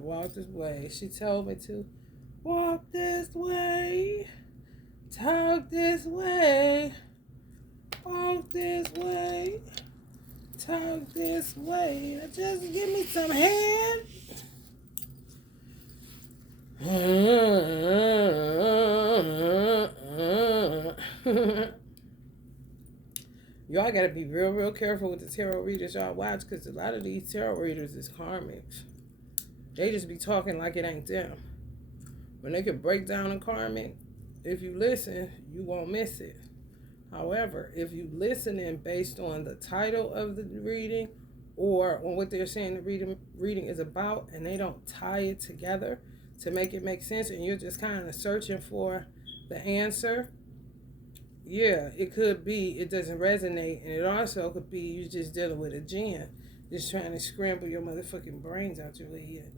Walk this way. She told me to walk this way, talk this way, walk this way, talk this way. Now just give me some hand. Y'all gotta be real careful with the tarot readers y'all watch, because a lot of these tarot readers is karmics. They just be talking like it ain't them. When they can break down a karmic, if you listen, you won't miss it. However, if you listen in based on the title of the reading or on what they're saying the reading is about, and they don't tie it together to make it make sense, and you're just kind of searching for the answer, yeah, it could be it doesn't resonate, and it also could be you just dealing with a jinn, just trying to scramble your motherfucking brains out your head.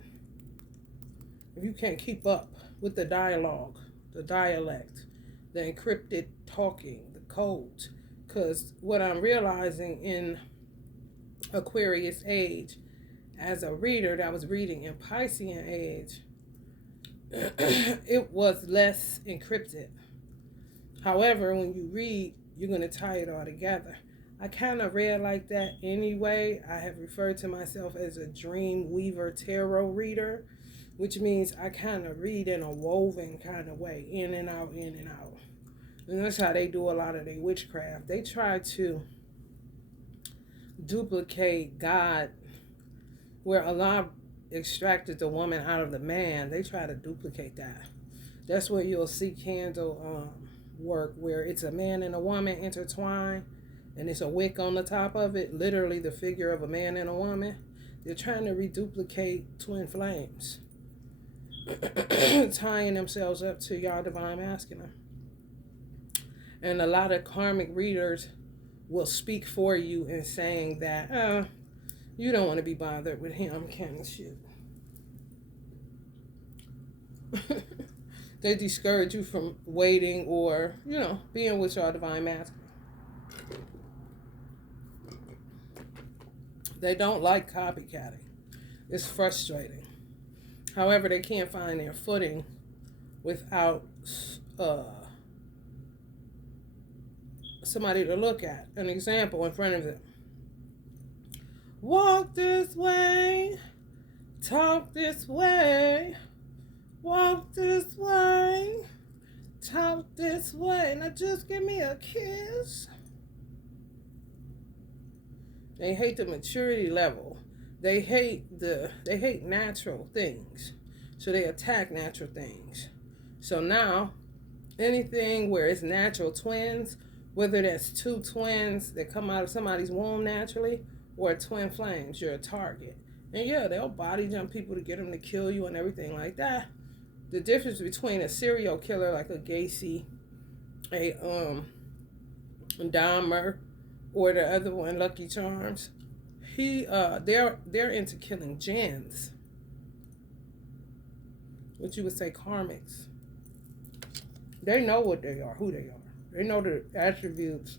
If you can't keep up with the dialogue, the dialect, the encrypted talking, the codes, because what I'm realizing in Aquarius age, as a reader that was reading in Piscean age, it was less encrypted. However, when you read, you're going to tie it all together. I kind of read like that anyway. I have referred to myself as a dream weaver tarot reader, which means I kind of read in a woven kind of way, in and out, in and out. And that's how they do a lot of their witchcraft. They try to duplicate God, where Allah extracted the woman out of the man. They try to duplicate that. That's where you'll see candle work, where it's a man and a woman intertwined, and it's a wick on the top of it, literally the figure of a man and a woman. They're trying to reduplicate twin flames, tying themselves up to y'all divine masculine. And a lot of karmic readers will speak for you in saying that, you don't want to be bothered with him kind of shit. They discourage you from waiting or, being with your divine masculine. They don't like copycatting. It's frustrating. However, they can't find their footing without somebody to look at, an example in front of them. Walk this way, talk this way, walk this way, talk this way. Now just give me a kiss. They hate the maturity level. They hate natural things. So they attack natural things. So now, anything where it's natural twins, whether that's two twins that come out of somebody's womb naturally, or twin flames, you're a target. And yeah, they'll body jump people to get them to kill you and everything like that. The difference between a serial killer like a Gacy, a Dahmer, or the other one, Lucky Charms, they're into killing jinns, what you would say karmics. They know what they are, who they are. They know the attributes.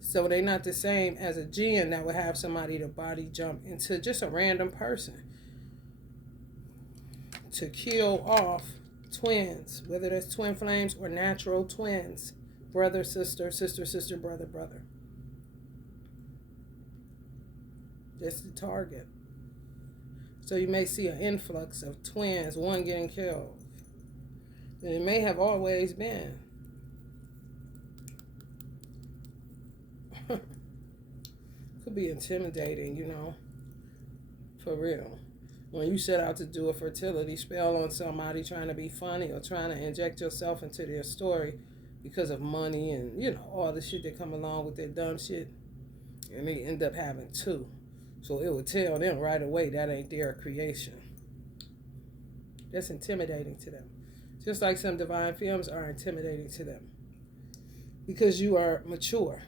So they're not the same as a jinn that would have somebody to body jump into just a random person to kill off twins, whether that's twin flames or natural twins, brother, sister, sister, sister, brother, brother. That's the target. So you may see an influx of twins, one getting killed. And it may have always been. Could be intimidating, for real. When you set out to do a fertility spell on somebody trying to be funny or trying to inject yourself into their story because of money and, all the shit that come along with their dumb shit, and they end up having two. So it would tell them right away that ain't their creation. That's intimidating to them. Just like some divine films are intimidating to them. Because you are mature.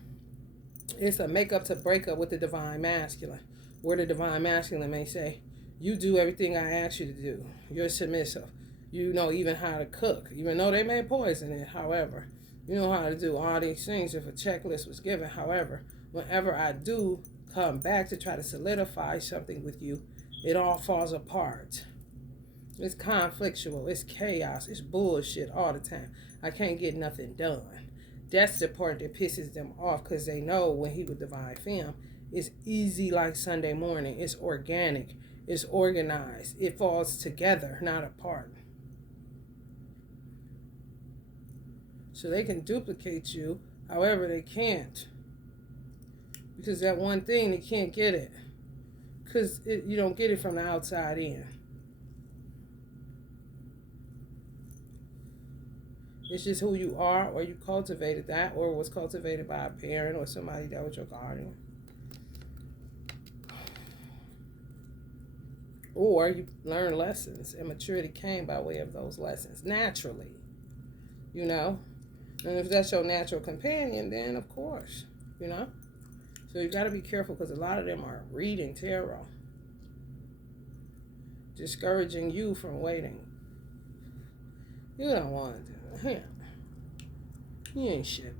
It's a make up to break up with the divine masculine. Where the divine masculine may say, you do everything I ask you to do. You're submissive. You know even how to cook. Even though they may poison it. However, you know how to do all these things if a checklist was given. However, whenever I do come back to try to solidify something with you, it all falls apart. It's conflictual, it's chaos, it's bullshit all the time. I can't get nothing done. That's the part that pisses them off, because they know when he with Divine Femme, it's easy like Sunday morning. It's organic, it's organized, it falls together, not apart. So they can duplicate you, however they can't. Because that one thing, they can't get it. Because you don't get it from the outside in. It's just who you are, or you cultivated that, or was cultivated by a parent or somebody that was your guardian. Or you learn lessons, and maturity came by way of those lessons, naturally. You know? And if that's your natural companion, then of course, you know? So you got to be careful, because a lot of them are reading tarot, discouraging you from waiting. You don't want to do it. Yeah. He ain't shit.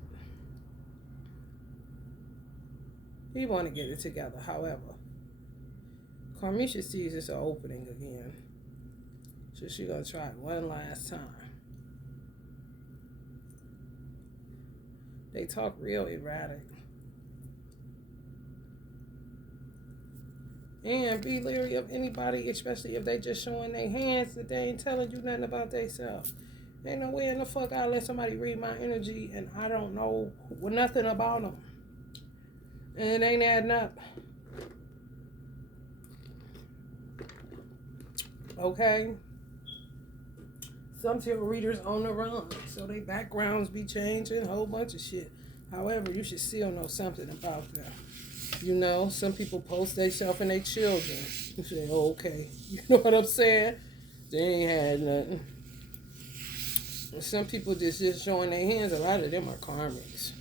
He want to get it together. However, Karmisha sees this an opening again. So she's going to try it one last time. They talk real erratic. And be leery of anybody, especially if they just showing their hands that they ain't telling you nothing about themselves. Ain't no way in the fuck I let somebody read my energy and I don't know nothing about them. And it ain't adding up. Okay? Some tarot readers on the run, so their backgrounds be changing, a whole bunch of shit. However, you should still know something about them. You know, some people post themselves and their children. You say, oh, okay. You know what I'm saying? They ain't had nothing. And some people just showing their hands. A lot of them are karmics.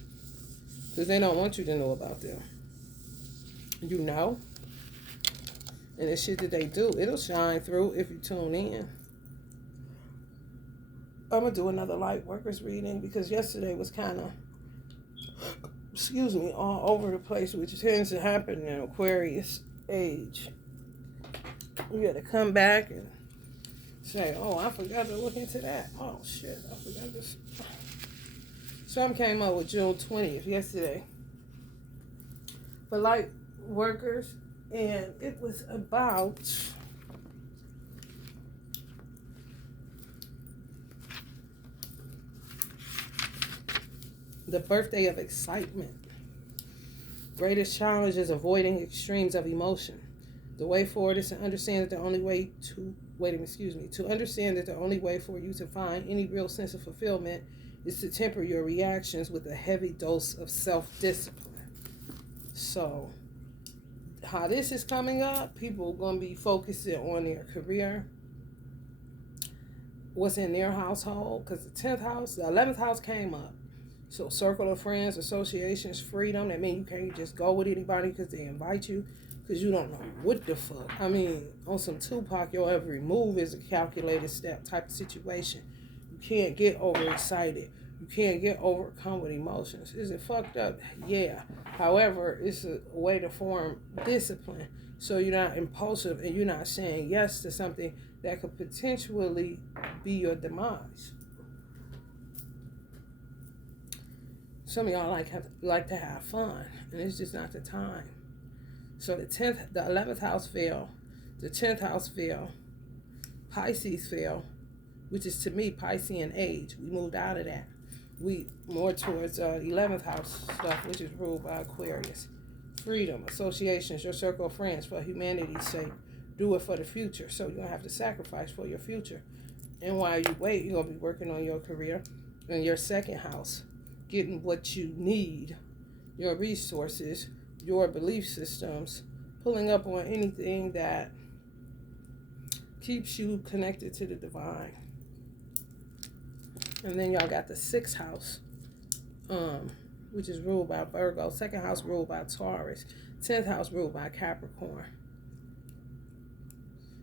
Because they don't want you to know about them. You know? And the shit that they do, it'll shine through if you tune in. I'm going to do another light workers reading, because yesterday was kind of, all over the place, which tends to happen in Aquarius age. You got to come back and say, oh, I forgot to look into that. Oh, shit, I forgot this. Some came up with June 20th yesterday for light workers, and it was about the birthday of excitement. Greatest challenge is avoiding extremes of emotion. The way forward is to understand that the only way to understand that the only way for you to find any real sense of fulfillment is to temper your reactions with a heavy dose of self-discipline. So, how this is coming up, people are going to be focusing on their career, what's in their household, because the 11th house came up. So circle of friends, associations, freedom. That means you can't just go with anybody because they invite you, because you don't know what the fuck. I mean, on some Tupac, your every move is a calculated step type of situation. You can't get overexcited. You can't get overcome with emotions. Is it fucked up? Yeah. However, it's a way to form discipline. So you're not impulsive and you're not saying yes to something that could potentially be your demise. Some of y'all like to have fun, and it's just not the time. So the 11th house fell, the 10th house fell, Pisces fell, which is to me Piscean age. We moved out of that. We more towards 11th house stuff, which is ruled by Aquarius. Freedom, associations, your circle of friends, for humanity's sake. Do it for the future, so you're going to have to sacrifice for your future. And while you wait, you're going to be working on your career in your second house, getting what you need, your resources, your belief systems, pulling up on anything that keeps you connected to the divine. And then y'all got the 6th house, which is ruled by Virgo. 2nd house ruled by Taurus. 10th house ruled by Capricorn.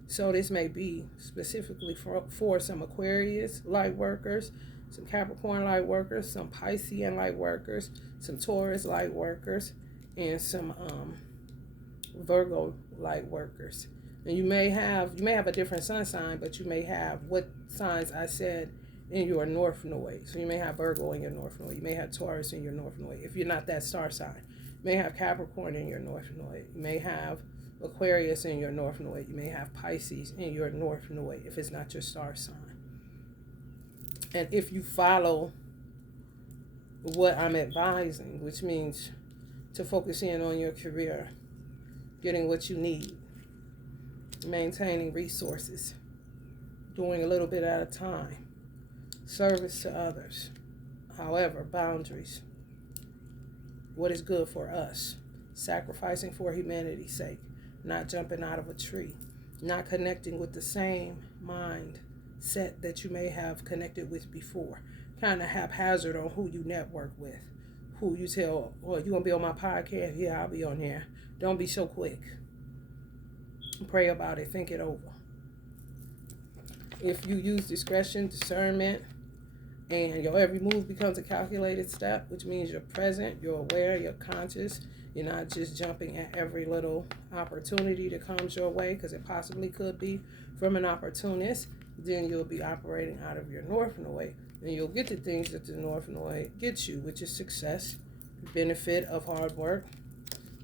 So this may be specifically for some Aquarius light workers, some Capricorn light workers, some Piscean light workers, some Taurus light workers, and some Virgo light workers. And you may have a different sun sign, but you may have what signs I said in your north node. So you may have Virgo in your north node. You may have Taurus in your north node if you're not that star sign. You may have Capricorn in your north node. You may have Aquarius in your north node. You may have Pisces in your north node if it's not your star sign. And if you follow what I'm advising, which means to focus in on your career, getting what you need, maintaining resources, doing a little bit at a time, service to others, however, boundaries, what is good for us, sacrificing for humanity's sake, not jumping out of a tree, not connecting with the same mindset that you may have connected with before, kind of haphazard on who you network with, who you tell, oh, you gonna be on my podcast? Yeah, I'll be on here. Don't be so quick. Pray about it, think it over. If you use discretion, discernment, and your every move becomes a calculated step, which means you're present, you're aware, you're conscious, you're not just jumping at every little opportunity that comes your way, because it possibly could be from an opportunist, then you'll be operating out of your north node, and you'll get the things that the north node gets you, which is success, benefit of hard work.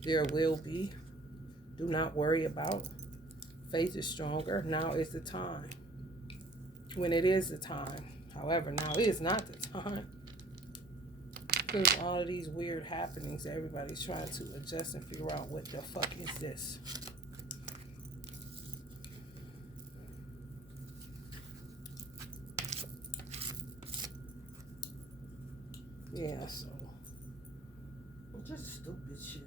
There will be. Do not worry about. Faith is stronger. Now is the time. When it is the time. However, now is not the time. Because all of these weird happenings, everybody's trying to adjust and figure out what the fuck is this. Yeah, so just stupid shit.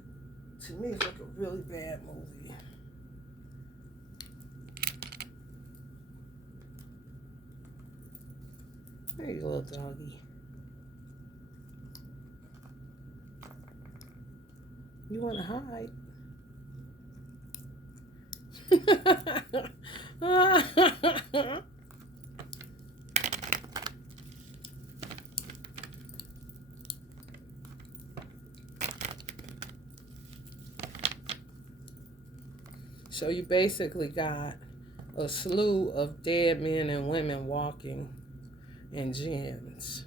To me, it's like a really bad movie. Hey, little doggy. You want to hide? So you basically got a slew of dead men and women walking in gins.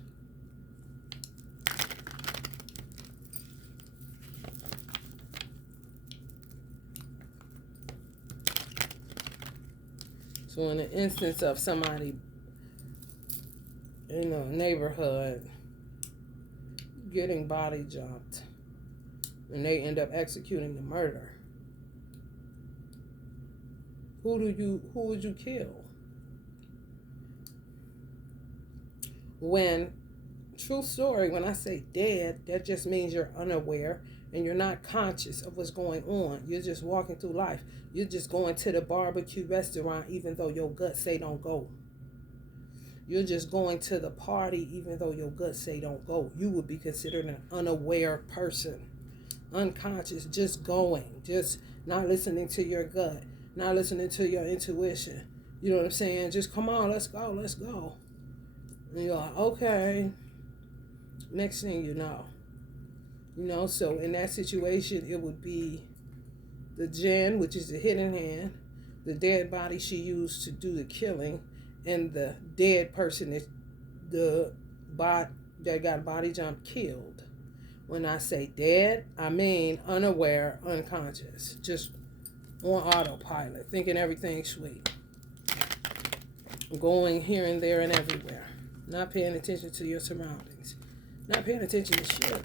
So in the instance of somebody in a neighborhood getting body jumped and they end up executing the murder, who would you kill? When, true story, when I say dead, that just means you're unaware and you're not conscious of what's going on. You're just walking through life. You're just going to the barbecue restaurant even though your gut say don't go. You're just going to the party even though your gut say don't go. You would be considered an unaware person. Unconscious, just going. Just not listening to your gut. Not listening to your intuition. You know what I'm saying? Just come on, let's go. And you're like, okay. Next thing you know. So in that situation, it would be the jinn, which is the hidden hand, the dead body she used to do the killing, and the dead person that got body jumped killed. When I say dead, I mean unaware, unconscious, just on autopilot, thinking everything's sweet, going here and there and everywhere, not paying attention to your surroundings, not paying attention to shit.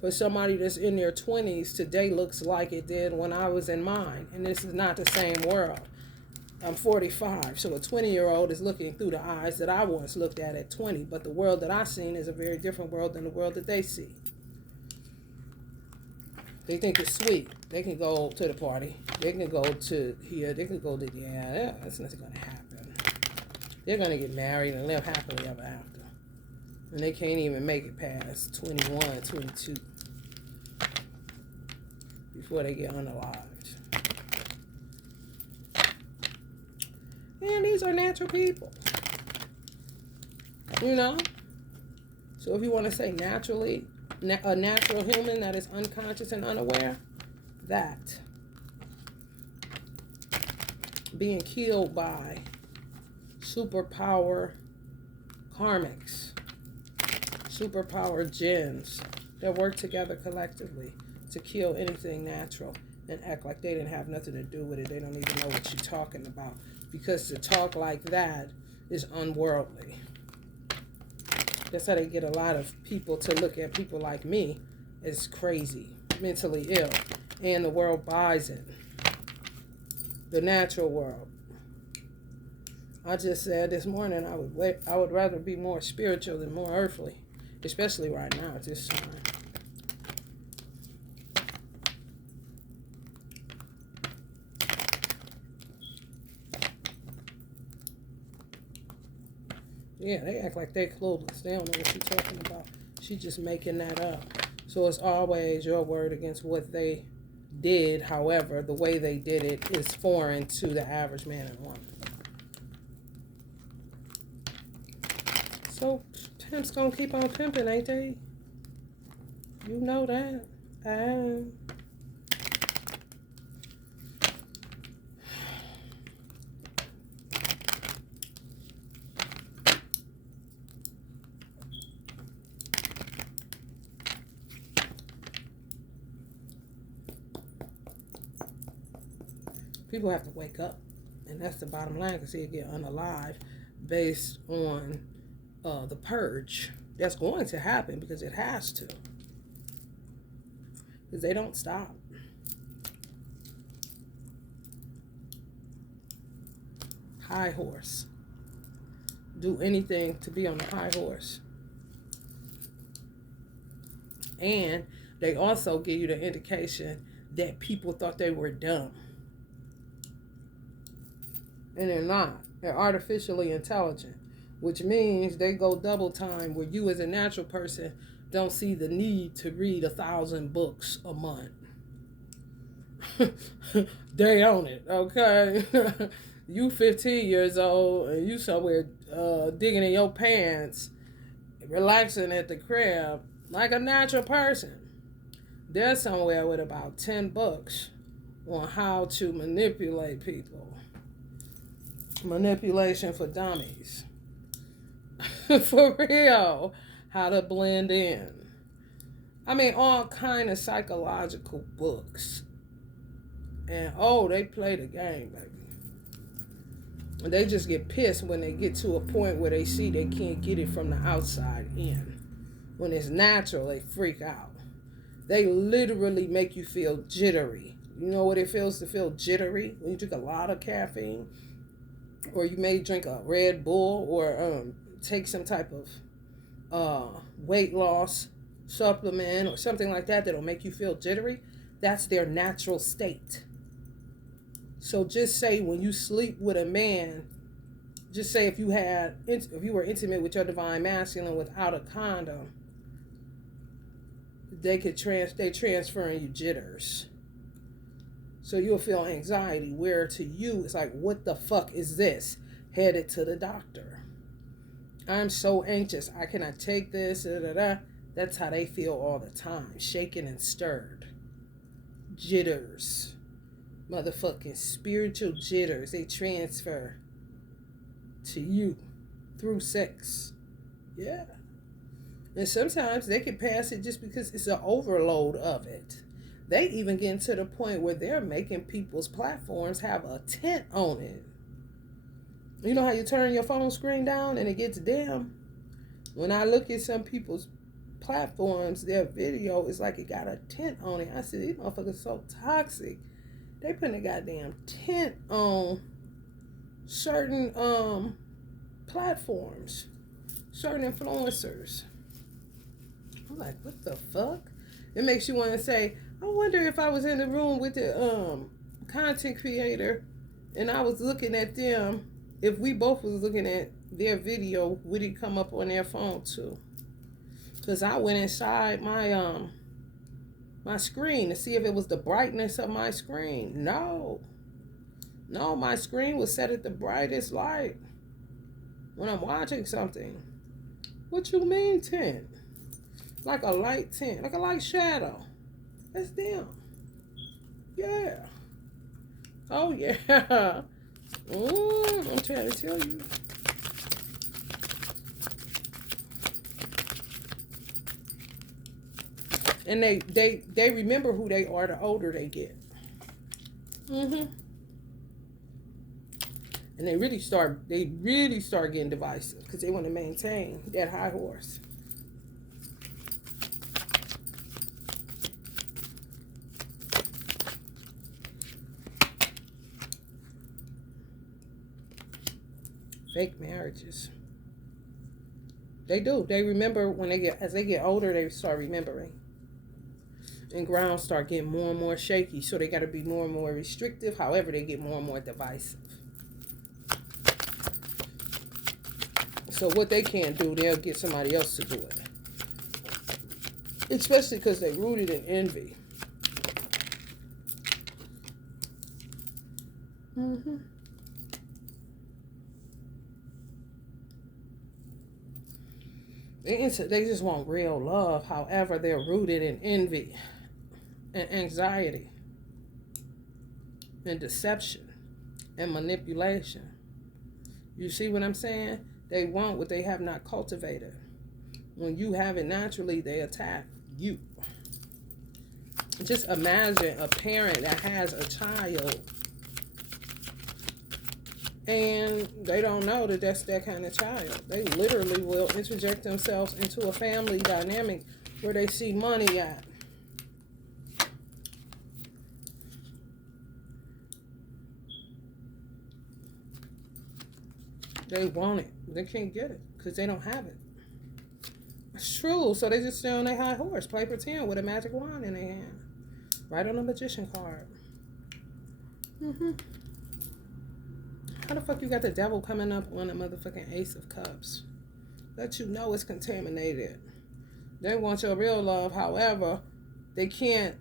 For somebody that's in their 20s, today looks like it did when I was in mine, and this is not the same world. I'm 45, so a 20-year-old is looking through the eyes that I once looked at 20, but the world that I've seen is a very different world than the world that they see. They think it's sweet. They can go to the party. They can go to here. They can go to, that's nothing going to happen. They're going to get married and live happily ever after. And they can't even make it past 21, 22 before they get unalived. And these are natural people. So if you want to say naturally, a natural human that is unconscious and unaware, that being killed by superpower karmics, superpower jinns that work together collectively to kill anything natural and act like they didn't have nothing to do with it. They don't even know what you're talking about, because to talk like that is unworldly. That's how they get a lot of people to look at people like me as crazy, mentally ill, and the world buys it. The natural world. I just said this morning I would rather be more spiritual than more earthly, especially right now at this time. Yeah, they act like they're clueless. They don't know what you're talking about. She's just making that up. So it's always your word against what they did. However, the way they did it is foreign to the average man and woman. So pimps gonna keep on pimping, ain't they? You know that. People have to wake up, and that's the bottom line, because they'll get unalive based on the purge. That's going to happen because it has to, because they don't stop. High horse. Do anything to be on the high horse. And they also give you the indication that people thought they were dumb. And they're not. They're artificially intelligent, which means they go double time, where you as a natural person don't see the need to read 1,000 books a month. They own it, okay? You 15 years old and you somewhere digging in your pants, relaxing at the crib like a natural person. They're somewhere with about 10 books on how to manipulate people. Manipulation for dummies. For real. How to blend in. I mean, all kind of psychological books. And they play the game, baby. And they just get pissed when they get to a point where they see they can't get it from the outside in. When it's natural, they freak out. They literally make you feel jittery. You know what it feels to feel jittery? When you drink a lot of caffeine, or you may drink a Red Bull, or take some type of weight loss supplement or something like that that'll make you feel jittery. That's their natural state. So just say when you sleep with a man, just say if you were intimate with your divine masculine without a condom, they transferring you jitters. So you'll feel anxiety, where to you it's like, what the fuck is this? Headed to the doctor. I'm so anxious. I cannot take this. That's how they feel all the time. Shaken and stirred. Jitters. Motherfucking spiritual jitters. They transfer to you through sex. Yeah. And sometimes they can pass it just because it's an overload of it. They even get to the point where they're making people's platforms have a tint on it. You know how you turn your phone screen down and it gets dim? When I look at some people's platforms, their video is like it got a tint on it. I said, these motherfuckers so toxic. They putting a goddamn tint on certain platforms, certain influencers. I'm like, what the fuck? It makes you want to say, I wonder if I was in the room with the content creator and I was looking at them, if we both was looking at their video, would it come up on their phone too? Because I went inside my my screen to see if it was the brightness of my screen. No, my screen was set at the brightest light when I'm watching something. What you mean 10? like a light tint, like a light shadow. That's them. Yeah. Oh yeah. I'm trying to tell you. And they remember who they are the older they get. And they really start getting divisive because they want to maintain that high horse. Fake marriages. They do. They remember when as they get older, they start remembering. And grounds start getting more and more shaky, so they got to be more and more restrictive. However, they get more and more divisive. So what they can't do, they'll get somebody else to do it. Especially because they're rooted in envy. They just want real love. However, they're rooted in envy and anxiety and deception and manipulation. You see what I'm saying? They want what they have not cultivated. When you have it naturally, they attack you. Just imagine a parent that has a child and they don't know that that's that kind of child. They literally will interject themselves into a family dynamic where they see money at. They want it. They can't get it because they don't have it. It's true. So they just stay on their high horse, play pretend with a magic wand in their hand. Right on a magician card. How the fuck you got the devil coming up on a motherfucking Ace of Cups? Let you know it's contaminated. They want your real love. However, they can't,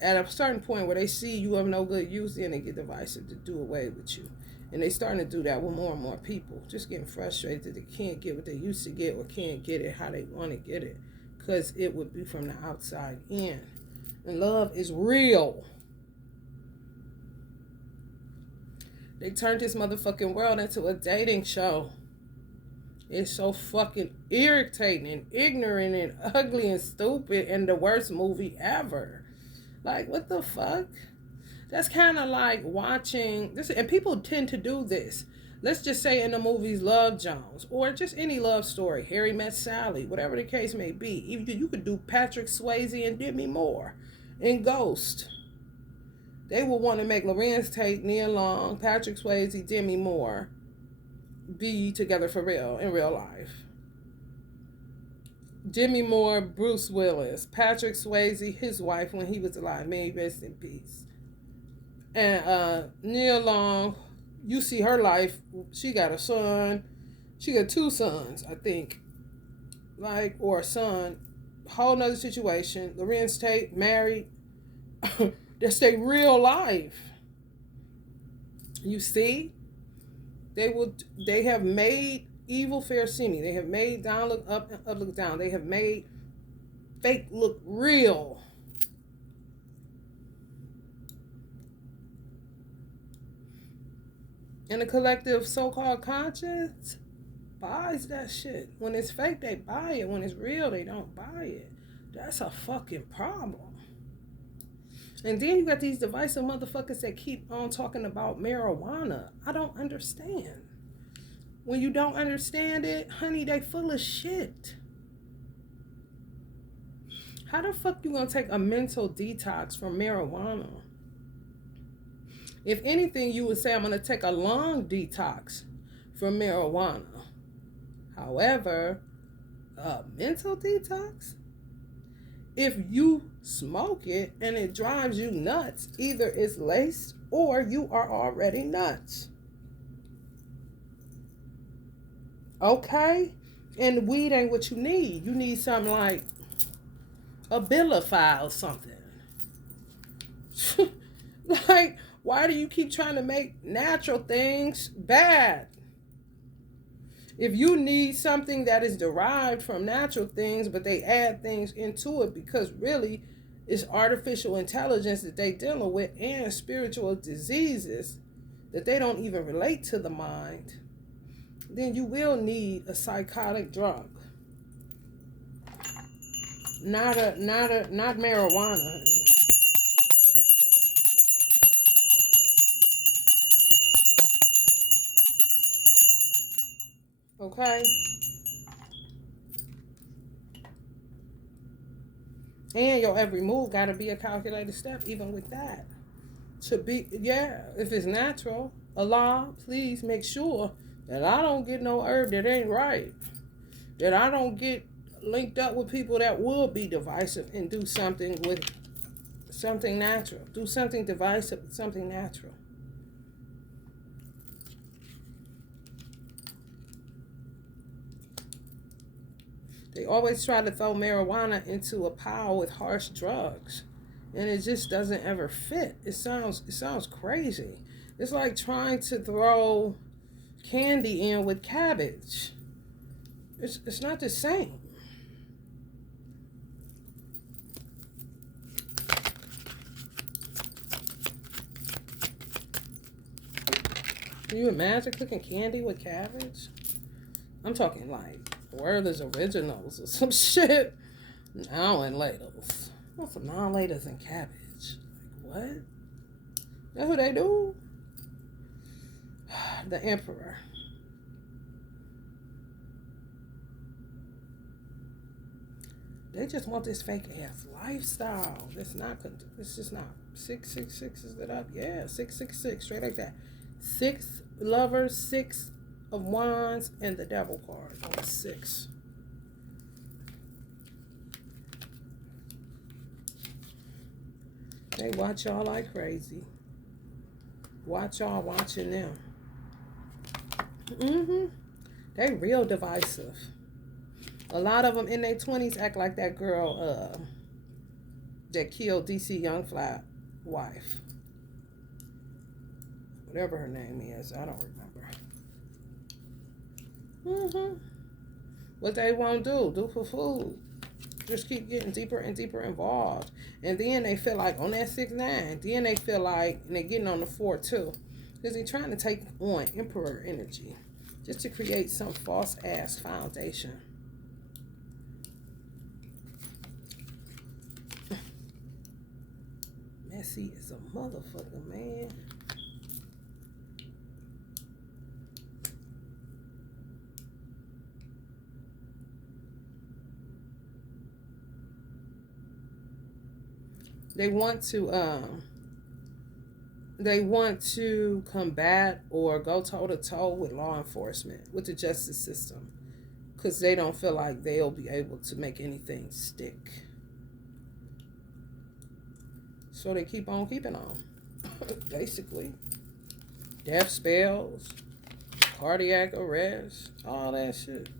at a certain point where they see you have no good use, then they get divisive to do away with you. And they starting to do that with more and more people. Just getting frustrated that they can't get what they used to get or can't get it how they want to get it. Because it would be from the outside in. And love is real. They turned this motherfucking world into a dating show. It's so fucking irritating and ignorant and ugly and stupid and the worst movie ever. Like, what the fuck? That's kind of like watching this, and people tend to do this. Let's just say in the movies Love Jones, or just any love story, Harry Met Sally, whatever the case may be. Even you could do Patrick Swayze and Demi Moore in Ghost. They will want to make Lorenz Tate, Nia Long, Patrick Swayze, Demi Moore be together for real in real life. Demi Moore, Bruce Willis, Patrick Swayze, his wife when he was alive, may he rest in peace. And Nia Long, you see her life, she got a son, she got 2 sons, I think, like, or a son, whole nother situation. Lorenz Tate, married, that's their real life. You see, they have made evil fair seeming. They have made down look up and up look down. They have made fake look real. And the collective so-called conscience buys that shit. When it's fake, they buy it. When it's real, they don't buy it. That's a fucking problem. And then you got these divisive motherfuckers that keep on talking about marijuana. I don't understand. When you don't understand it, honey, they full of shit. How the fuck you gonna take a mental detox from marijuana? If anything, you would say, I'm gonna take a long detox from marijuana. However, a mental detox? If you smoke it and it drives you nuts, either it's laced or you are already nuts. Okay? And weed ain't what you need. You need something like Abilify or something. Like, why do you keep trying to make natural things bad? If you need something that is derived from natural things, but they add things into it because really it's artificial intelligence that they dealing with and spiritual diseases that they don't even relate to the mind, then you will need a psychotic drug. Not marijuana, honey. Okay? And your every move gotta be a calculated step, even with that. To be, yeah, if it's natural, Allah, please make sure that I don't get no herb that ain't right. That I don't get linked up with people that will be divisive and do something with something natural. Do something divisive with something natural. They always try to throw marijuana into a pile with harsh drugs, and it just doesn't ever fit. It sounds crazy. It's like trying to throw candy in with cabbage. It's not the same. Can you imagine cooking candy with cabbage? I'm talking like Werther's Originals or some shit. Now and ladles. What's some now and ladles and cabbage? Like what? That's what they do? The Emperor. They just want this fake ass lifestyle. It's just not. 666 is it up? Yeah, 666, straight like that. 6 lovers, 6 of wands, and the devil card on 6. They watch y'all like crazy. Watch y'all watching them. They real divisive. A lot of them in their 20s act like that girl that killed DC Youngfly wife. Whatever her name is, I don't remember. What they won't do for food. Just keep getting deeper and deeper involved. And then they feel like on that 6-9, then they feel like, and they're getting on the 4 too. Because they're trying to take on Emperor energy. Just to create some false ass foundation. Messy is a motherfucker, man. They want to combat or go toe to toe with law enforcement, with the justice system, because they don't feel like they'll be able to make anything stick. So they keep on keeping on, basically. Death spells, cardiac arrest, all that shit.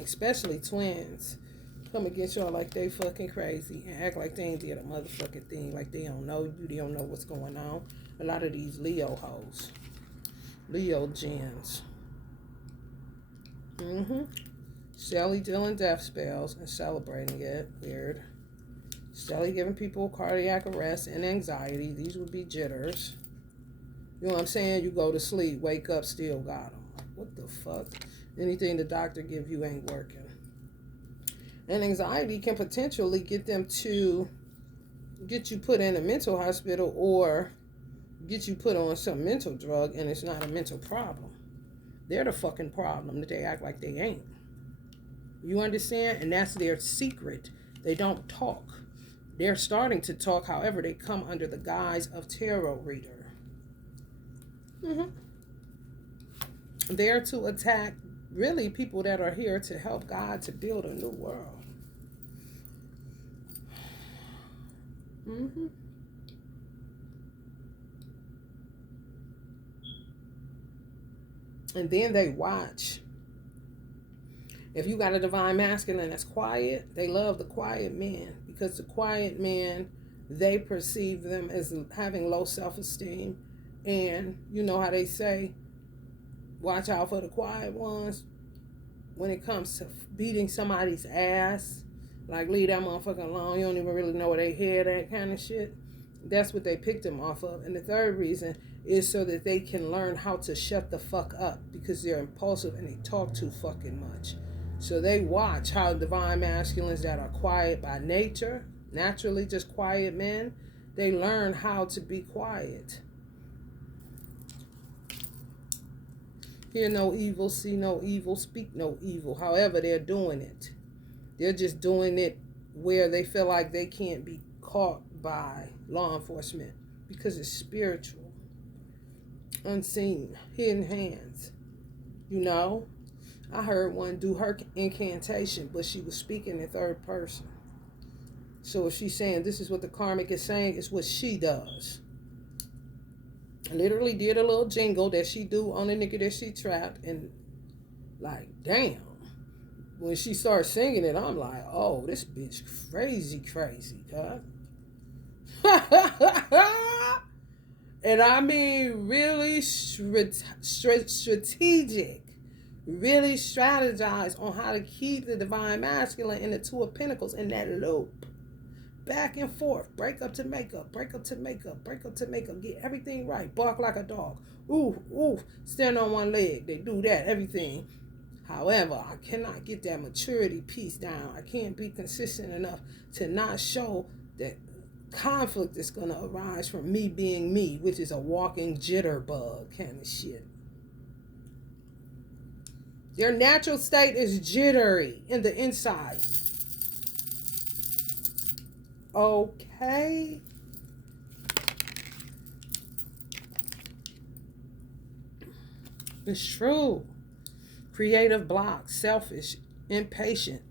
Especially twins. Come against y'all like they fucking crazy and act like they ain't did a motherfucking thing, like they don't know you, they don't know what's going on. A lot of these Leo hoes. Leo gens. Shelly dealing death spells and celebrating it. Weird. Shelly giving people cardiac arrest and anxiety. These would be jitters. You know what I'm saying? You go to sleep, wake up, still got them. Like, what the fuck? Anything the doctor give you ain't working. And anxiety can potentially get them to get you put in a mental hospital or get you put on some mental drug, and it's not a mental problem. They're the fucking problem that they act like they ain't. You understand? And that's their secret. They don't talk. They're starting to talk, however, they come under the guise of tarot reader. They're to attack really people that are here to help God to build a new world. And then they watch. If you got a divine masculine that's quiet, they love the quiet men, because the quiet men, they perceive them as having low self-esteem. And you know how they say, Watch out for the quiet ones when it comes to beating somebody's ass. Like, leave that motherfucker alone. You don't even really know where they head, that kind of shit. That's what they picked them off of. And the third reason is so that they can learn how to shut the fuck up, because they're impulsive and they talk too fucking much. So they watch how divine masculines that are quiet by nature, naturally just quiet men, they learn how to be quiet. Hear no evil, see no evil, speak no evil. However, they're doing it. They're just doing it where they feel like they can't be caught by law enforcement because it's spiritual, unseen, hidden hands. You know, I heard one do her incantation, but she was speaking in third person. So if she's saying this is what the karmic is saying, it's what she does. I literally did a little jingle that she do on the nigga that she trapped, and like, damn. When she starts singing it, I'm like, oh, this bitch crazy, huh? And I mean, really strategic. Really strategize on how to keep the divine masculine in the Two of Pentacles in that loop. Back and forth. Break up to make up. Break up to make up. Break up to make up. Get everything right. Bark like a dog. Ooh, ooh. Stand on one leg. They do that. Everything. However, I cannot get that maturity piece down. I can't be consistent enough to not show that conflict is going to arise from me being me, which is a walking jitterbug kind of shit. Their natural state is jittery in the inside. Okay. It's true. Creative block, selfish, impatient,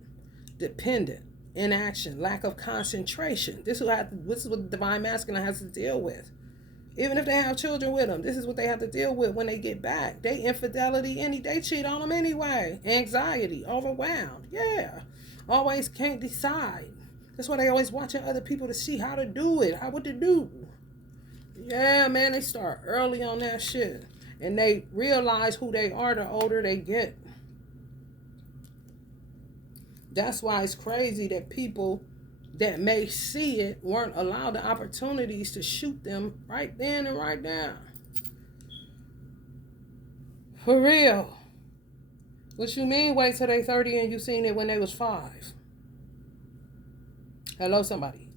dependent, inaction, lack of concentration. This is what the divine masculine has to deal with. Even if they have children with them, this is what they have to deal with when they get back. They infidelity, they cheat on them anyway. Anxiety, overwhelmed. Yeah. Always can't decide. That's why they always watching other people to see how to do it, what to do. Yeah, man, they start early on that shit. And they realize who they are the older they get. That's why it's crazy that people that may see it weren't allowed the opportunities to shoot them right then and right now. For real. What you mean wait till they 30 and you seen it when they was 5? Hello, somebody.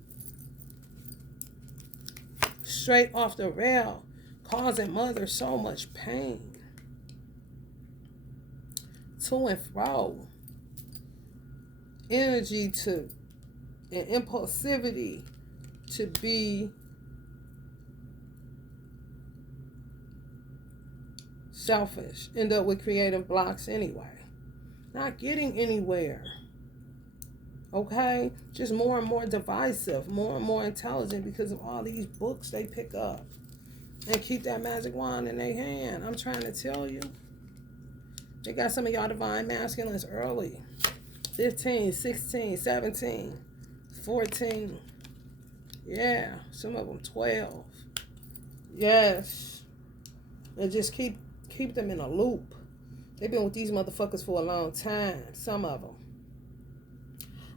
Straight off the rail, causing mothers so much pain. To and fro. Energy to and impulsivity to be selfish. End up with creative blocks anyway. Not getting anywhere. Okay? Just more and more divisive, more and more intelligent because of all these books they pick up. And keep that magic wand in their hand. I'm trying to tell you. They got some of y'all divine masculines early. 15, 16, 17, 14. Yeah, some of them 12. Yes. And just keep them in a loop. They've been with these motherfuckers for a long time. Some of them.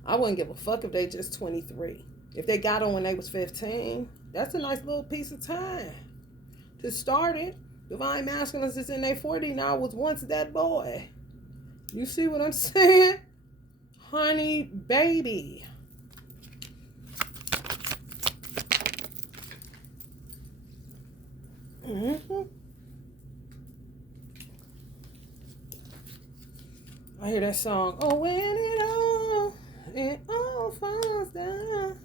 I wouldn't give a fuck if they just 23. If they got on when they was 15, that's a nice little piece of time to start it. Divine masculines is in their 40 now, was once that boy. You see what I'm saying? Honey baby. I hear that song. Oh, when it all falls down.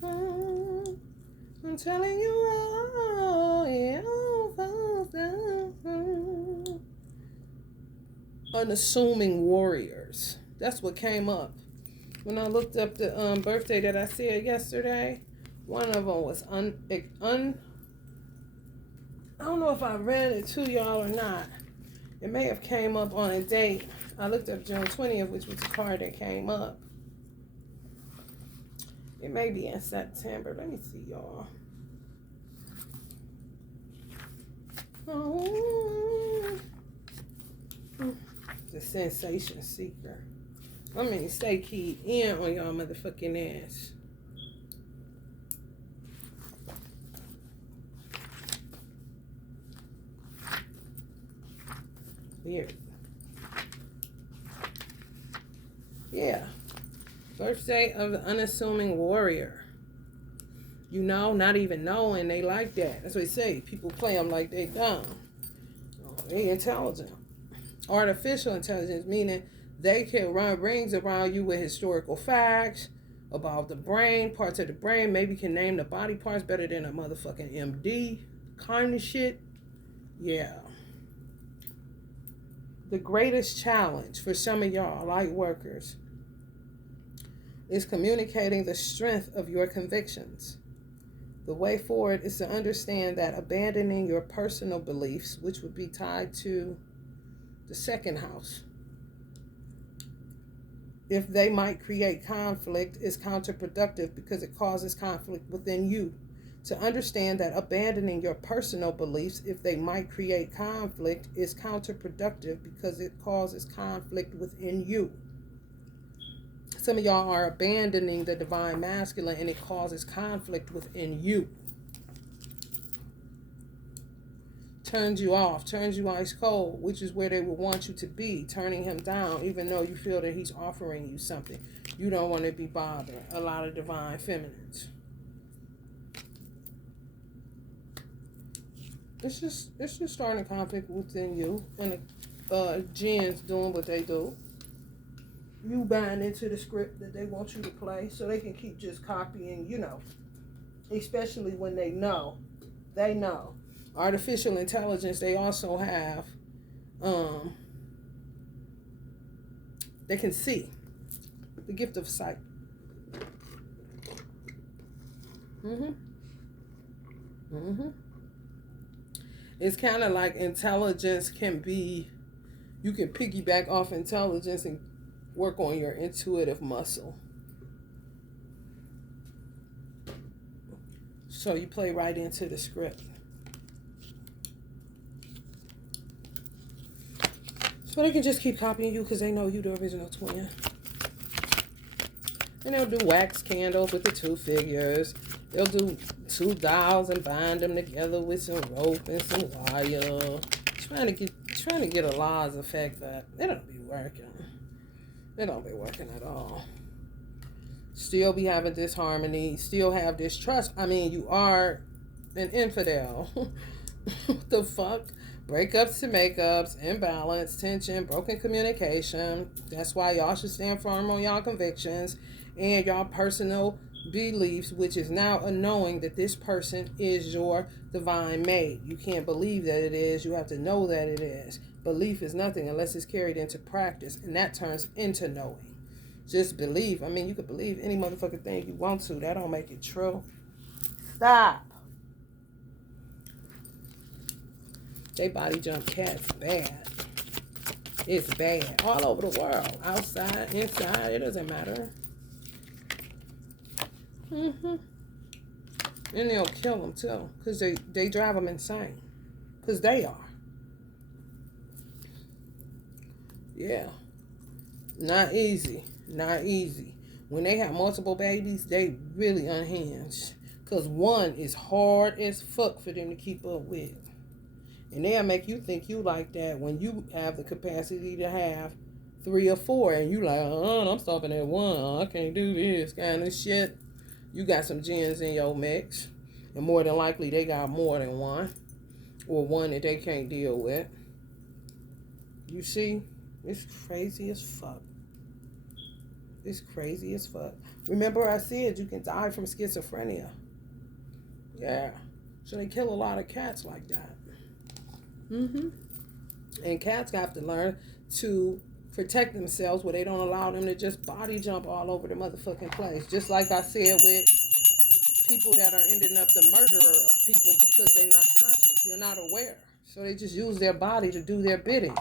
I'm telling you, oh, it all falls down. Unassuming warriors. That's what came up. When I looked up the birthday that I said yesterday, one of them was I don't know if I read it to y'all or not. It may have came up on a date. I looked up June 20th, which was the card that came up. It may be in September. Let me see, y'all. Oh. sensation seeker. I mean, stay keyed in on y'all motherfucking ass. Weird. Yeah. Birthday of the unassuming warrior. You know, not even knowing they like that. That's what they say. People play them like they dumb. Oh, they intelligent. Artificial intelligence, meaning they can run rings around you with historical facts about the brain, parts of the brain, maybe can name the body parts better than a motherfucking MD kind of shit. Yeah. The greatest challenge for some of y'all light workers is communicating the strength of your convictions. The way forward is to understand that abandoning your personal beliefs, which would be tied to the second house, if they might create conflict, is counterproductive because it causes conflict within you. To understand that abandoning your personal beliefs, if they might create conflict, is counterproductive because it causes conflict within you. Some of y'all are abandoning the divine masculine and it causes conflict within you. Turns you off, turns you ice cold, which is where they would want you to be, turning him down, even though you feel that he's offering you something. You don't want to be bothered. A lot of divine feminines. It's just starting a conflict within you, and the gens doing what they do. You buying into the script that they want you to play, so they can keep just copying, you know. Especially when they know. Artificial intelligence, they also have, they can see. The gift of sight. It's kind of like intelligence can be, you can piggyback off intelligence and work on your intuitive muscle. So you play right into the script. So they can just keep copying you because they know you the original twin. And they'll do wax candles with the two figures. They'll do two dolls and bind them together with some rope and some wire. Trying to get a Law's effect, but it don't be working. It don't be working at all. Still be having disharmony. Still have distrust. I mean, you are an infidel. What the fuck? Breakups to makeups, imbalance, tension, broken communication. That's why y'all should stand firm on y'all convictions and y'all personal beliefs, which is now a knowing that this person is your divine mate. You can't believe that it is. You have to know that it is. Belief is nothing unless it's carried into practice, and that turns into knowing. Just believe. I mean, you could believe any motherfucking thing you want to. That don't make it true. Stop. They body jump cats bad. It's bad. All over the world. Outside, inside, it doesn't matter. And they'll kill them too. Because they drive them insane. Because they are. Yeah. Not easy. Not easy. When they have multiple babies, they really unhinged. Because one is hard as fuck for them to keep up with. And they'll make you think you like that when you have the capacity to have 3 or 4. And you like, I'm stopping at 1. I can't do this kind of shit. You got some gens in your mix. And more than likely, they got more than one. Or one that they can't deal with. You see? It's crazy as fuck. It's crazy as fuck. Remember I said you can die from schizophrenia. Yeah. So they kill a lot of cats like that. And cats have to learn to protect themselves where they don't allow them to just body jump all over the motherfucking place. Just like I said with people that are ending up the murderer of people because they're not conscious. They're not aware. So they just use their body to do their bidding.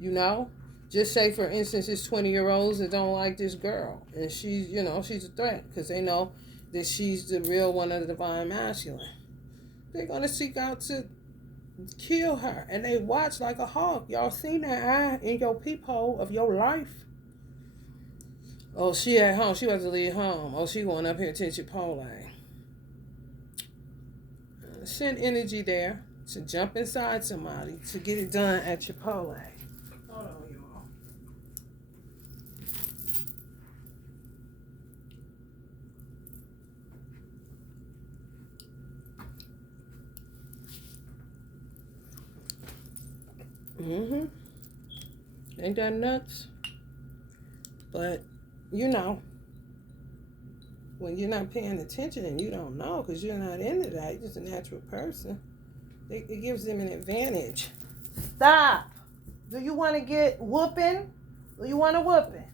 You know? Just say, for instance, it's 20-year-olds that don't like this girl. And she's, she's a threat because they know that she's the real one of the divine masculine. They're going to seek out to kill her. And they watch like a hawk. Y'all seen that eye in your peephole of your life? Oh, she at home. She was to leave home. Oh, she going up here to Chipotle. Send energy there to jump inside somebody to get it done at Chipotle. Hold on, y'all. Ain't that nuts? But, you know, when you're not paying attention and you don't know because you're not into that, you're just a natural person, it gives them an advantage. Stop! Do you want to get whooping? Or you want a whooping?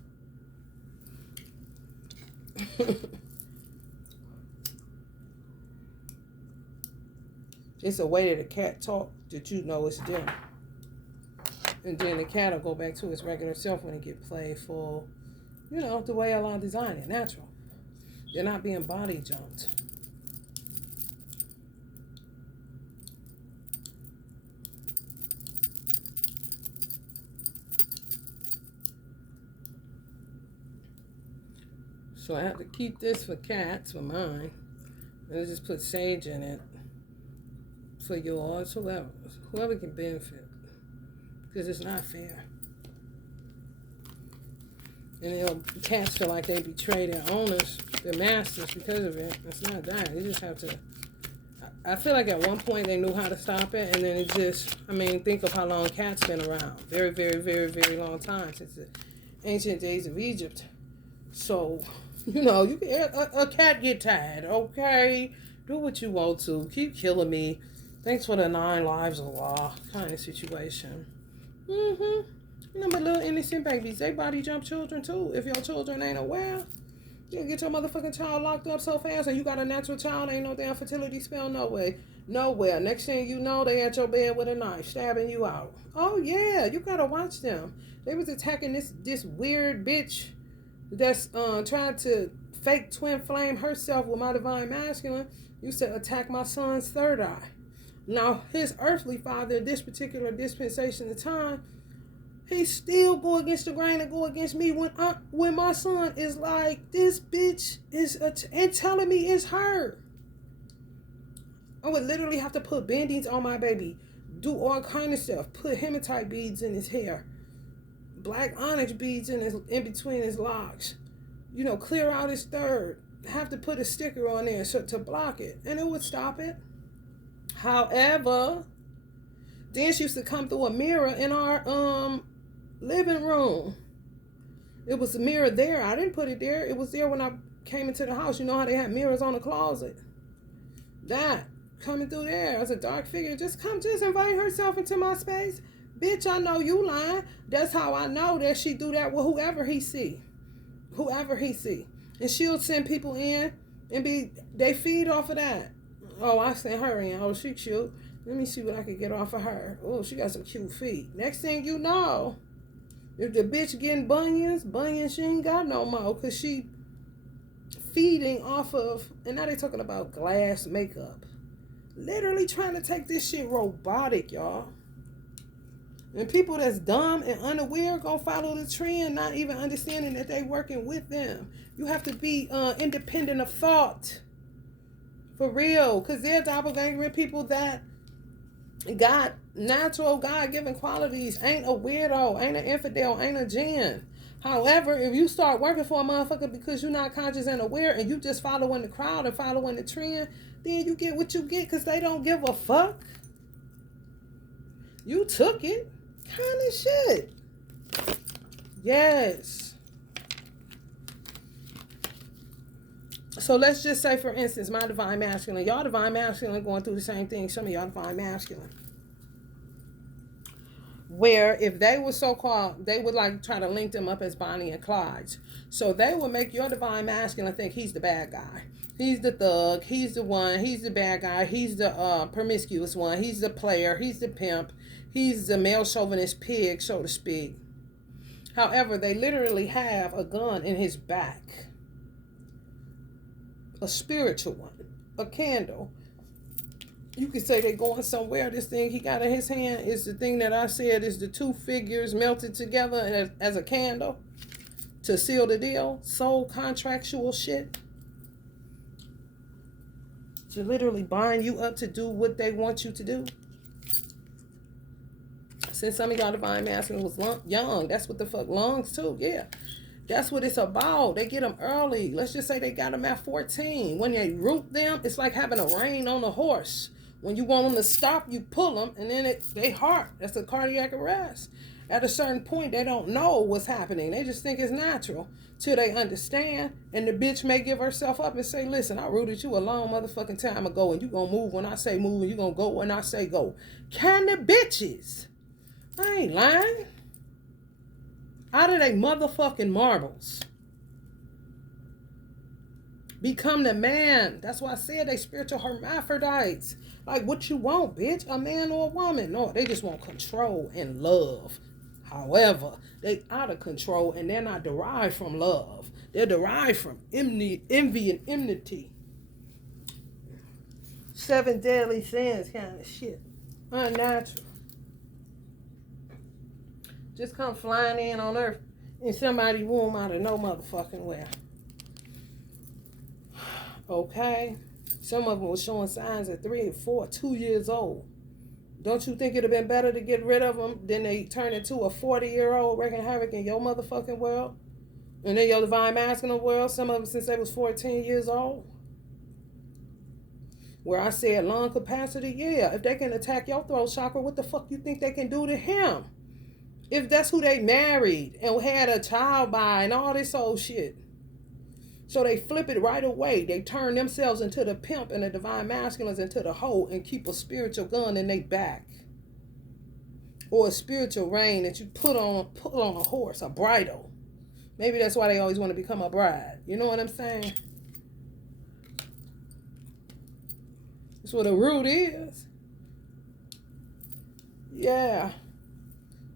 It's a way that a cat talk that you know it's them. And then the cat will go back to its regular self when it get playful. You know, the way Allah designed it, natural. They're not being body jumped. So I have to keep this for cats, for mine. And I just put sage in it for yours, whoever can benefit. Because it's not fair. And cats feel like they betray their owners, their masters, because of it. It's not that. They just have to. I feel like at one point they knew how to stop it, and then it just. I mean, think of how long cats been around. Very, very, very, very long time, since the ancient days of Egypt. So, you know, you can, a cat get tired. Okay, do what you want to. Keep killing me. Thanks for the 9 lives of law kind of situation. You know, my little innocent babies, they body jump children too. If your children ain't aware, you can get your motherfucking child locked up so fast, and you got a natural child, ain't no damn fertility spell, no way. Nowhere. Next thing you know, they at your bed with a knife, stabbing you out. Oh yeah, you gotta watch them. They was attacking this weird bitch that's trying to fake twin flame herself with my divine masculine. Used to attack my son's third eye. Now his earthly father, this particular dispensation of time, he still go against the grain and go against me when my son is like, this bitch is and telling me it's her. I would literally have to put band-aids on my baby, do all kind of stuff, put hematite beads in his hair, black onyx beads in between his locks, you know, clear out his third, have to put a sticker on there to block it, and it would stop it. However, then she used to come through a mirror in our living room. It was a mirror there. I didn't put it there. It was there when I came into the house. You know how they had mirrors on the closet? That coming through there as a dark figure. Just invite herself into my space. Bitch, I know you lying. That's how I know that she do that with whoever he see. Whoever he see. And she'll send people in and they feed off of that. Oh, I sent her in. Oh, she cute. Let me see what I can get off of her. Oh, she got some cute feet. Next thing you know, if the bitch getting bunions, she ain't got no more because she feeding off of, and now they talking about glass makeup. Literally trying to take this shit robotic, y'all. And people that's dumb and unaware gonna follow the trend, not even understanding that they working with them. You have to be independent of thought. For real. Because they're doppelganger people that got natural God-given qualities, ain't a weirdo, ain't an infidel, ain't a jinn. However, if you start working for a motherfucker because you're not conscious and aware and you just following the crowd and following the trend, then you get what you get because they don't give a fuck. You took it. Kind of shit. Yes. So let's just say, for instance, my divine masculine. Y'all divine masculine going through the same thing. Some of y'all divine masculine. Where if they were so-called, they would like try to link them up as Bonnie and Clyde. So they would make your divine masculine think he's the bad guy. He's the thug. He's the one. He's the bad guy. He's the promiscuous one. He's the player. He's the pimp. He's the male chauvinist pig, so to speak. However, they literally have a gun in his back. A spiritual one. A candle. You could say they going somewhere. This thing he got in his hand is the thing that I said is the two figures melted together as a candle to seal the deal. Soul contractual shit. To literally bind you up to do what they want you to do. Since some of y'all divine masculine was young, that's what the fuck lungs too. Yeah, that's what it's about. They get them early. Let's just say they got them at 14. When they root them, it's like having a rein on a horse. When you want them to stop, you pull them, and then they heart. That's a cardiac arrest. At a certain point, they don't know what's happening. They just think it's natural till they understand. And the bitch may give herself up and say, listen, I rooted you a long motherfucking time ago, and you gonna move when I say move, and you gonna go when I say go. Can the bitches? I ain't lying. Out of they motherfucking marbles. Become the man. That's why I said they spiritual hermaphrodites. Like, what you want, bitch? A man or a woman? No, they just want control and love. However, they out of control and they're not derived from love. They're derived from envy and enmity. 7 deadly sins kind of shit. Unnatural. Just come flying in on earth in somebody's womb out of no motherfucking where. Okay? Some of them were showing signs at 3, 4, 2 years old. Don't you think it would have been better to get rid of them than they turn into a 40-year-old wreaking havoc in your motherfucking world? And in your divine masculine world, some of them since they was 14 years old? Where I said lung capacity, yeah. If they can attack your throat chakra, what the fuck you think they can do to him? If that's who they married and had a child by and all this old shit. So they flip it right away. They turn themselves into the pimp and the divine masculines into the hoe and keep a spiritual gun in their back. Or a spiritual rein that you put on a horse, a bridle. Maybe that's why they always want to become a bride. You know what I'm saying? That's what a root is. Yeah.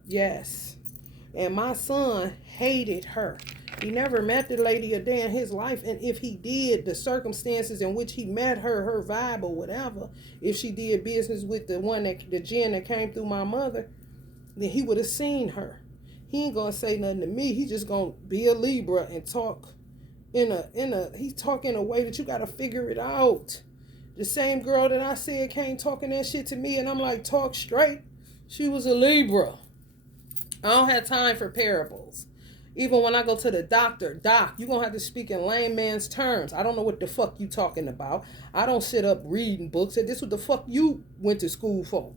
Yes. And my son hated her. He never met the lady a day in his life. And if he did, the circumstances in which he met her, her vibe or whatever, if she did business with the gin that came through my mother, then he would have seen her. He ain't gonna say nothing to me. He just gonna be a Libra and talk he's talking in a way that you gotta figure it out. The same girl that I said came talking that shit to me and I'm like, talk straight. She was a Libra. I don't have time for parables. Even when I go to the doctor, doc, you're going to have to speak in layman's terms. I don't know what the fuck you talking about. I don't sit up reading books. And this is what the fuck you went to school for.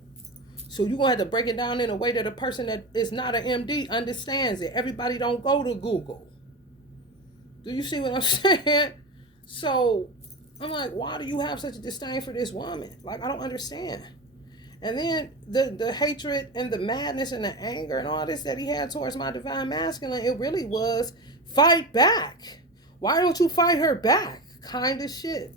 So you're going to have to break it down in a way that a person that is not an MD understands it. Everybody don't go to Google. Do you see what I'm saying? So I'm like, why do you have such a disdain for this woman? Like, I don't understand. And then the hatred and the madness and the anger and all this that he had towards my divine masculine, it really was fight back. Why don't you fight her back? Kind of shit.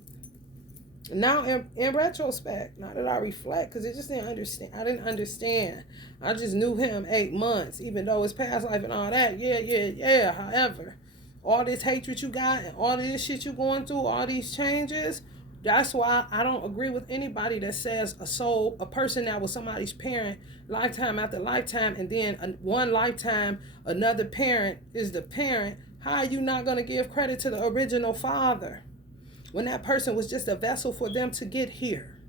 Now in retrospect, now that I reflect, because it just didn't understand. I didn't understand. I just knew him 8 months, even though his past life and all that. Yeah. However, all this hatred you got and all this shit you going through, all these changes. That's why I don't agree with anybody that says a person that was somebody's parent lifetime after lifetime, and then one lifetime another parent is the parent. How are you not going to give credit to the original father when that person was just a vessel for them to get here?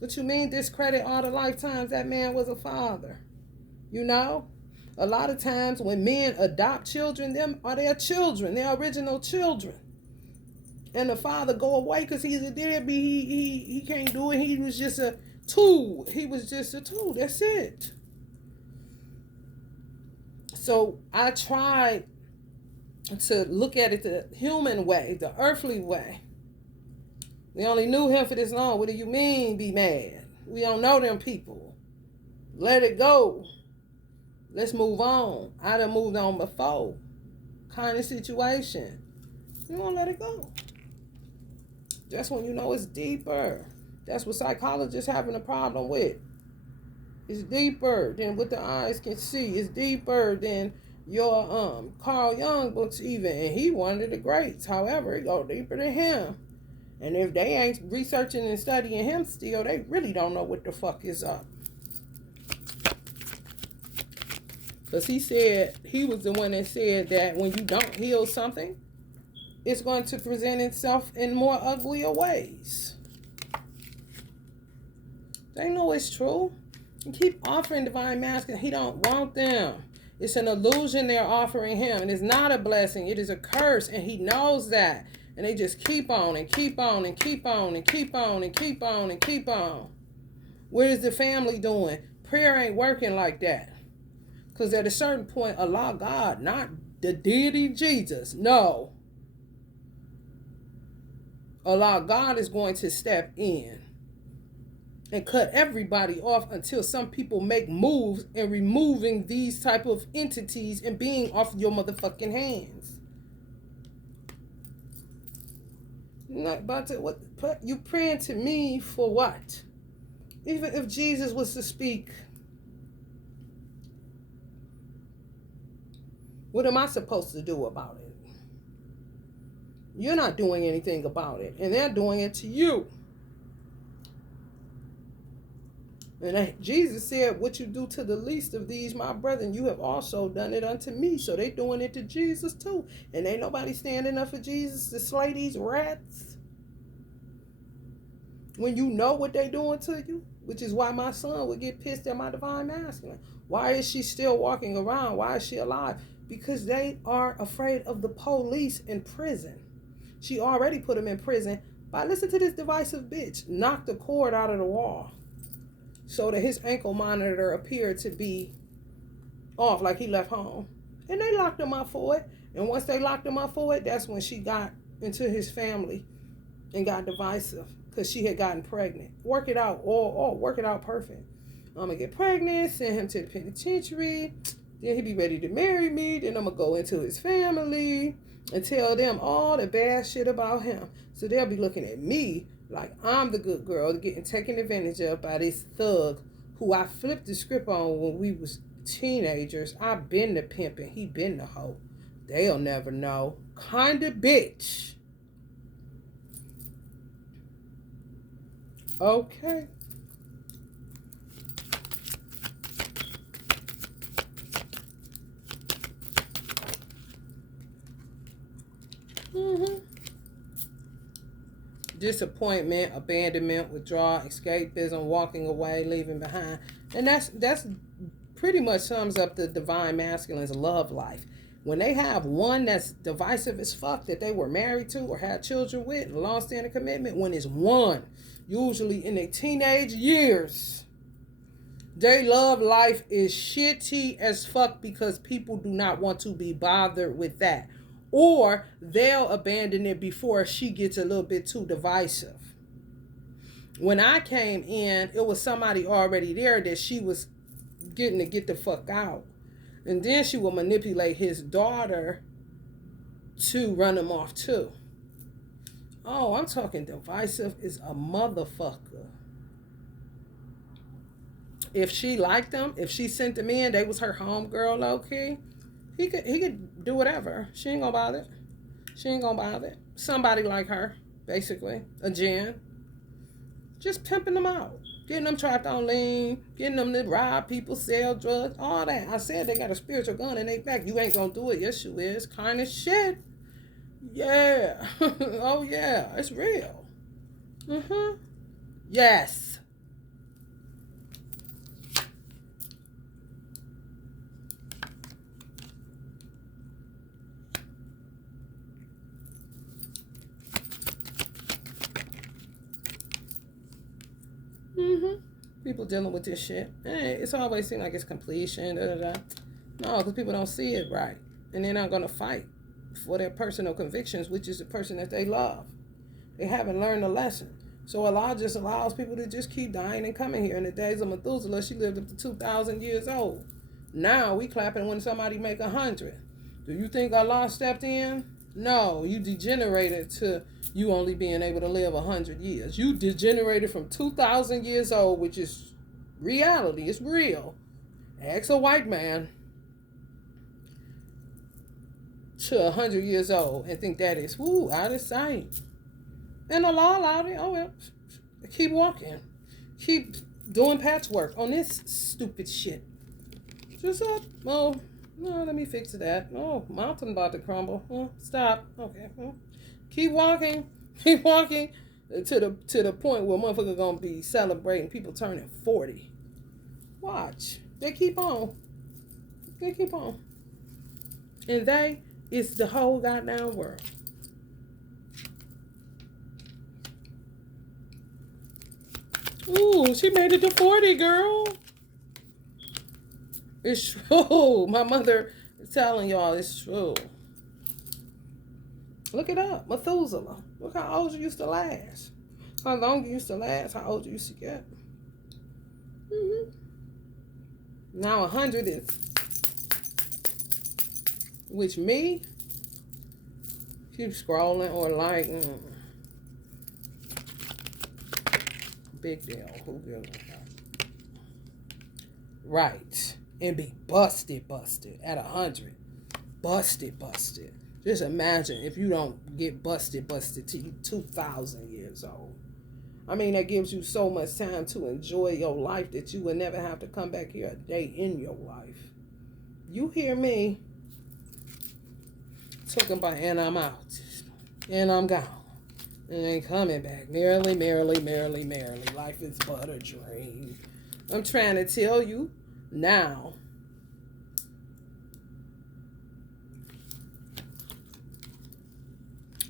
What you mean discredit all the lifetimes that man was a father? You know? A lot of times when men adopt children, them are their children, their original children. And the father go away because he's a deadbeat. He can't do it. He was just a tool. He was just a tool. That's it. So I tried to look at it the human way, the earthly way. We only knew him for this long. What do you mean be mad? We don't know them people. Let it go. Let's move on. I done moved on before. Kind of situation. You won't let it go. That's when you know it's deeper. That's what psychologists having a problem with. It's deeper than what the eyes can see. It's deeper than your Carl Jung books even. And he one of the greats. However, it go deeper than him. And if they ain't researching and studying him still, they really don't know what the fuck is up. Because he said, he was the one that said that when you don't heal something, it's going to present itself in more uglier ways. They know it's true. You keep offering divine masculine. He don't want them. It's an illusion they're offering him. And it's not a blessing. It is a curse. And he knows that. And they just keep on and keep on and keep on and keep on and keep on and keep on. What is the family doing? Prayer ain't working like that. Because at a certain point, Allah, God, not the deity Jesus. No. Allah, God is going to step in and cut everybody off until some people make moves in removing these type of entities and being off your motherfucking hands. Not about to, what you praying to me for what? Even if Jesus was to speak, what am I supposed to do about it? You're not doing anything about it, and they're doing it to you. And Jesus said, what you do to the least of these, my brethren, you have also done it unto me. So they doing it to Jesus too. And ain't nobody standing up for Jesus to slay these rats. When you know what they doing to you, which is why my son would get pissed at my divine masculine. Why is she still walking around? Why is she alive? Because they are afraid of the police in prison. She already put him in prison by, listen to this divisive bitch, knocked the cord out of the wall, so that his ankle monitor appeared to be off, like he left home. And they locked him up for it. And once they locked him up for it, that's when she got into his family and got divisive, because she had gotten pregnant. Work it out, or work it out perfect. I'm going to get pregnant, send him to the penitentiary, then he'll be ready to marry me, then I'm going to go into his family and tell them all the bad shit about him. So they'll be looking at me like I'm the good girl getting taken advantage of by this thug who I flipped the script on when we was teenagers. I been the pimp and he been the hoe. They'll never know. Kinda bitch. Okay. Disappointment, abandonment, withdrawal, escapism, walking away, leaving behind. And that's pretty much sums up the divine masculine's love life. When they have one that's divisive as fuck that they were married to or had children with, and long-standing commitment, when it's one, usually in their teenage years, their love life is shitty as fuck because people do not want to be bothered with that. Or they'll abandon it before she gets a little bit too divisive. When I came in, it was somebody already there that she was getting to get the fuck out. And then she will manipulate his daughter to run him off too. Oh, I'm talking divisive is a motherfucker. If she liked him, if she sent him in, they was her homegirl, low-key, he could do whatever. She ain't gonna bother. She ain't gonna bother. Somebody like her, basically. A Jen. Just pimping them out. Getting them trapped on lean. Getting them to rob people, sell drugs. All that. I said they got a spiritual gun in their back. You ain't gonna do it. Yes, you is. Kind of shit. Yeah. Oh, yeah. It's real. Yes. People dealing with this shit. Hey, it's always seemed like it's completion. No, because people don't see it right. And they're not going to fight for their personal convictions, which is the person that they love. They haven't learned a lesson. So Allah just allows people to just keep dying and coming here. In the days of Methuselah, she lived up to 2,000 years old. Now we clapping when somebody make 100. Do you think Allah stepped in? No, you degenerated to you only being able to live 100 years. You degenerated from 2,000 years old, which is reality. It's real. Ask a white man to 100 years old and think that is, out of sight. And the law allowed it. Oh well, keep walking, keep doing patchwork on this stupid shit. Just up. Oh, no, let me fix that. Oh, mountain about to crumble. Oh, stop. Okay. Oh. Keep walking. Keep walking to the point where motherfuckers gonna be celebrating people turning 40. Watch. They keep on. They keep on. And it's the whole goddamn world. Ooh, she made it to 40, girl. It's true. My mother is telling y'all it's true. Look it up. Methuselah. Look how old you used to last. How long you used to last. How old you used to get. Now 100 is. Which me? Keep scrolling or like. Big deal. Who gives a fuck? Right. And be busted at 100. Busted. Just imagine if you don't get busted till you 2,000 years old. I mean, that gives you so much time to enjoy your life that you will never have to come back here a day in your life. You hear me? Talking about, and I'm out. And I'm gone. And ain't coming back. Merrily. Life is but a dream. I'm trying to tell you now.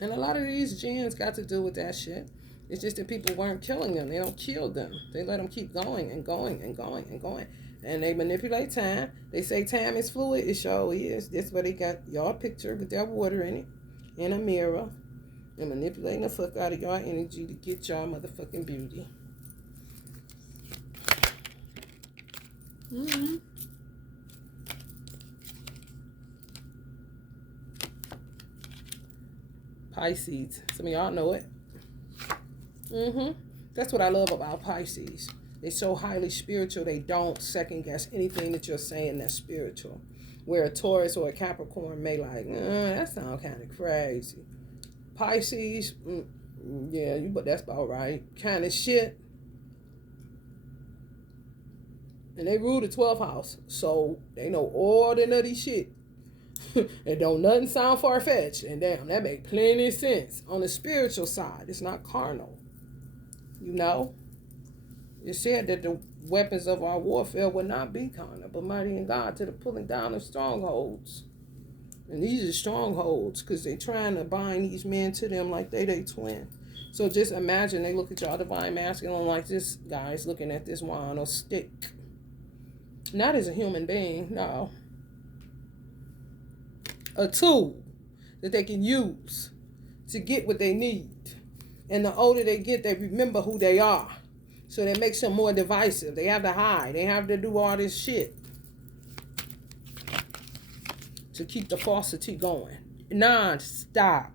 And a lot of these genes got to do with that shit. It's just that people weren't killing them. They don't kill them. They let them keep going. And they manipulate time. They say time is fluid. It sure is. That's why they got y'all picture with their water in it. And a mirror. And manipulating the fuck out of y'all energy to get y'all motherfucking beauty. Pisces. Some of y'all know it. That's what I love about Pisces. They're so highly spiritual, they don't second guess anything that you're saying that's spiritual. Where a Taurus or a Capricorn may like, that sounds kind of crazy. Pisces, yeah, but that's about right. Kind of shit. And they rule the 12th house, so they know ordinary shit. And don't nothing sound far-fetched. And damn, that make plenty of sense. On the spiritual side, it's not carnal. You know? It said that the weapons of our warfare will not be carnal, but mighty in God to the pulling down of strongholds. And these are strongholds because they're trying to bind these men to them like they twin. So just imagine they look at y'all divine masculine like this guy's looking at this wand or stick. Not as a human being, no. A tool that they can use to get what they need. And the older they get, they remember who they are. So that makes them more divisive. They have to hide. They have to do all this shit to keep the falsity going. Non-stop.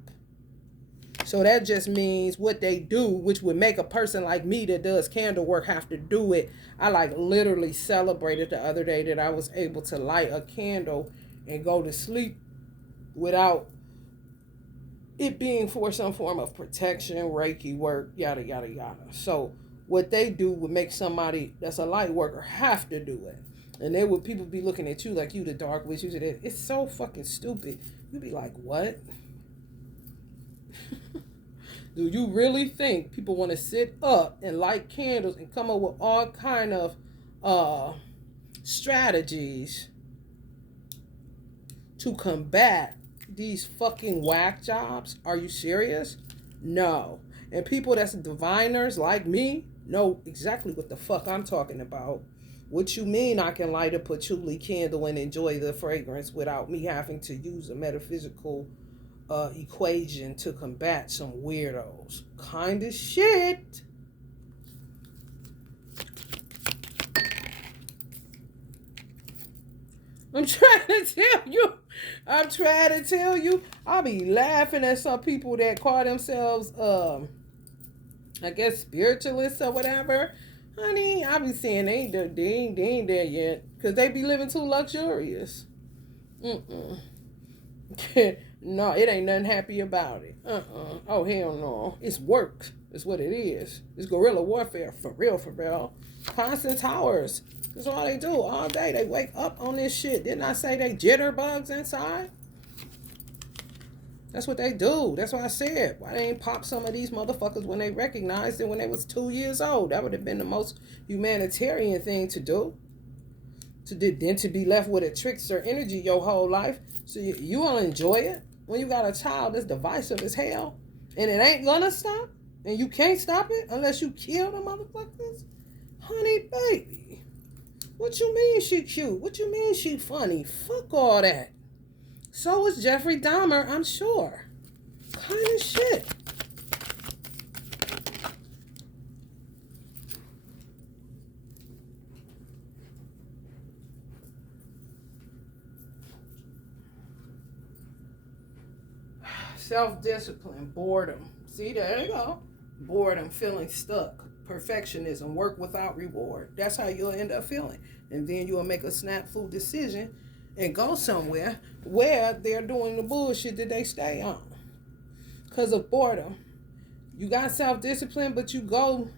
So that just means what they do, which would make a person like me that does candle work have to do it. I like literally celebrated the other day that I was able to light a candle and go to sleep without it being for some form of protection, Reiki work, yada, yada, yada. So what they do would make somebody that's a light worker have to do it. And then would people be looking at you like you the dark witch. It's so fucking stupid. You'd be like, what? Do you really think people want to sit up and light candles and come up with all kind of strategies to combat these fucking whack jobs? Are you serious? No. And people that's diviners like me know exactly what the fuck I'm talking about. What you mean I can light a patchouli candle and enjoy the fragrance without me having to use a metaphysical equation to combat some weirdos? Kind of shit. I'm trying to tell you. I be laughing at some people that call themselves, I guess, spiritualists or whatever. Honey, I be saying they ain't there yet. Because they be living too luxurious. No, it ain't nothing happy about it. Oh, hell no. It's work. It's what it is. It's guerrilla warfare. For real, for real. Constant towers. That's all they do all day. They wake up on this shit. Didn't I say they jitterbugs inside? That's what they do. That's what I said. Why they ain't pop some of these motherfuckers when they recognized it when they was 2 years old? That would have been the most humanitarian thing to do. Than to be left with a trickster energy your whole life. So you will enjoy it when you got a child that's divisive as hell, and it ain't gonna stop, and you can't stop it unless you kill the motherfuckers. Honey, baby, what you mean she cute? What you mean she funny? Fuck all that. So is Jeffrey Dahmer, I'm sure. Kind of shit. Self-discipline, boredom. See, there you go. Boredom, feeling stuck, perfectionism, work without reward. That's how you'll end up feeling. And then you'll make a snafu decision and go somewhere where they're doing the bullshit that they stay on. Because of boredom. You got self-discipline, but you go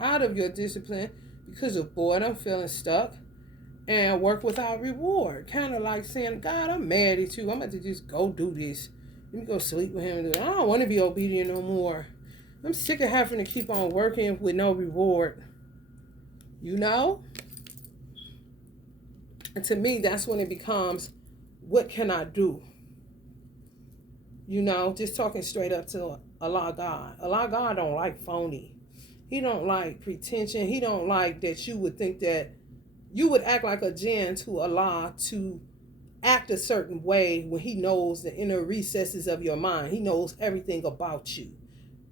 out of your discipline because of boredom, feeling stuck, and work without reward. Kind of like saying, God, I'm mad at you. I'm going to just go do this. Let me go sleep with him and do it. I don't want to be obedient no more. I'm sick of having to keep on working with no reward. You know? And to me, that's when it becomes, what can I do? You know, just talking straight up to Allah God. Allah God don't like phony. He don't like pretension. He don't like that you would think that you would act like a jinn to Allah to act a certain way when he knows the inner recesses of your mind. He knows everything about you.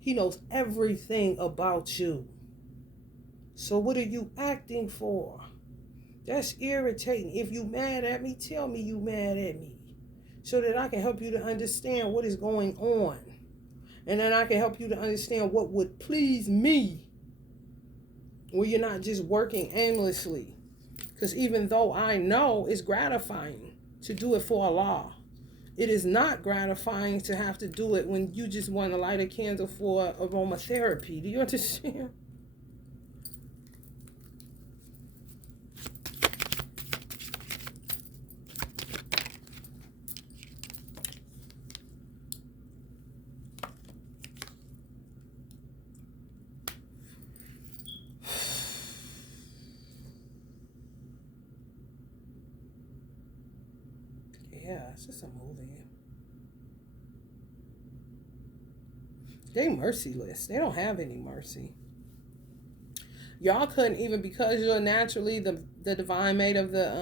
He knows everything about you. So what are you acting for? That's irritating. If you mad at me, tell me you mad at me, so that I can help you to understand what is going on. And then I can help you to understand what would please me, where you're not just working aimlessly. Because even though I know it's gratifying to do it for Allah, it is not gratifying to have to do it when you just want to light a candle for aromatherapy. Do you understand? Yeah, it's just a movie. They merciless. They don't have any mercy. Y'all couldn't even, because you're naturally the divine mate of the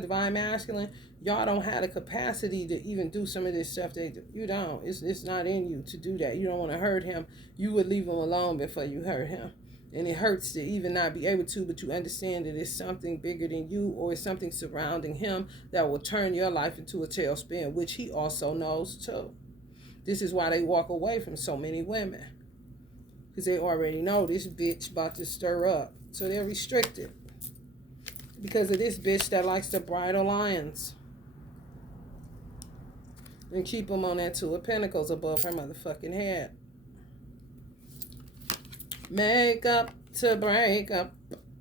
divine masculine, y'all don't have the capacity to even do some of this stuff they do. You don't. It's not in you to do that. You don't want to hurt him. You would leave him alone before you hurt him. And it hurts to even not be able to, but you understand that it's something bigger than you, or it's something surrounding him that will turn your life into a tailspin, which he also knows too. This is why they walk away from so many women. Because they already know this bitch about to stir up. So they're restricted. Because of this bitch that likes to bridle lions. And keep them on that 2 of Pentacles above her motherfucking head. Make up to break up.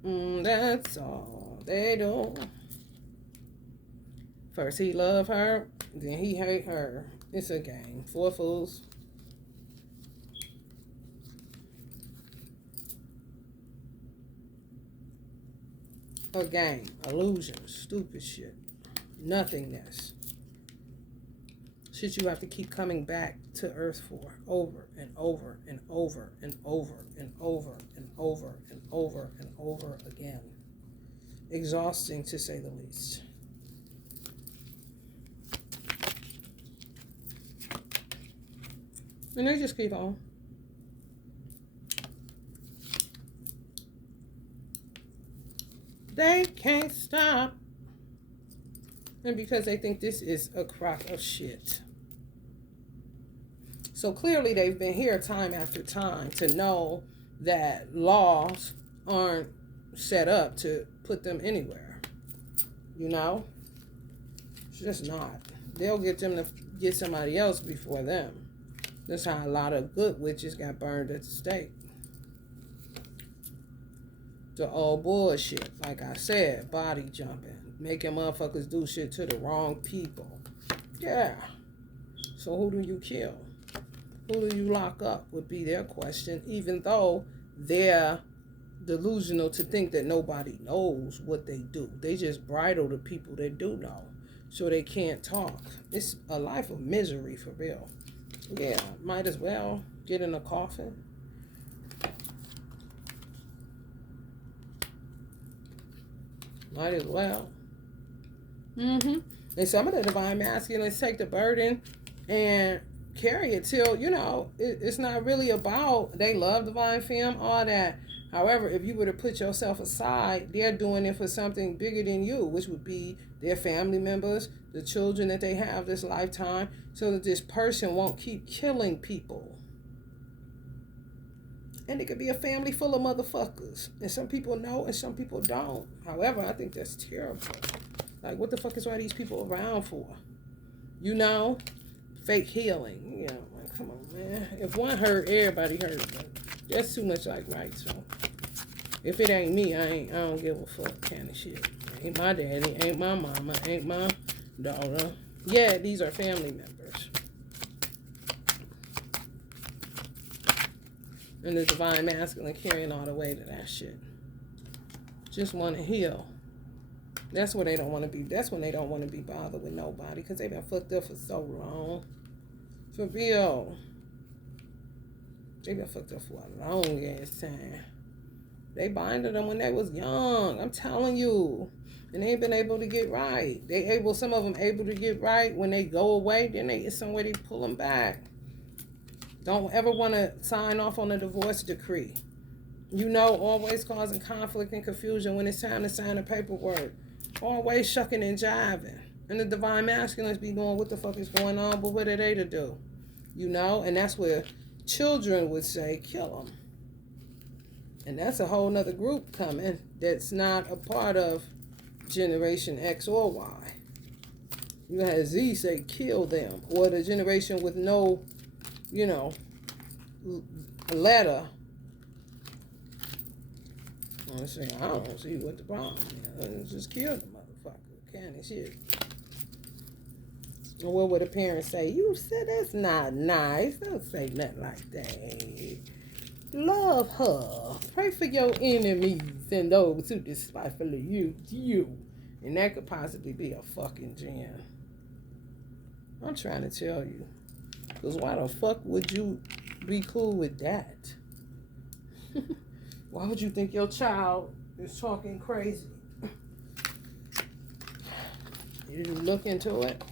That's all they do. First he love her, then he hate her. It's a game. 4 fools. A game. Illusion. Stupid shit. Nothingness. Shit you have to keep coming back to earth for, over and over and over and over and over and over and over and over again. Exhausting, to say the least. And they just keep on. They can't stop. And because they think this is a crock of shit. So clearly they've been here time after time to know that laws aren't set up to put them anywhere. You know? It's just not. they'll get them to get somebody else before them. That's how a lot of good witches got burned at the stake. The old bullshit, like I said, body jumping, making motherfuckers do shit to the wrong people. Yeah. So who do you kill? Who do you lock up would be their question, even though they're delusional to think that nobody knows what they do. They just bridle the people that do know, so they can't talk. It's a life of misery for real. Yeah, might as well get in a coffin. Might as well. And some of the divine masculines take the burden and carry it till, it's not really about, they love divine femme, all that. However, if you were to put yourself aside, they're doing it for something bigger than you, which would be their family members, the children that they have this lifetime, so that this person won't keep killing people. And it could be a family full of motherfuckers. And some people know and some people don't. However, I think that's terrible. Like, what the fuck is all these people around for? Fake healing. Like, come on, man. If one hurt, everybody hurt. But that's too much like right. So, if it ain't me, I don't give a fuck kind of shit. Ain't my daddy, ain't my mama, ain't my daughter. Yeah, these are family members. And the divine masculine carrying all the weight of that shit. Just want to heal. That's where they don't want to be. That's when they don't want to be bothered with nobody, because they've been fucked up for so long. For real. They've been fucked up for a long ass time. They binded them when they was young. I'm telling you. And they ain't been able to get right. Some of them able to get right. When they go away, then they get somewhere they pull them back. Don't ever want to sign off on a divorce decree. Always causing conflict and confusion when it's time to sign the paperwork. Always shucking and jiving. And the divine masculines be going, what the fuck is going on? But what are they to do? And that's where children would say, kill them. And that's a whole nother group coming that's not a part of Generation X or Y. You had Z say, kill them. Or the generation with no, letter. I say, I don't see what the problem is. Just kill the motherfucker. Kind of shit. And what would the parents say? You said that's not nice. Don't say nothing like that. Love her. Pray for your enemies and those who despitefully use you. And that could possibly be a fucking jam. I'm trying to tell you. Because why the fuck would you be cool with that? Why would you think your child is talking crazy? You look into it.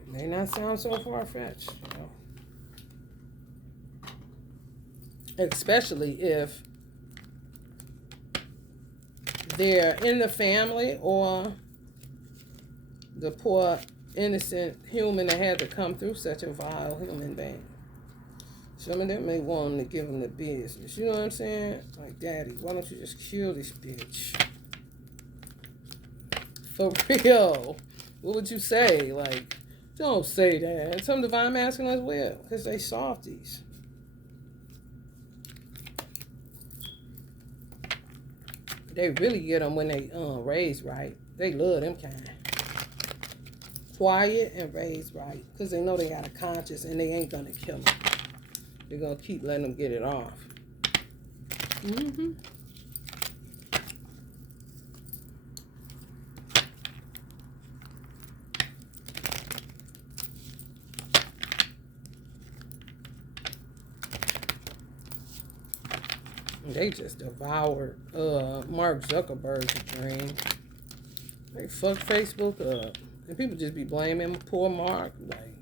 It may not sound so far-fetched. Especially if they're in the family or the poor innocent human that had to come through such a vile human being. Some of them may want them to give them the business. You know what I'm saying? Like, Daddy, why don't you just kill this bitch? For real. What would you say? Like, don't say that. Some divine masculines will, because they softies. They really get them when they raised right. They love them kind. Quiet and raised right. Because they know they got a conscience and they ain't going to kill them. They're going to keep letting them get it off. They just devoured Mark Zuckerberg's dream. They fucked Facebook up. And people just be blaming poor Mark. Like,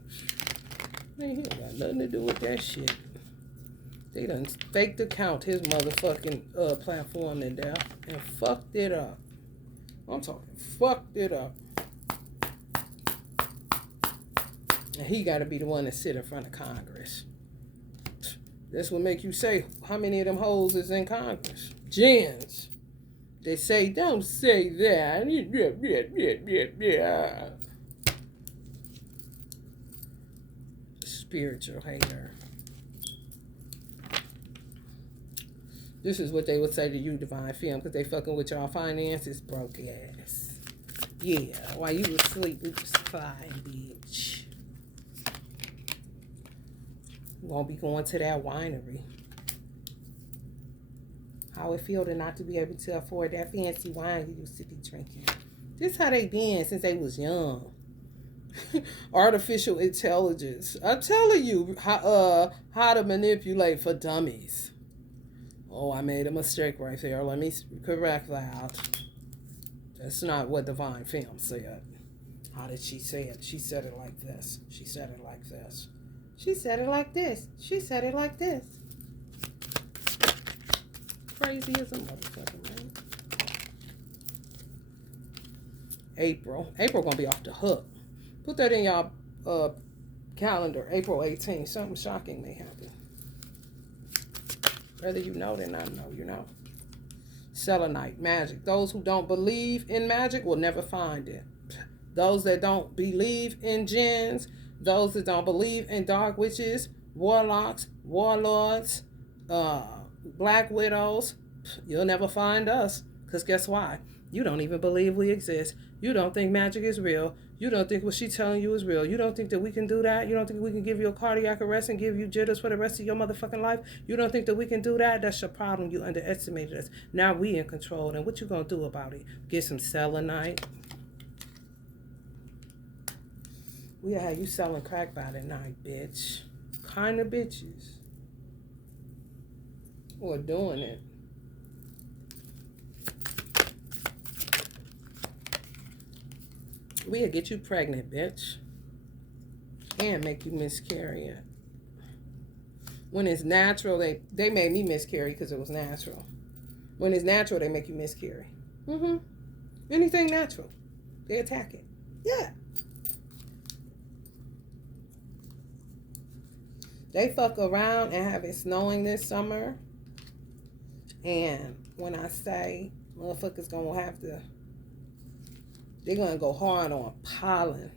man, he ain't got nothing to do with that shit. They done faked account his motherfucking platform to death and fucked it up. I'm talking fucked it up. And he got to be the one that sit in front of Congress. This will make you say, how many of them hoes is in Congress? Gens. They say, don't say that. Spiritual hater. This is what they would say to you, Divine Femme, because they fucking with y'all finances, broke ass. Yeah, while you was asleep, we was flying, bitch. You won't be going to that winery. How it feel to not to be able to afford that fancy wine you used to be drinking. This how they been since they was young. Artificial intelligence. I'm telling you how to manipulate for dummies. Oh, I made a mistake right there. Let me correct that. That's not what Divine Femme said. How did she say it? She said it like this. She said it like this. She said it like this. She said it like this. Crazy as a motherfucker, man. April gonna be off the hook. Put that in y'all calendar. April 18th. Something shocking may happen. Whether you know than not know, you know. Selenite, magic. Those who don't believe in magic will never find it. Those that don't believe in jinns, those that don't believe in dark witches, warlocks, warlords, black widows, you'll never find us. Because guess why? You don't even believe we exist. You don't think magic is real. You don't think what she's telling you is real. You don't think that we can do that. You don't think we can give you a cardiac arrest and give you jitters for the rest of your motherfucking life. You don't think that we can do that. That's your problem. You underestimated us. Now we in control. And what you gonna do about it? Get some selenite. We have you selling crack by the night, bitch. Kind of bitches. Or doing it. We'll get you pregnant, bitch. And make you miscarry it. When it's natural, they made me miscarry because it was natural. When it's natural, they make you miscarry. Anything natural, they attack it. Yeah. They fuck around and have it snowing this summer. And when I say motherfuckers gonna have to, they're gonna go hard on pollen.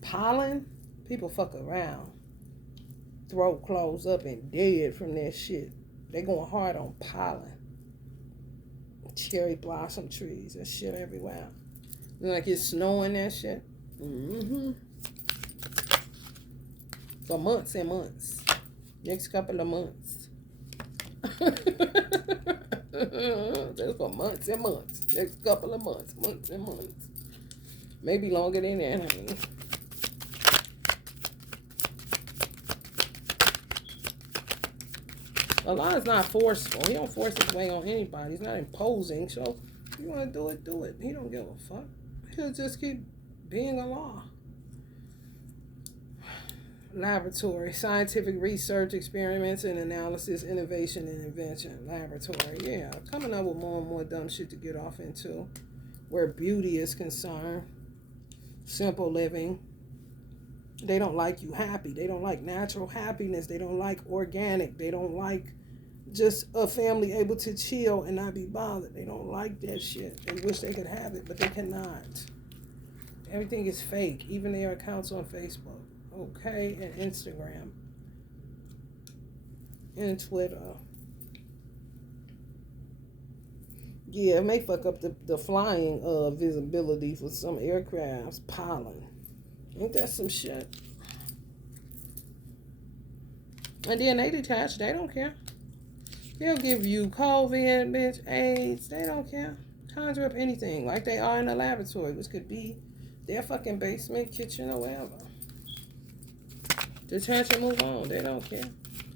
Pollen? People fuck around. Throat closed up and dead from that shit. They going hard on pollen. Cherry blossom trees and shit everywhere. Like it's snowing and shit. For months and months. Next couple of months. That's for months and months. Next couple of months. Months and months. Maybe longer than that, honey. Allah is not forceful. He don't force his way on anybody. He's not imposing. So if you want to do it, do it. He don't give a fuck. He'll just keep being Allah. Laboratory, scientific research, experiments and analysis, innovation and invention. Laboratory, yeah. Coming up with more and more dumb shit to get off into. Where beauty is concerned. Simple living. They don't like you happy. They don't like natural happiness. They don't like organic. They don't like just a family able to chill and not be bothered. They don't like that shit. They wish they could have it, but they cannot. Everything is fake. Even their accounts on Facebook. Okay? And Instagram. And Twitter. Yeah, it may fuck up the flying visibility for some aircrafts. Pollen. Ain't that some shit? And then they detach. They don't care. They'll give you COVID, bitch, AIDS. They don't care. Conjure up anything like they are in the laboratory, which could be their fucking basement, kitchen, or wherever. Detach and move on. They don't care.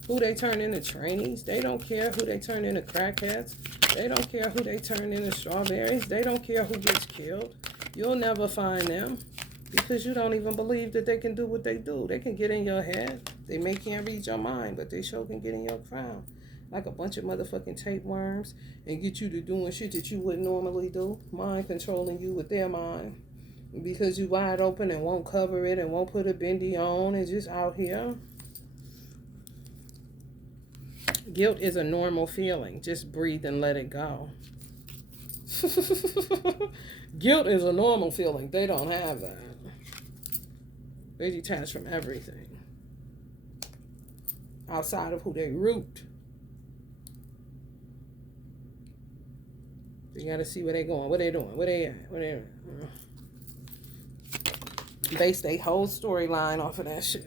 Who they turn into trainees. They don't care who they turn into crackheads. They don't care who they turn into strawberries. They don't care who gets killed. You'll never find them. Because you don't even believe that they can do what they do. They can get in your head. They may can't read your mind, but they sure can get in your crown. Like a bunch of motherfucking tapeworms and get you to doing shit that you wouldn't normally do. Mind controlling you with their mind. Because you wide open and won't cover it and won't put a bendy on and just out here. Guilt is a normal feeling. Just breathe and let it go. Guilt is a normal feeling. They don't have that. They detach from everything. outside of who they root. You gotta see where they going, what they doing, where they at, where they at. Base their whole storyline off of that shit.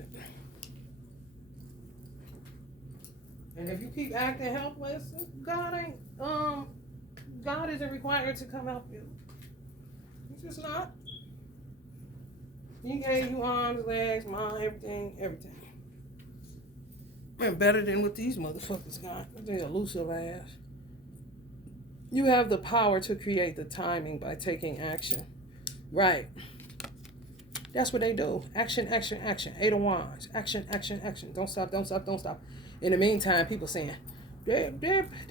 And if you keep acting helpless, God isn't required to come help you. He's just not. He gave you arms, legs, mind, everything. And better than what these motherfuckers got. They're elusive ass. You have the power to create the timing by taking action. Right. That's what they do. Action, action, action. 8 of Wands. Action, action, action. Don't stop, don't stop, don't stop. In the meantime, people saying, there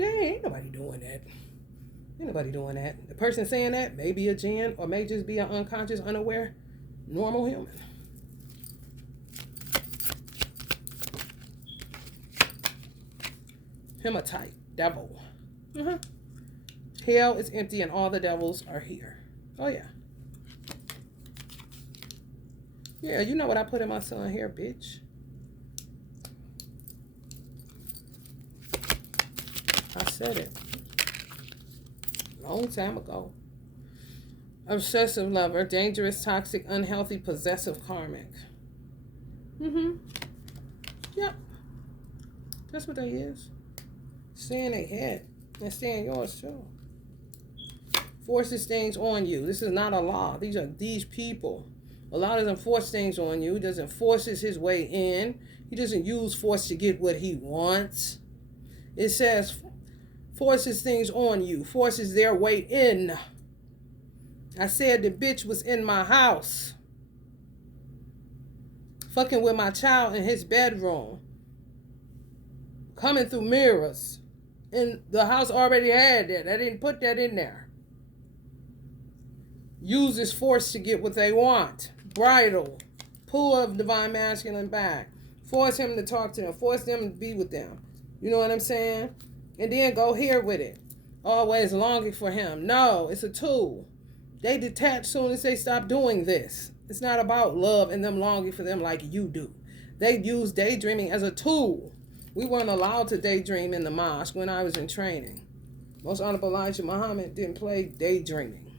ain't nobody doing that. Ain't nobody doing that. The person saying that may be a jinn or may just be an unconscious, unaware, normal human. Hematite, devil. Hell is empty and all the devils are here. Oh, yeah. Yeah, you know what I put in my son's hair, bitch. I said it. Long time ago. Obsessive lover, dangerous, toxic, unhealthy, possessive, karmic. Yep. That's what they is. Stay in their head. And stay in yours too. Forces things on you. This is not a law. These are these people. Allah doesn't force things on you. He doesn't force his way in. He doesn't use force to get what he wants. It says forces things on you. Forces their way in. I said the bitch was in my house. Fucking with my child in his bedroom. Coming through mirrors. And the house already had that. I didn't put that in there. Uses force to get what they want. Bridle. Pull of divine masculine back. Force him to talk to them. Force them to be with them. You know what I'm saying? And then go here with it. Always longing for him. No, it's a tool. They detach soon as they stop doing this. It's not about love and them longing for them like you do. They use daydreaming as a tool. We weren't allowed to daydream in the mosque when I was in training. Most Honorable Elijah Muhammad didn't play daydreaming.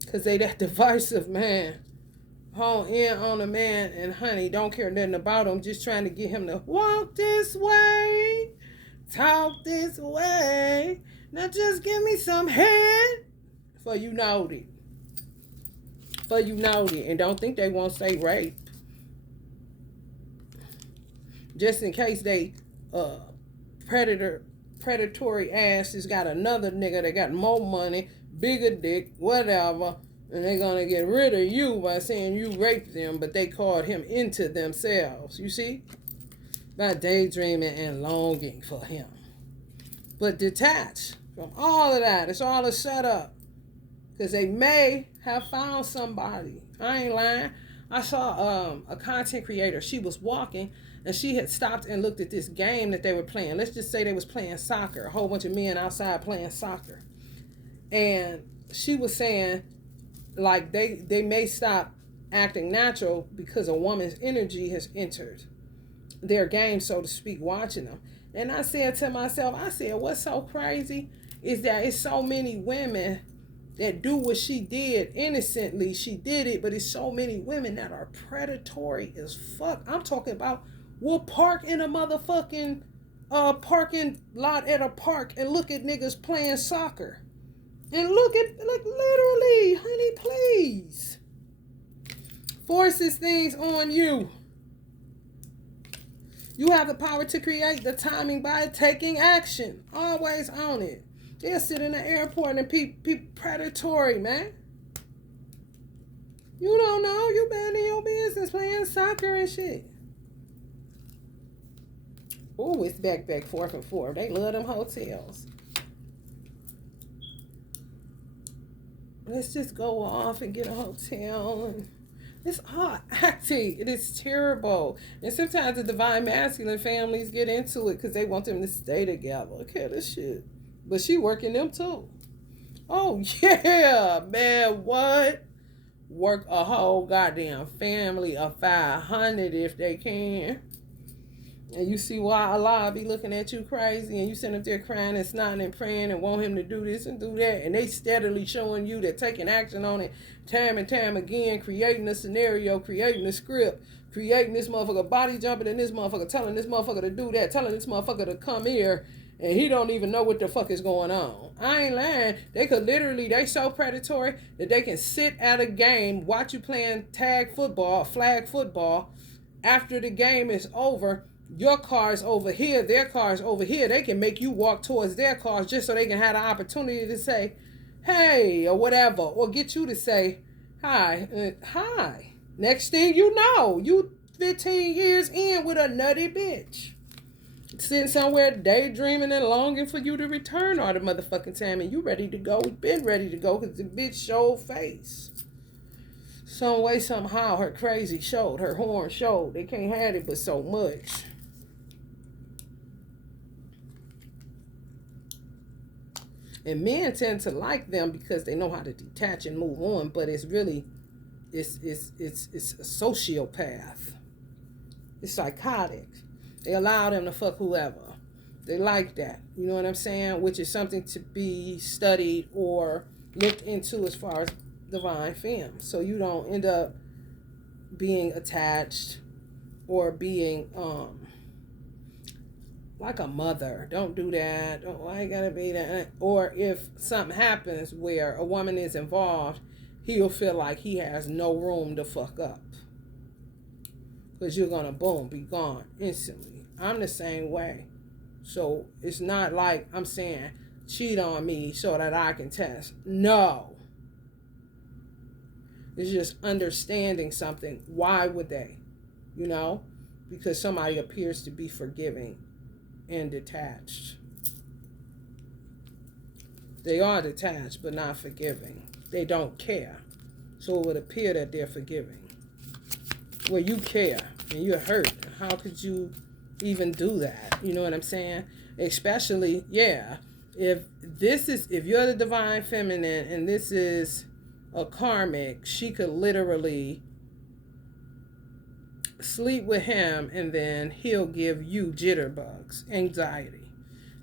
Because they that divisive, man. Hone in on a man and honey, don't care nothing about him. Just trying to get him to walk this way. Talk this way. Now just give me some head. For you know it. For you know it. And don't think they won't say rape. Just in case they predatory ass has got another nigga that got more money, bigger dick, whatever, and they're gonna get rid of you by saying you raped them, but they called him into themselves. You see? By daydreaming and longing for him. But detach from all of that. It's all a setup. Because they may have found somebody. I ain't lying. I saw a content creator. She was walking and she had stopped and looked at this game that they were playing. Let's just say they was playing soccer. A whole bunch of men outside playing soccer. And she was saying, like, they may stop acting natural because a woman's energy has entered their game, so to speak, watching them. And I said to myself, what's so crazy is that it's so many women that do what she did innocently. She did it, but it's so many women that are predatory as fuck. I'm talking about we'll park in a motherfucking parking lot at a park and look at niggas playing soccer. And look literally, honey, please. Forces things on you. You have the power to create the timing by taking action. Always on it. They'll sit in the airport and be predatory, man. You don't know. You been in your business playing soccer and shit. Oh, it's back, forth and forth. They love them hotels. Let's just go off and get a hotel. And it's all acting. It is terrible. And sometimes the divine masculine families get into it because they want them to stay together. Okay, this shit. But she working them too. Oh, yeah, man, what? Work a whole goddamn family of 500 if they can. And you see why Allah be looking at you crazy, and you sit up there crying and snotting and praying and want him to do this and do that, and they steadily showing you that taking action on it time and time again, creating a scenario, creating a script, creating this motherfucker body jumping in this motherfucker, telling this motherfucker to do that, telling this motherfucker to come here, and he don't even know what the fuck is going on. I ain't lying. They could literally, they so predatory that they can sit at a game, watch you playing tag football, flag football. After the game is over, your car's over here, their car's over here. They can make you walk towards their cars just so they can have the opportunity to say, hey, or whatever, or get you to say, hi, hi. Next thing you know, you 15 years in with a nutty bitch. Sitting somewhere daydreaming and longing for you to return all the motherfucking time, and you ready to go, been ready to go, because the bitch showed face. Some way, somehow, her crazy showed, her horn showed. They can't have it but so much. And men tend to like them because they know how to detach and move on, but it's really, it's a sociopath. It's psychotic. They allow them to fuck whoever. They like that. You know what I'm saying? Which is something to be studied or looked into as far as divine femme. So you don't end up being attached or being like a mother. Don't do that. Why you gotta be that? Or if something happens where a woman is involved, he'll feel like he has no room to fuck up. Because you're gonna boom, be gone instantly. I'm the same way. So it's not like I'm saying cheat on me so that I can test. No. It's just understanding something. Why would they? You know? Because somebody appears to be forgiving and detached. They are detached but not forgiving. They don't care. So it would appear that they're forgiving. Well, you care and you're hurt. How could you even do that? You know what I'm saying? Especially, yeah, if you're the divine feminine and this is a karmic, she could literally sleep with him and then he'll give you jitterbugs, anxiety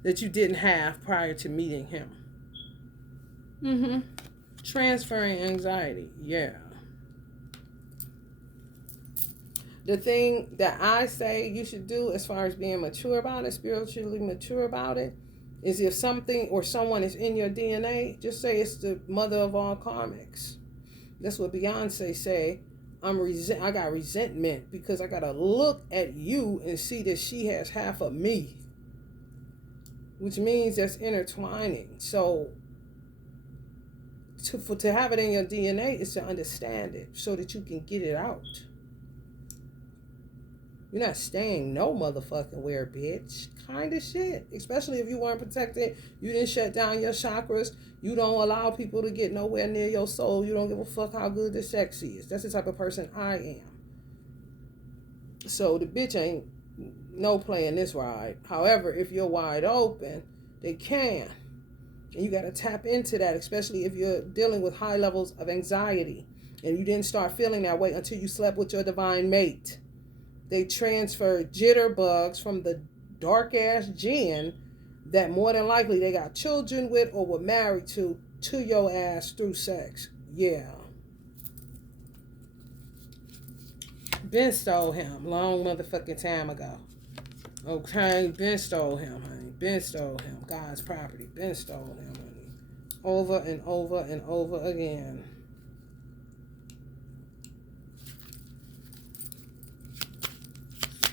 that you didn't have prior to meeting him. Transferring anxiety, yeah. The thing that I say you should do as far as being mature about it, spiritually mature about it, is if something or someone is in your DNA, just say it's the mother of all karmics. That's what Beyonce say. I got resentment because I got to look at you and see that she has half of me, which means that's intertwining. So to have it in your DNA is to understand it so that you can get it out. You're not staying no motherfucking where, bitch. Kind of shit. Especially if you weren't protected. You didn't shut down your chakras. You don't allow people to get nowhere near your soul. You don't give a fuck how good the sex is. That's the type of person I am. So the bitch ain't no playing this ride. However, if you're wide open, they can. And you got to tap into that, especially if you're dealing with high levels of anxiety. And you didn't start feeling that way until you slept with your divine mate. They transfer jitterbugs from the dark ass jinn that more than likely they got children with or were married to your ass through sex. Yeah. Ben stole him long motherfucking time ago. Okay, Ben stole him, honey. Ben stole him. God's property. Ben stole him, honey. Over and over and over again.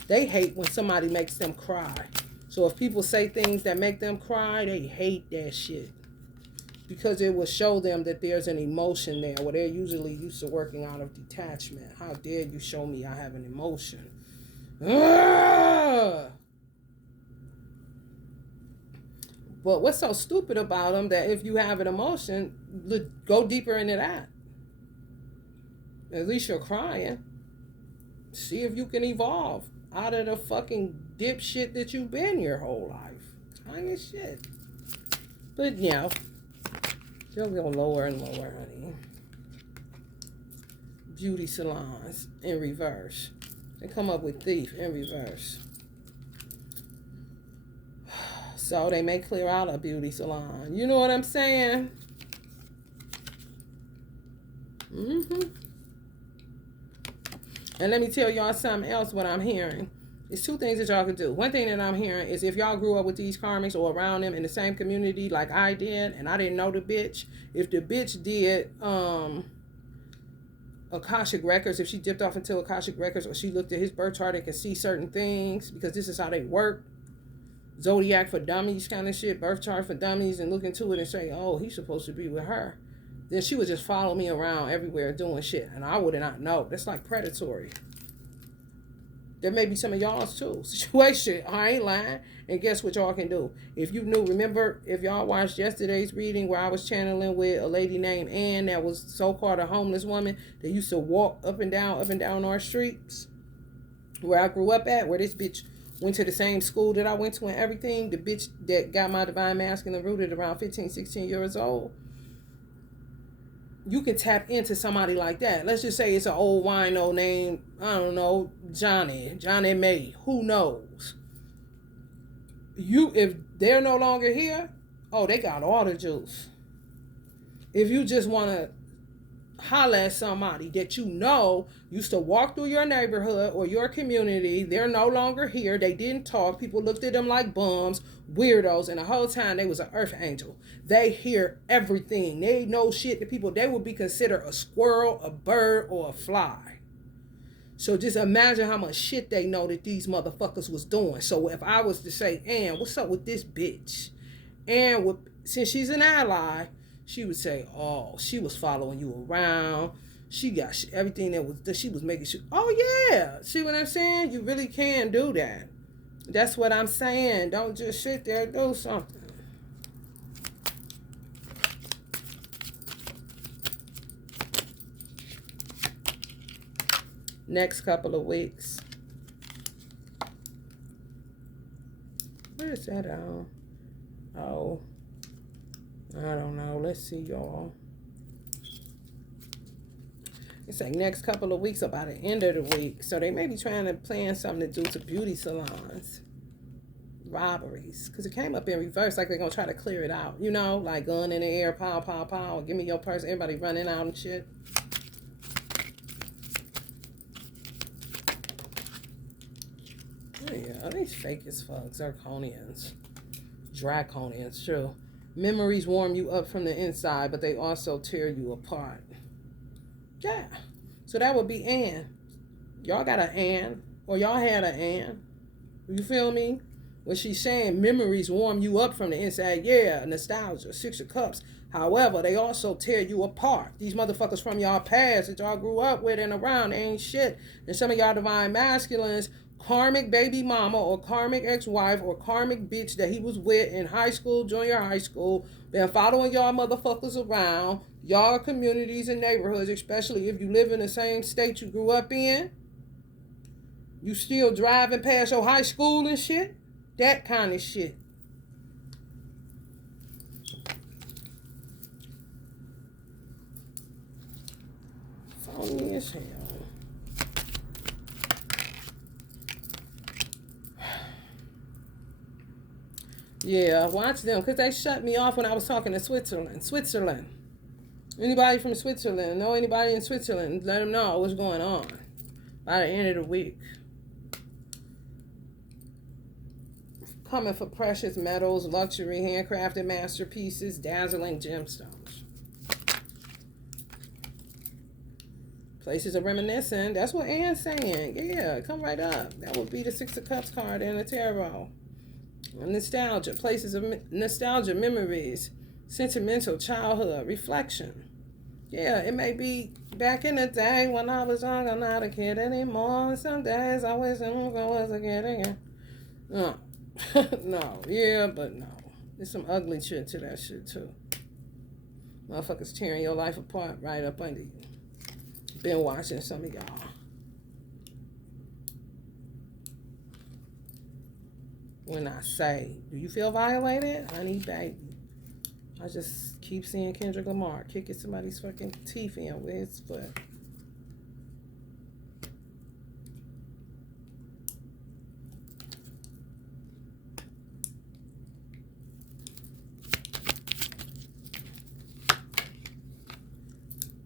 They hate when somebody makes them cry. So if people say things that make them cry, they hate that shit. Because it will show them that there's an emotion there where they're usually used to working out of detachment. How dare you show me I have an emotion? Ugh! But what's so stupid about them that if you have an emotion, go deeper into that. At least you're crying. See if you can evolve out of the fucking dipshit that you've been your whole life. Kind of shit. But, you know, they'll go lower and lower, honey. Beauty salons in reverse. They come up with thief in reverse. So they may clear out a beauty salon. You know what I'm saying? And let me tell y'all something else what I'm hearing. It's two things that y'all could do. One thing that I'm hearing is if y'all grew up with these karmics or around them in the same community like I did, and I didn't know the bitch, if the bitch did Akashic Records, if she dipped off into Akashic Records or she looked at his birth chart and could see certain things, because this is how they work. Zodiac for dummies kind of shit, birth chart for dummies, and look into it and say, oh, he's supposed to be with her. Then she would just follow me around everywhere doing shit, and I would not know. That's like predatory. There may be some of y'all's too. Situation. I ain't lying. And guess what y'all can do? If you knew, remember, if y'all watched yesterday's reading where I was channeling with a lady named Ann that was so-called a homeless woman that used to walk up and down our streets where I grew up at, where this bitch went to the same school that I went to and everything. The bitch that got my divine masculine rooted around 15, 16 years old. You can tap into somebody like that. Let's just say it's an old wino named, I don't know, Johnny May. Who knows? If they're no longer here, oh, they got all the juice. If you just want to holler at somebody that you know used to walk through your neighborhood or your community, they're no longer here, they didn't talk, people looked at them like bums, weirdos, and the whole time they was an earth angel. They hear everything. They know shit to people. They would be considered a squirrel, a bird, or a fly. So just imagine how much shit they know that these motherfuckers was doing. So if I was to say, Ann, what's up with this bitch? And since she's an ally, she would say, oh, she was following you around. She got everything that she was making sure. Oh, yeah. See what I'm saying? You really can do that. That's what I'm saying. Don't just sit there and do something. Next couple of weeks. Where is that on? Oh, I don't know. Let's see, y'all. It's like next couple of weeks, about the end of the week. So they may be trying to plan something to do to beauty salons. Robberies. Because it came up in reverse, like they're going to try to clear it out. You know, like gun in the air, pow, pow, pow. Give me your purse. Everybody running out and shit. Yeah, these fake as fuck. Zirconians. Draconians, true. Memories warm you up from the inside, but they also tear you apart. Yeah. So that would be Ann. Y'all got an Ann. Or y'all had an Ann. You feel me? When she's saying memories warm you up from the inside. Yeah, nostalgia, 6 of Cups. However, they also tear you apart. These motherfuckers from y'all past that y'all grew up with and around, they ain't shit. And some of y'all divine masculines, karmic baby mama or karmic ex-wife or karmic bitch that he was with in high school, junior high school, been following y'all motherfuckers around, y'all communities and neighborhoods, especially if you live in the same state you grew up in. You still driving past your high school and shit. That kind of shit. Phony as hell. Yeah, watch them, because they shut me off when I was talking to Switzerland. Anybody from Switzerland? Know anybody in Switzerland? Let them know what's going on by the end of the week. Coming for precious metals, luxury, handcrafted masterpieces, dazzling gemstones. Places of reminiscing. That's what Ann's saying. Yeah, come right up. That would be the 6 of Cups card in the tarot. Nostalgia, places of nostalgia, memories, sentimental childhood, reflection. Yeah, it may be back in the day when I was young, I'm not a kid anymore. Some days I wish I was a kid again. No, no, yeah, but no. There's some ugly shit to that shit too. Motherfuckers tearing your life apart right up under you. Been watching some of y'all. When I say, do you feel violated? Honey, baby. I just keep seeing Kendrick Lamar kicking somebody's fucking teeth in with his foot.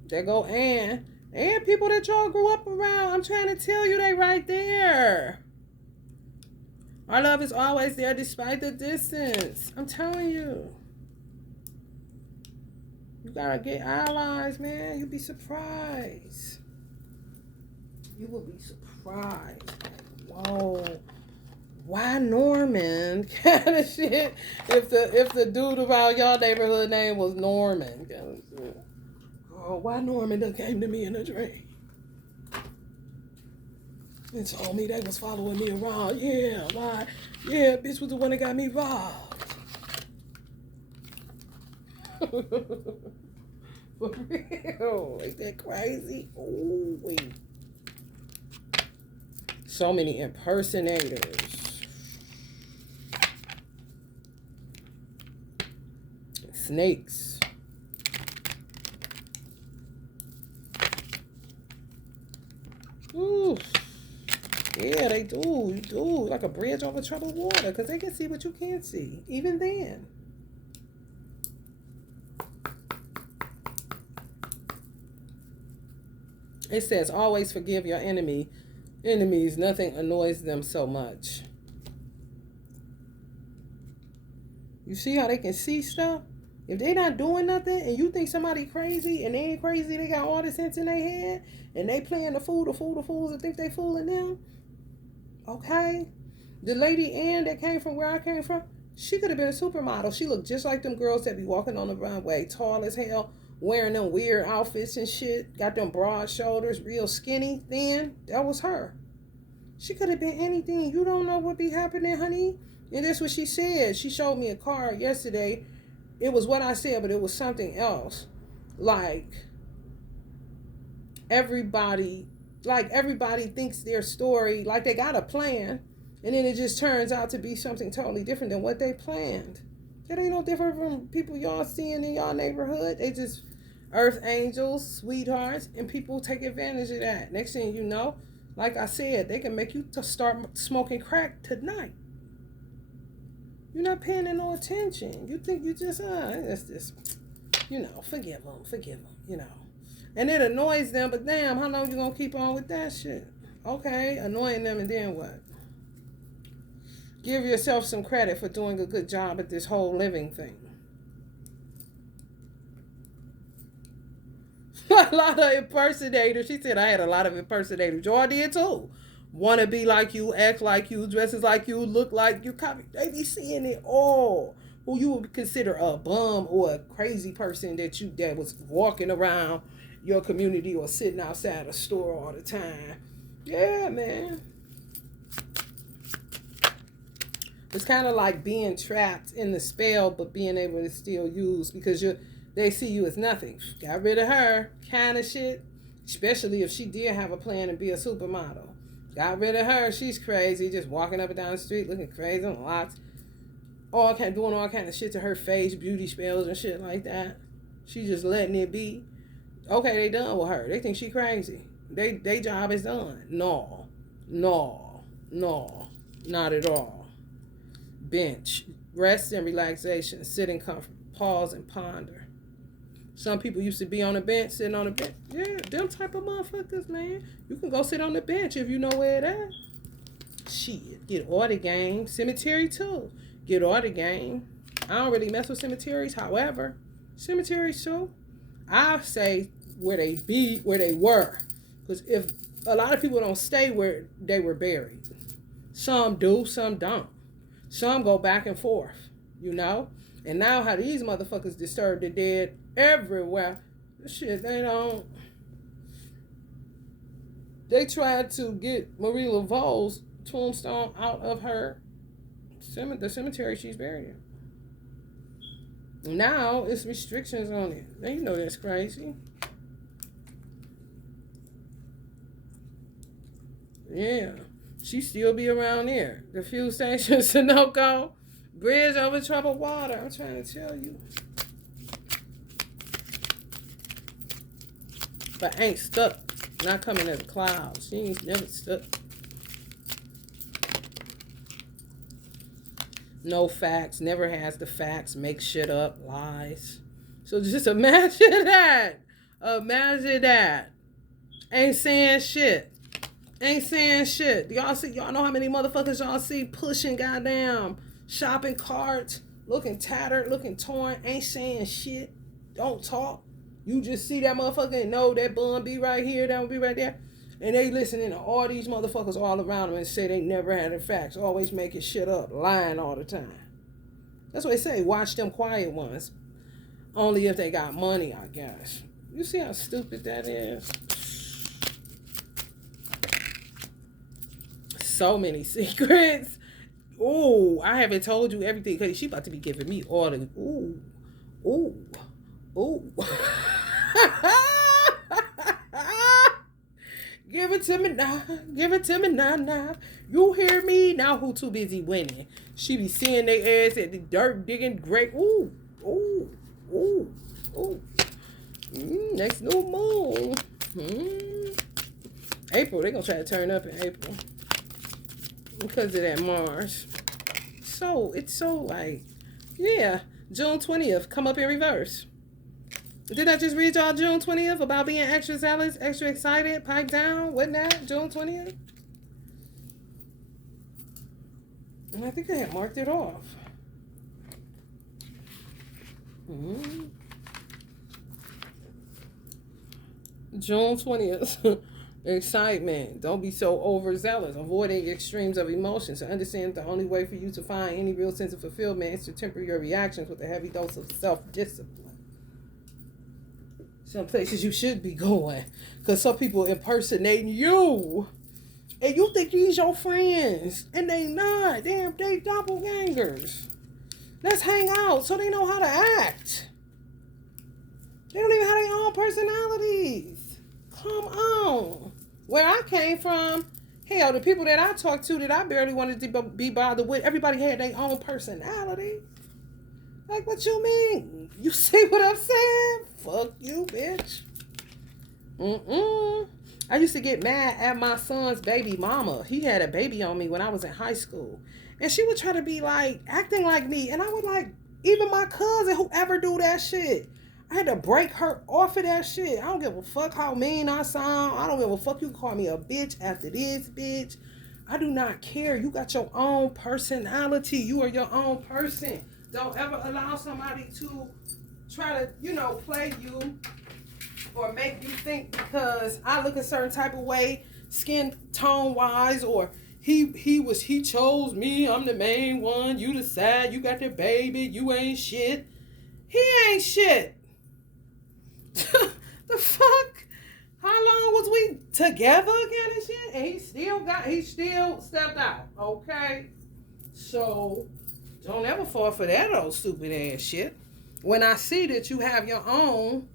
There go Ann. And people that y'all grew up around. I'm trying to tell you, they right there. Our love is always there despite the distance. I'm telling you. You gotta get allies, man. You'll be surprised. You will be surprised. Whoa. Why Norman? Kind of shit. If the dude around y'all neighborhood name was Norman. Kind of shit. Oh, why Norman done came to me in a dream and told me they was following me around. Yeah, why? Yeah, bitch was the one that got me robbed. For real. Is that crazy? Ooh, wait. So many impersonators. Snakes. Ooh. Yeah, they do. You do. Like a bridge over troubled water. Because they can see what you can't see. Even then. It says, always forgive your enemies. Nothing annoys them so much. You see how they can see stuff? If they not doing nothing and you think somebody crazy and they ain't crazy, they got all the sense in their head and they playing the fool the fools and think they fooling them. Okay? The lady Ann that came from where I came from, she could have been a supermodel. She looked just like them girls that be walking on the runway, tall as hell, wearing them weird outfits and shit, got them broad shoulders, real skinny, thin. That was her. She could have been anything. You don't know what be happening, honey. And that's what she said. She showed me a card yesterday. It was what I said, but it was something else. Like everybody thinks their story, like they got a plan, and then it just turns out to be something totally different than what they planned. That ain't no different from people y'all seeing in y'all neighborhood. They just earth angels, sweethearts, and people take advantage of that. Next thing you know, like I said, they can make you start smoking crack tonight. You're not paying no attention. You think you just, it's just, forgive them, And it annoys them, but damn, how long you gonna keep on with that shit? Okay, annoying them, and then what? Give yourself some credit for doing a good job at this whole living thing. A lot of impersonators. She said I had a lot of impersonators. Y'all did too. Want to be like you, act like you, dresses like you, look like you. Copy. They be seeing it all. Who you would consider a bum or a crazy person that was walking around your community or sitting outside a store all the time. Yeah, man. It's kind of like being trapped in the spell, but being able to still use because they see you as nothing. Got rid of her kind of shit, especially if she did have a plan to be a supermodel. Got rid of her. She's crazy, just walking up and down the street looking crazy on lots. Doing all kind of shit to her face, beauty spells and shit like that. She just letting it be. Okay, they done with her. They think she crazy. They job is done. No, not at all. Bench, rest and relaxation, sit in comfort, pause and ponder. Some people used to be on a bench, sitting on a bench. Yeah, them type of motherfuckers, man. You can go sit on the bench if you know where it at. Shit, get all the game. Cemetery too. Get all the game. I don't really mess with cemeteries. However, cemeteries too. I say where they were. Because if a lot of people don't stay where they were buried. Some do, some don't. Some go back and forth, And now how these motherfuckers disturb the dead everywhere. Shit, they tried to get Marie Laveau's tombstone out of the cemetery she's buried in. Now it's restrictions on it. Now that's crazy. Yeah. She still be around there. The fuel station, Sunoco, bridge over troubled water. I'm trying to tell you. But ain't stuck. Not coming in the clouds. She ain't never stuck. No facts. Never has the facts. Make shit up. Lies. So just imagine that. Imagine that. Ain't saying shit. Ain't saying shit. Y'all see? Y'all know how many motherfuckers y'all see pushing goddamn shopping carts, looking tattered, looking torn, ain't saying shit. Don't talk. You just see that motherfucker and know that bun be right here, that one be right there. And they listening to all these motherfuckers all around them and say they never had the facts, always making shit up, lying all the time. That's what they say. Watch them quiet ones. Only if they got money, I guess. You see how stupid that is? So many secrets. Ooh, I haven't told you everything because she about to be giving me all the ooh. Give it to me now. Give it to me now. You hear me? Now who too busy winning? She be seeing their ass at the dirt digging great. Ooh. Next new moon. April, they gonna try to turn up in April. Because of that Mars. So, it's so like, yeah, June 20th, come up in reverse. Did I just read y'all June 20th about being extra zealous, extra excited, pipe down? Wasn't that June 20th? And I think I had marked it off. June 20th. Excitement. Don't be so overzealous. Avoiding extremes of emotions. And understand the only way for you to find any real sense of fulfillment is to temper your reactions with a heavy dose of self-discipline. Some places you should be going. Because some people impersonating you. And you think these your friends. And they not. Damn, they doppelgangers. Let's hang out so they know how to act. They don't even have their own personalities. Come on. Where I came from, hell, the people that I talked to that I barely wanted to be bothered with, everybody had their own personality. Like, what you mean? You see what I'm saying? Fuck you, bitch. I used to get mad at my son's baby mama. He had a baby on me when I was in high school. And she would try to be like, acting like me. And I would like, even my cousin, whoever do that shit. I had to break her off of that shit. I don't give a fuck how mean I sound. I don't give a fuck you call me a bitch after this, bitch. I do not care. You got your own personality. You are your own person. Don't ever allow somebody to try to, play you or make you think because I look a certain type of way, skin tone wise, or he chose me. I'm the main one. You decide. You got the baby. You ain't shit. He ain't shit. The fuck? How long was we together again and shit? And he still stepped out. Okay? So don't ever fall for that old stupid ass shit. When I see that you have your own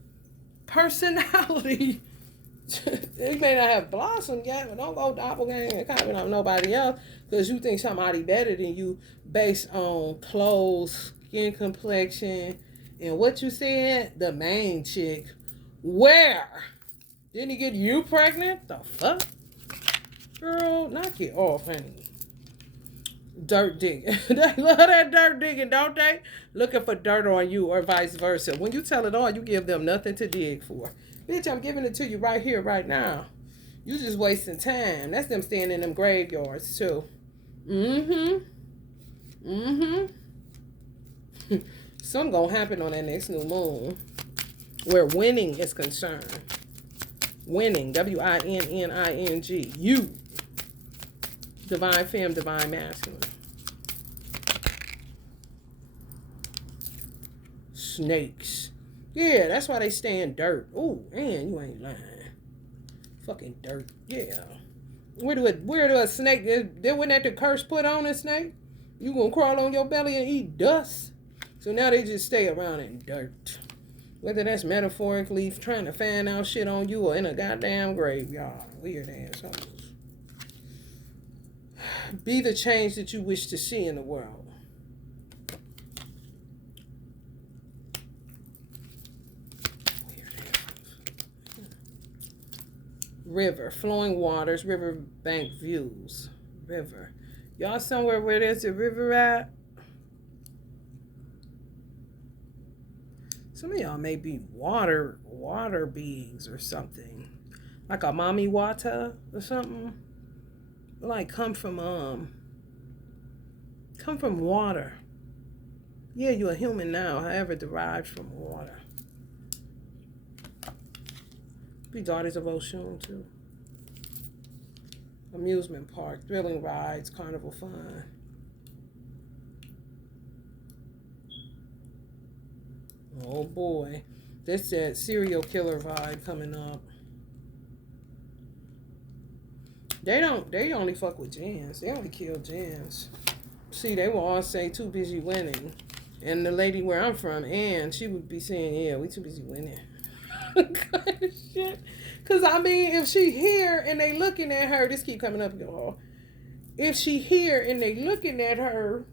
personality, it may not have blossomed yet, but don't go doppelganger and copying on nobody else because you think somebody better than you based on clothes, skin complexion, and what you said, the main chick. Where? Didn't he get you pregnant? The fuck? Girl, knock it off, honey. Dirt digging. They love that dirt digging, don't they? Looking for dirt on you or vice versa. When you tell it all, you give them nothing to dig for. Bitch, I'm giving it to you right here, right now. You just wasting time. That's them staying in them graveyards, too. Something gonna happen on that next new moon where winning is concerned. Winning, W-I-N-N-I-N-G. You. Divine femme, divine masculine. Snakes. Yeah, that's why they stay in dirt. Ooh, man, you ain't lying. Fucking dirt. Yeah. Where do a snake, when that the curse put on a snake? You gonna crawl on your belly and eat dust? So now they just stay around in dirt. Whether that's metaphorically trying to find out shit on you or in a goddamn graveyard. Weird assholes. Be the change that you wish to see in the world. Weird assholes. River, flowing waters, river bank views. River. Y'all somewhere where there's a river at? Some of y'all may be water beings or something. Like a mommy water or something. Like come from water. Yeah, you're a human now, however derived from water. Be daughters of Oshun too. Amusement park, thrilling rides, carnival fun. Oh boy. This that serial killer vibe coming up. They only fuck with gens. They only kill gens. See, they will all say too busy winning. And the lady where I'm from, Ann, she would be saying, yeah, we too busy winning. Shit. Cause I mean, if she here and they looking at her, this keep coming up, y'all. If she here and they looking at her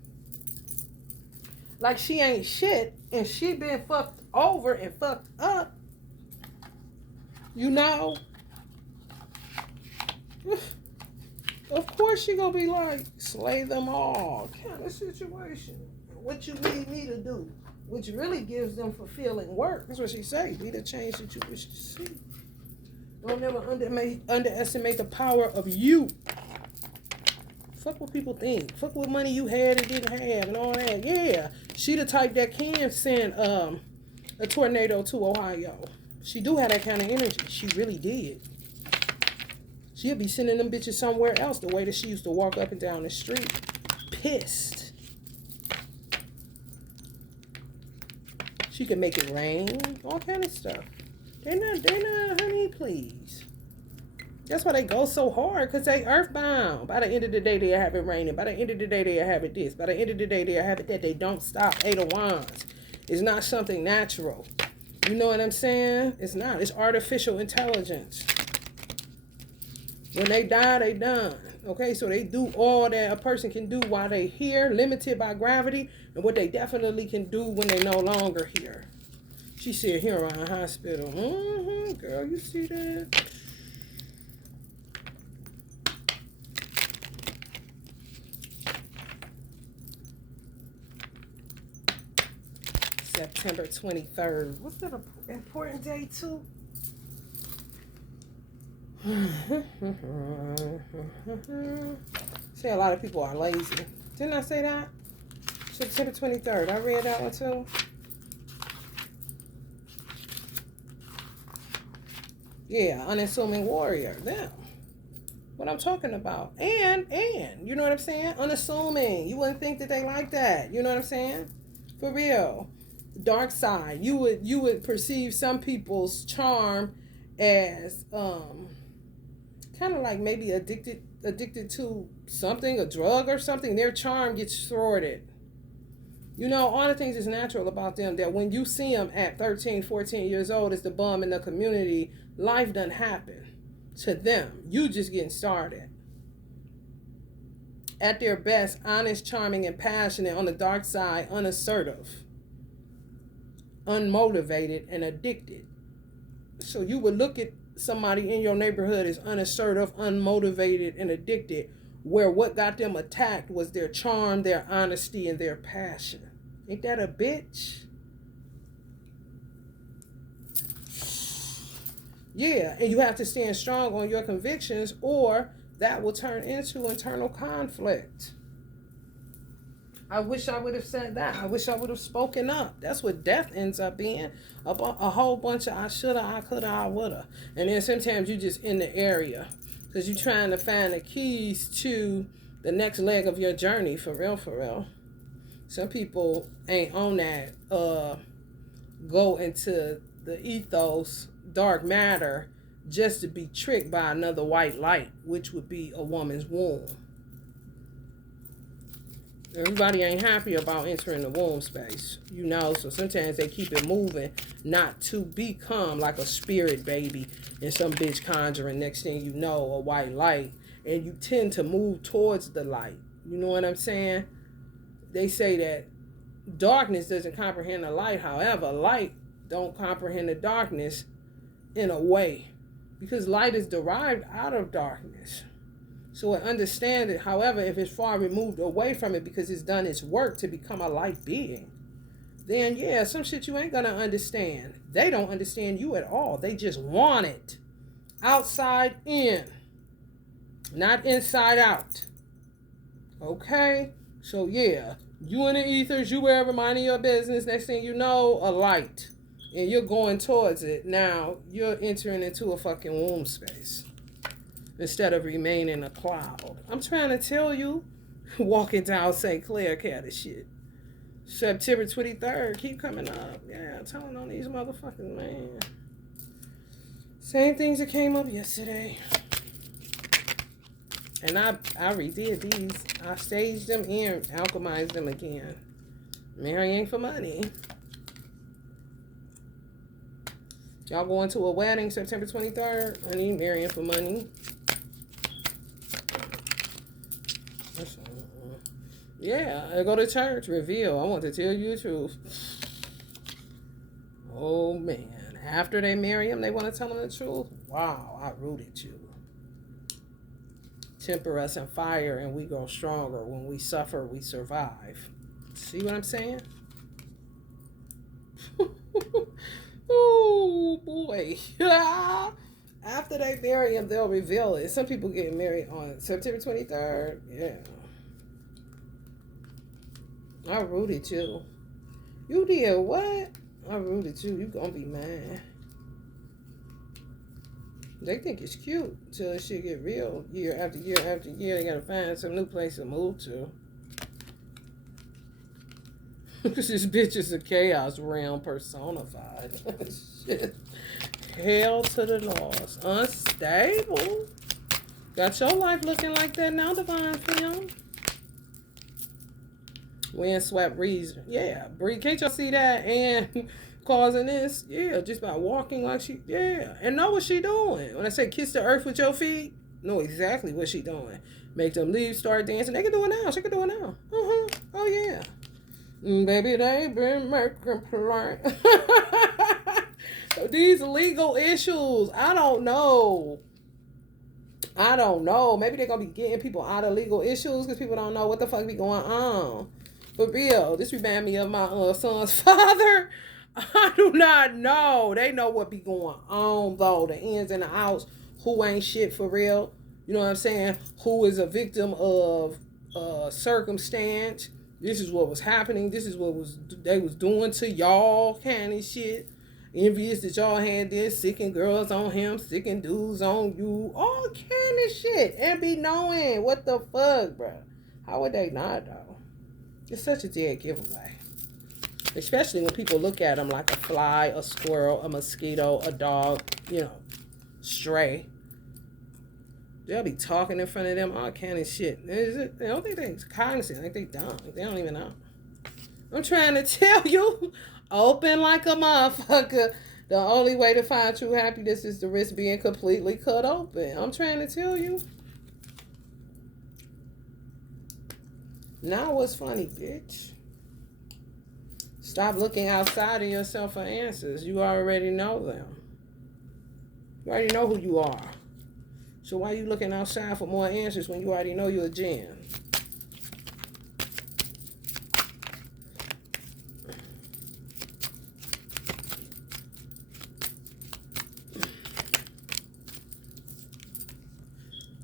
like she ain't shit and she been fucked over and fucked up, you know, of course she gonna be like, slay them all kind of situation. What you need me to do, which really gives them fulfilling work. That's what she say. Be the change that you wish to see. Don't ever underestimate the power of you. Fuck what people think. Fuck what money you had and didn't have and all that. Yeah, she the type that can send a tornado to Ohio. She do have that kind of energy. She really did. She'll be sending them bitches somewhere else the way that she used to walk up and down the street. Pissed. She can make it rain. All kind of stuff. They're not, honey, please. That's why they go so hard, because they earthbound. By the end of the day, they'll have it raining. By the end of the day, they'll have it this. By the end of the day, they'll have it that. They don't stop. Eight of Wands. It's not something natural. You know what I'm saying? It's not. It's artificial intelligence. When they die, they done. Okay, so they do all that a person can do while they here, limited by gravity, and what they definitely can do when they no longer here. She said here around the hospital. Girl, you see that? September 23rd. What's that important day too? See, a lot of people are lazy. Didn't I say that? September 23rd. I read that one too. Yeah, unassuming warrior. Them. What I'm talking about. And, you know what I'm saying? Unassuming. You wouldn't think that they like that. You know what I'm saying? For real. Dark side. You would perceive some people's charm as kind of like maybe addicted to something, a drug or something. Their charm gets thwarted. You know, all the things is natural about them, that when you see them at 13, 14 years old as the bum in the community, life doesn't happen to them. You just getting started. At their best, honest, charming, and passionate. On the dark side, unassertive, unmotivated, and addicted. So you would look at somebody in your neighborhood as unassertive, unmotivated, and addicted, where what got them attacked was their charm, their honesty, and their passion. Ain't that a bitch? Yeah, and you have to stand strong on your convictions, or that will turn into internal conflict. I wish I would have said that. I wish I would have spoken up. That's what death ends up being. A whole bunch of I shoulda, I coulda, I woulda. And then sometimes you just in the area because you're trying to find the keys to the next leg of your journey, for real, for real. Some people ain't on that. Go into the ethos, dark matter, just to be tricked by another white light, which would be a woman's womb. Everybody ain't happy about entering the womb space, you know, so sometimes they keep it moving, not to become like a spirit baby and some bitch conjuring, next thing you know, a white light, and you tend to move towards the light. You know what I'm saying? They say that darkness doesn't comprehend the light. However, light don't comprehend the darkness in a way, because light is derived out of darkness. So I understand it. However, if it's far removed away from it because it's done its work to become a light being, then yeah, some shit you ain't gonna understand. They don't understand you at all. They just want it. Outside in, not inside out. Okay? So yeah, you in the ethers, you wherever, minding your business. Next thing you know, a light. And you're going towards it. Now, you're entering into a fucking womb space. Instead of remaining a cloud. I'm trying to tell you, walking down St. Clair kind of shit. September 23rd, keep coming up. Yeah, I'm telling on these motherfuckers, man. Same things that came up yesterday. And I redid these. I staged them and alchemized them again. Marrying for money. Y'all going to a wedding September 23rd? I need marrying for money. Yeah, I go to church. Reveal. I want to tell you the truth. Oh, man. After they marry him, they want to tell him the truth? Wow, I rooted you. Temper us in fire and we grow stronger. When we suffer, we survive. See what I'm saying? Oh, boy. After they marry him, they'll reveal it. Some people get married on September 23rd. Yeah. I rooted you. You did what? I rooted you. You gonna be mad. They think it's cute until it shit get real. Year after year after year, they gotta find some new place to move to. This bitch is a chaos realm personified. Shit. Hell to the lost. Unstable. Got your life looking like that now, Divine Film. Windswept reason. Yeah. Can't y'all see that? And causing this? Yeah. Just by walking like she. Yeah. And know what she doing. When I say kiss the earth with your feet, know exactly what she doing. Make them leave, start dancing. They can do it now. She can do it now. Oh, yeah. Baby, they been making plans. These legal issues. I don't know. Maybe they're going to be getting people out of legal issues because people don't know what the fuck be going on. For real, this remind me of my son's father. I do not know. They know what be going on, though. The ins and the outs. Who ain't shit for real. You know what I'm saying? Who is a victim of circumstance. This is what was happening. This is what they was doing to y'all kind of shit. Envious that y'all had this. Sicking girls on him. Sicking dudes on you. All kind of shit. And be knowing what the fuck, bro. How would they not, though? It's such a dead giveaway. Especially when people look at them like a fly, a squirrel, a mosquito, a dog, stray. They'll be talking in front of them, all kind of shit. They don't think they're cognizant. I think they dumb. They don't even know. I'm trying to tell you, open like a motherfucker. The only way to find true happiness is the wrist being completely cut open. I'm trying to tell you. Now what's funny, bitch? Stop looking outside of yourself for answers. You already know them. You already know who you are. So why are you looking outside for more answers when you already know you're a gem?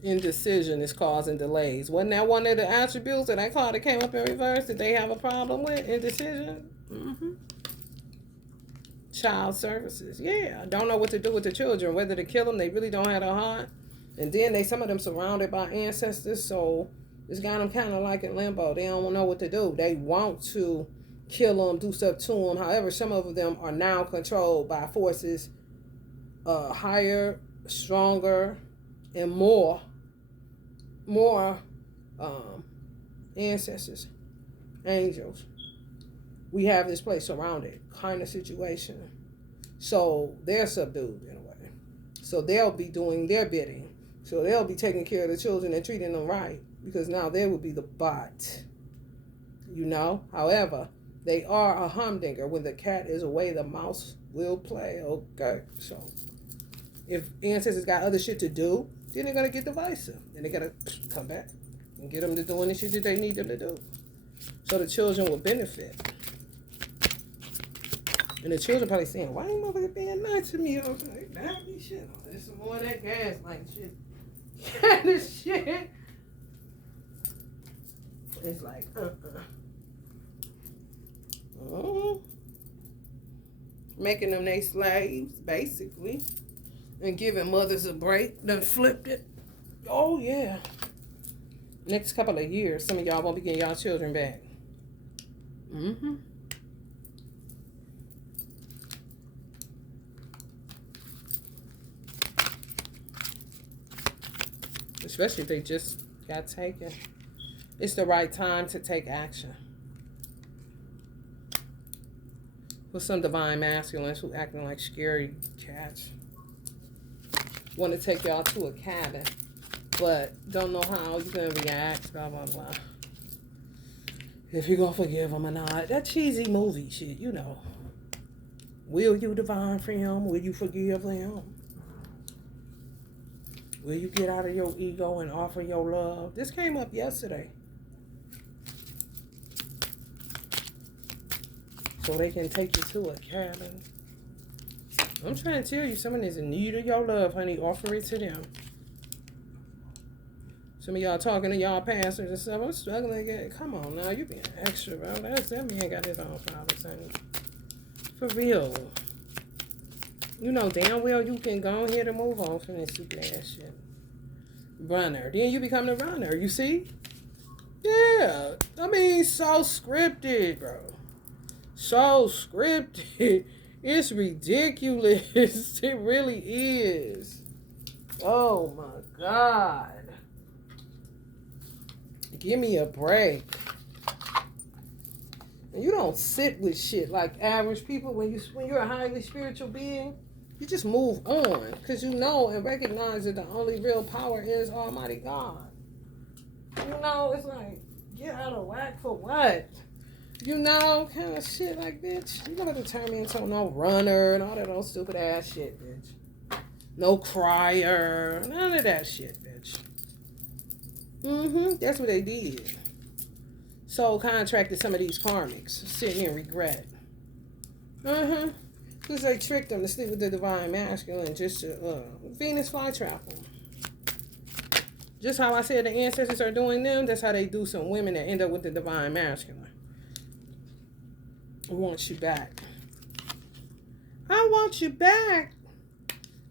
Indecision is causing delays. Wasn't that one of the attributes that I called that came up in reverse that they have a problem with? Indecision? Mm-hmm. Child services. Yeah. Don't know what to do with the children. Whether to kill them, they really don't have a heart. And then some of them surrounded by ancestors, so it's got them kind of like in limbo. They don't know what to do. They want to kill them, do stuff to them. However, some of them are now controlled by forces higher, stronger, and more ancestors, angels. We have this place surrounded, kind of situation. So they're subdued in a way. So they'll be doing their bidding. So they'll be taking care of the children and treating them right. Because now they will be the bot. However, they are a humdinger. When the cat is away, the mouse will play. Okay. So if ancestors got other shit to do, then they're going to get divisive. Then they got to come back and get them to doing the shit that they need them to do. So the children will benefit. And the children probably saying, why ain't motherfucker being nice to me? I was like, damn me shit. Oh, there's some more of that gaslighting shit. This shit. It's like, making them they slaves, basically. And giving mothers a break. Done flipped it. Oh, yeah. Next couple of years, some of y'all won't be getting y'all children back. Mm-hmm. Especially if they just got taken. It's the right time to take action. For some divine masculines who acting like scary cats. Want to take y'all to a cabin, but don't know how you're going to react, blah, blah, blah. If you're going to forgive them or not. That cheesy movie shit, you know. Will you divine for him? Will you forgive him? Will you get out of your ego and offer your love? This came up yesterday. So they can take you to a cabin. I'm trying to tell you, someone is in need of your love, honey. Offer it to them. Some of y'all talking to y'all pastors and stuff. I'm struggling to get. Come on now, you being extra, bro. That man got his own problems, honey. For real. You know damn well you can go ahead and move on from this stupid ass shit. Runner. Then you become the runner, you see? Yeah. I mean, so scripted, bro. So scripted. It's ridiculous. It really is. Oh my God. Give me a break. And you don't sit with shit like average people. When you're a highly spiritual being, you just move on. Because you know and recognize that the only real power is Almighty God. You know, it's like, get out of whack for what? You know, kind of shit like, bitch. You don't have to turn me into no runner and all that old stupid ass shit, bitch. No crier. None of that shit, bitch. That's what they did. Soul contracted some of these karmics. Sitting here in regret. Because they tricked them to sleep with the divine masculine just to Venus flytrap them. Just how I said the ancestors are doing them, that's how they do some women that end up with the divine masculine. I want you back. I want you back.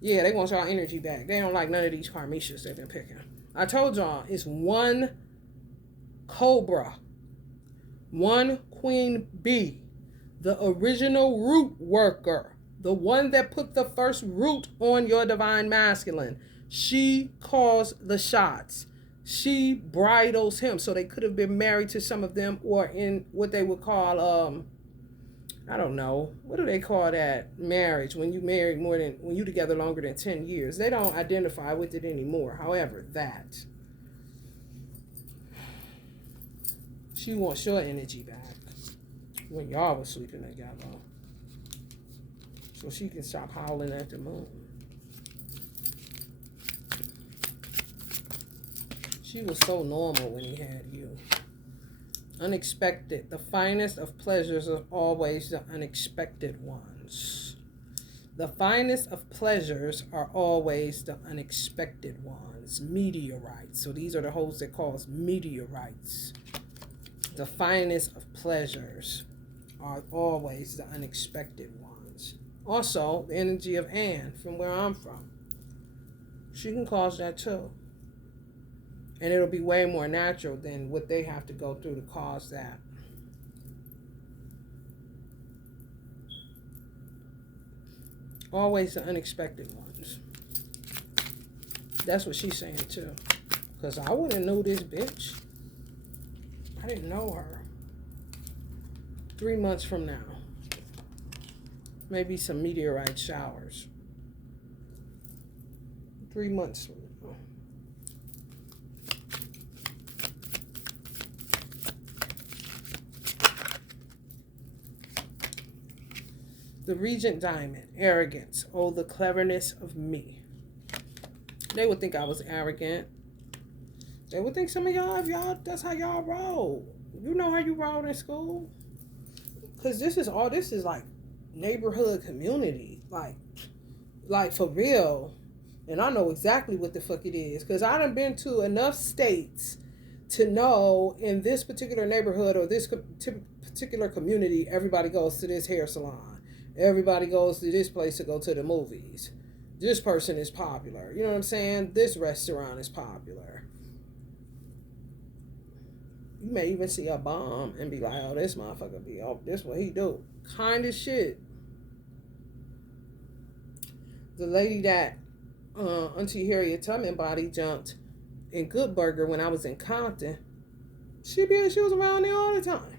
Yeah, they want y'all energy back. They don't like none of these karmishas they've been picking. I told y'all, it's one cobra. One queen bee. The original root worker. The one that put the first root on your divine masculine. She calls the shots. She bridles him. So they could have been married to some of them or in what they would call I don't know. What do they call that? Marriage. When you married when you together longer than 10 years. They don't identify with it anymore. However, that. She wants your energy back. When y'all was sleeping together. So she can stop howling at the moon. She was so normal when he had you. Unexpected. The finest of pleasures are always the unexpected ones. The finest of pleasures are always the unexpected ones. Meteorites. So these are the hoes that cause meteorites. The finest of pleasures are always the unexpected ones. Also, the energy of Anne from where I'm from. She can cause that too. And it'll be way more natural than what they have to go through to cause that. Always the unexpected ones. That's what she's saying too. Because I wouldn't know this bitch. I didn't know her. 3 months from now. Maybe some meteorite showers. 3 months from now. The Regent Diamond, arrogance. Oh, the cleverness of me. They would think I was arrogant. They would think some of y'all, that's how y'all roll. You know how you roll in school? Because this is like neighborhood community, like for real. And I know exactly what the fuck it is, because I done been to enough states to know in this particular neighborhood or this particular community, everybody goes to this hair salon. Everybody goes to this place to go to the movies. This person is popular. You know what I'm saying? This restaurant is popular. You may even see a bomb and be like, oh, this motherfucker be, oh, this what he do. Kind of shit. The lady that Auntie Harriet Tubman body jumped in Good Burger when I was in Compton, she was around there all the time.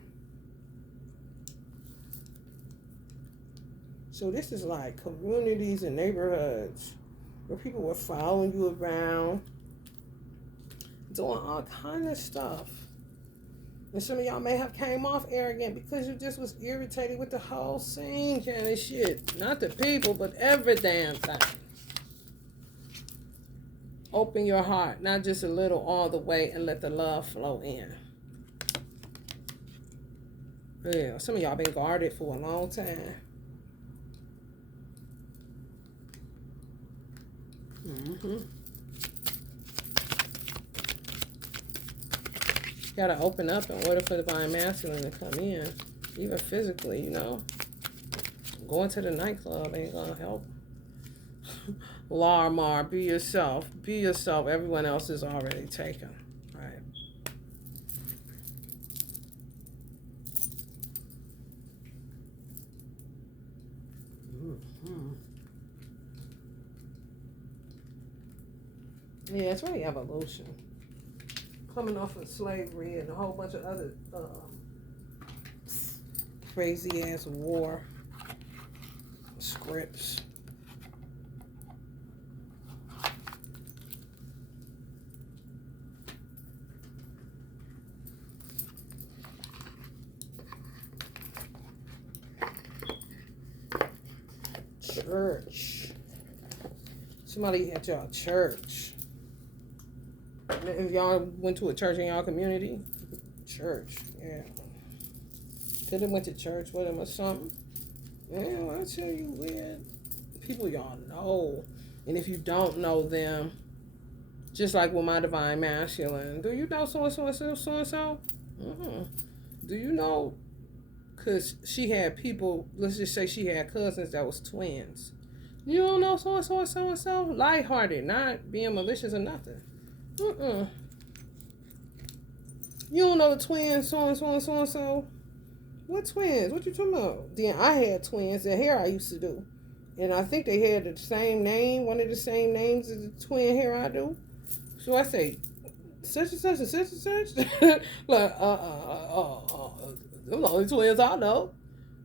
So this is like communities and neighborhoods where people were following you around, doing all kind of stuff. And some of y'all may have came off arrogant because you just was irritated with the whole scene kind of shit. Not the people, but every damn thing. Open your heart, not just a little, all the way, and let the love flow in. Yeah, some of y'all been guarded for a long time. Gotta open up in order for the divine masculine to come in, even physically, you know. Going to the nightclub ain't gonna help. Larmar, be yourself. Be yourself. Everyone else is already taken. Right. Yeah, it's really evolution. Coming off of slavery and a whole bunch of other crazy ass war scripts. Church. Somebody at y'all church. If y'all went to a church in y'all community, church, yeah. Could have went to church with them or something. Yeah, I tell you, weird people y'all know. And if you don't know them, just like with my divine masculine, do you know so-and-so? Do you know? Because she had people, let's just say she had cousins that was twins. You don't know so-and-so? Lighthearted, not being malicious or nothing. You don't know the twins, so-and-so? What twins? What you talking about? Then I had twins that hair I used to do. And I think they had the same name, one of the same names as the twin hair I do. So I say, such and such and such and such. Like, them the only twins I know.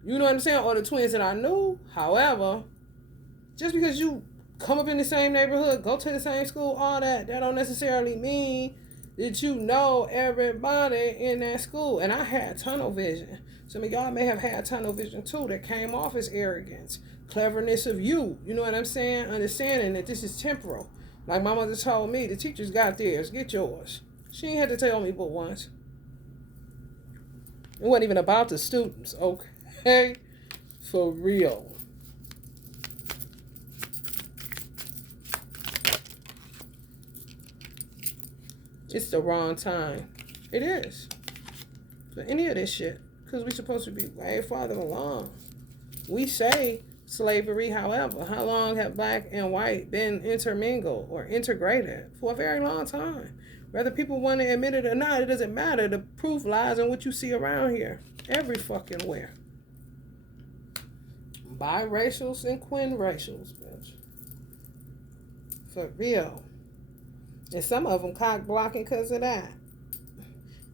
You know what I'm saying? Or the twins that I knew. However, just because you come up in the same neighborhood, go to the same school, all that don't necessarily mean that you know everybody in that school. And I had tunnel vision. Some of y'all may have had tunnel vision too that came off as arrogance, cleverness of you. You know what I'm saying? Understanding that this is temporal. Like my mother told me, the teachers got theirs, get yours. She ain't had to tell me but once. It wasn't even about the students, okay? For real. It's the wrong time. It is. For any of this shit. Because we're supposed to be way farther along. We say slavery, however, how long have black and white been intermingled or integrated? For a very long time. Whether people want to admit it or not, it doesn't matter. The proof lies in what you see around here. Every fucking where. Biracials and quinracials, bitch. For real. And some of them cock blocking because of that.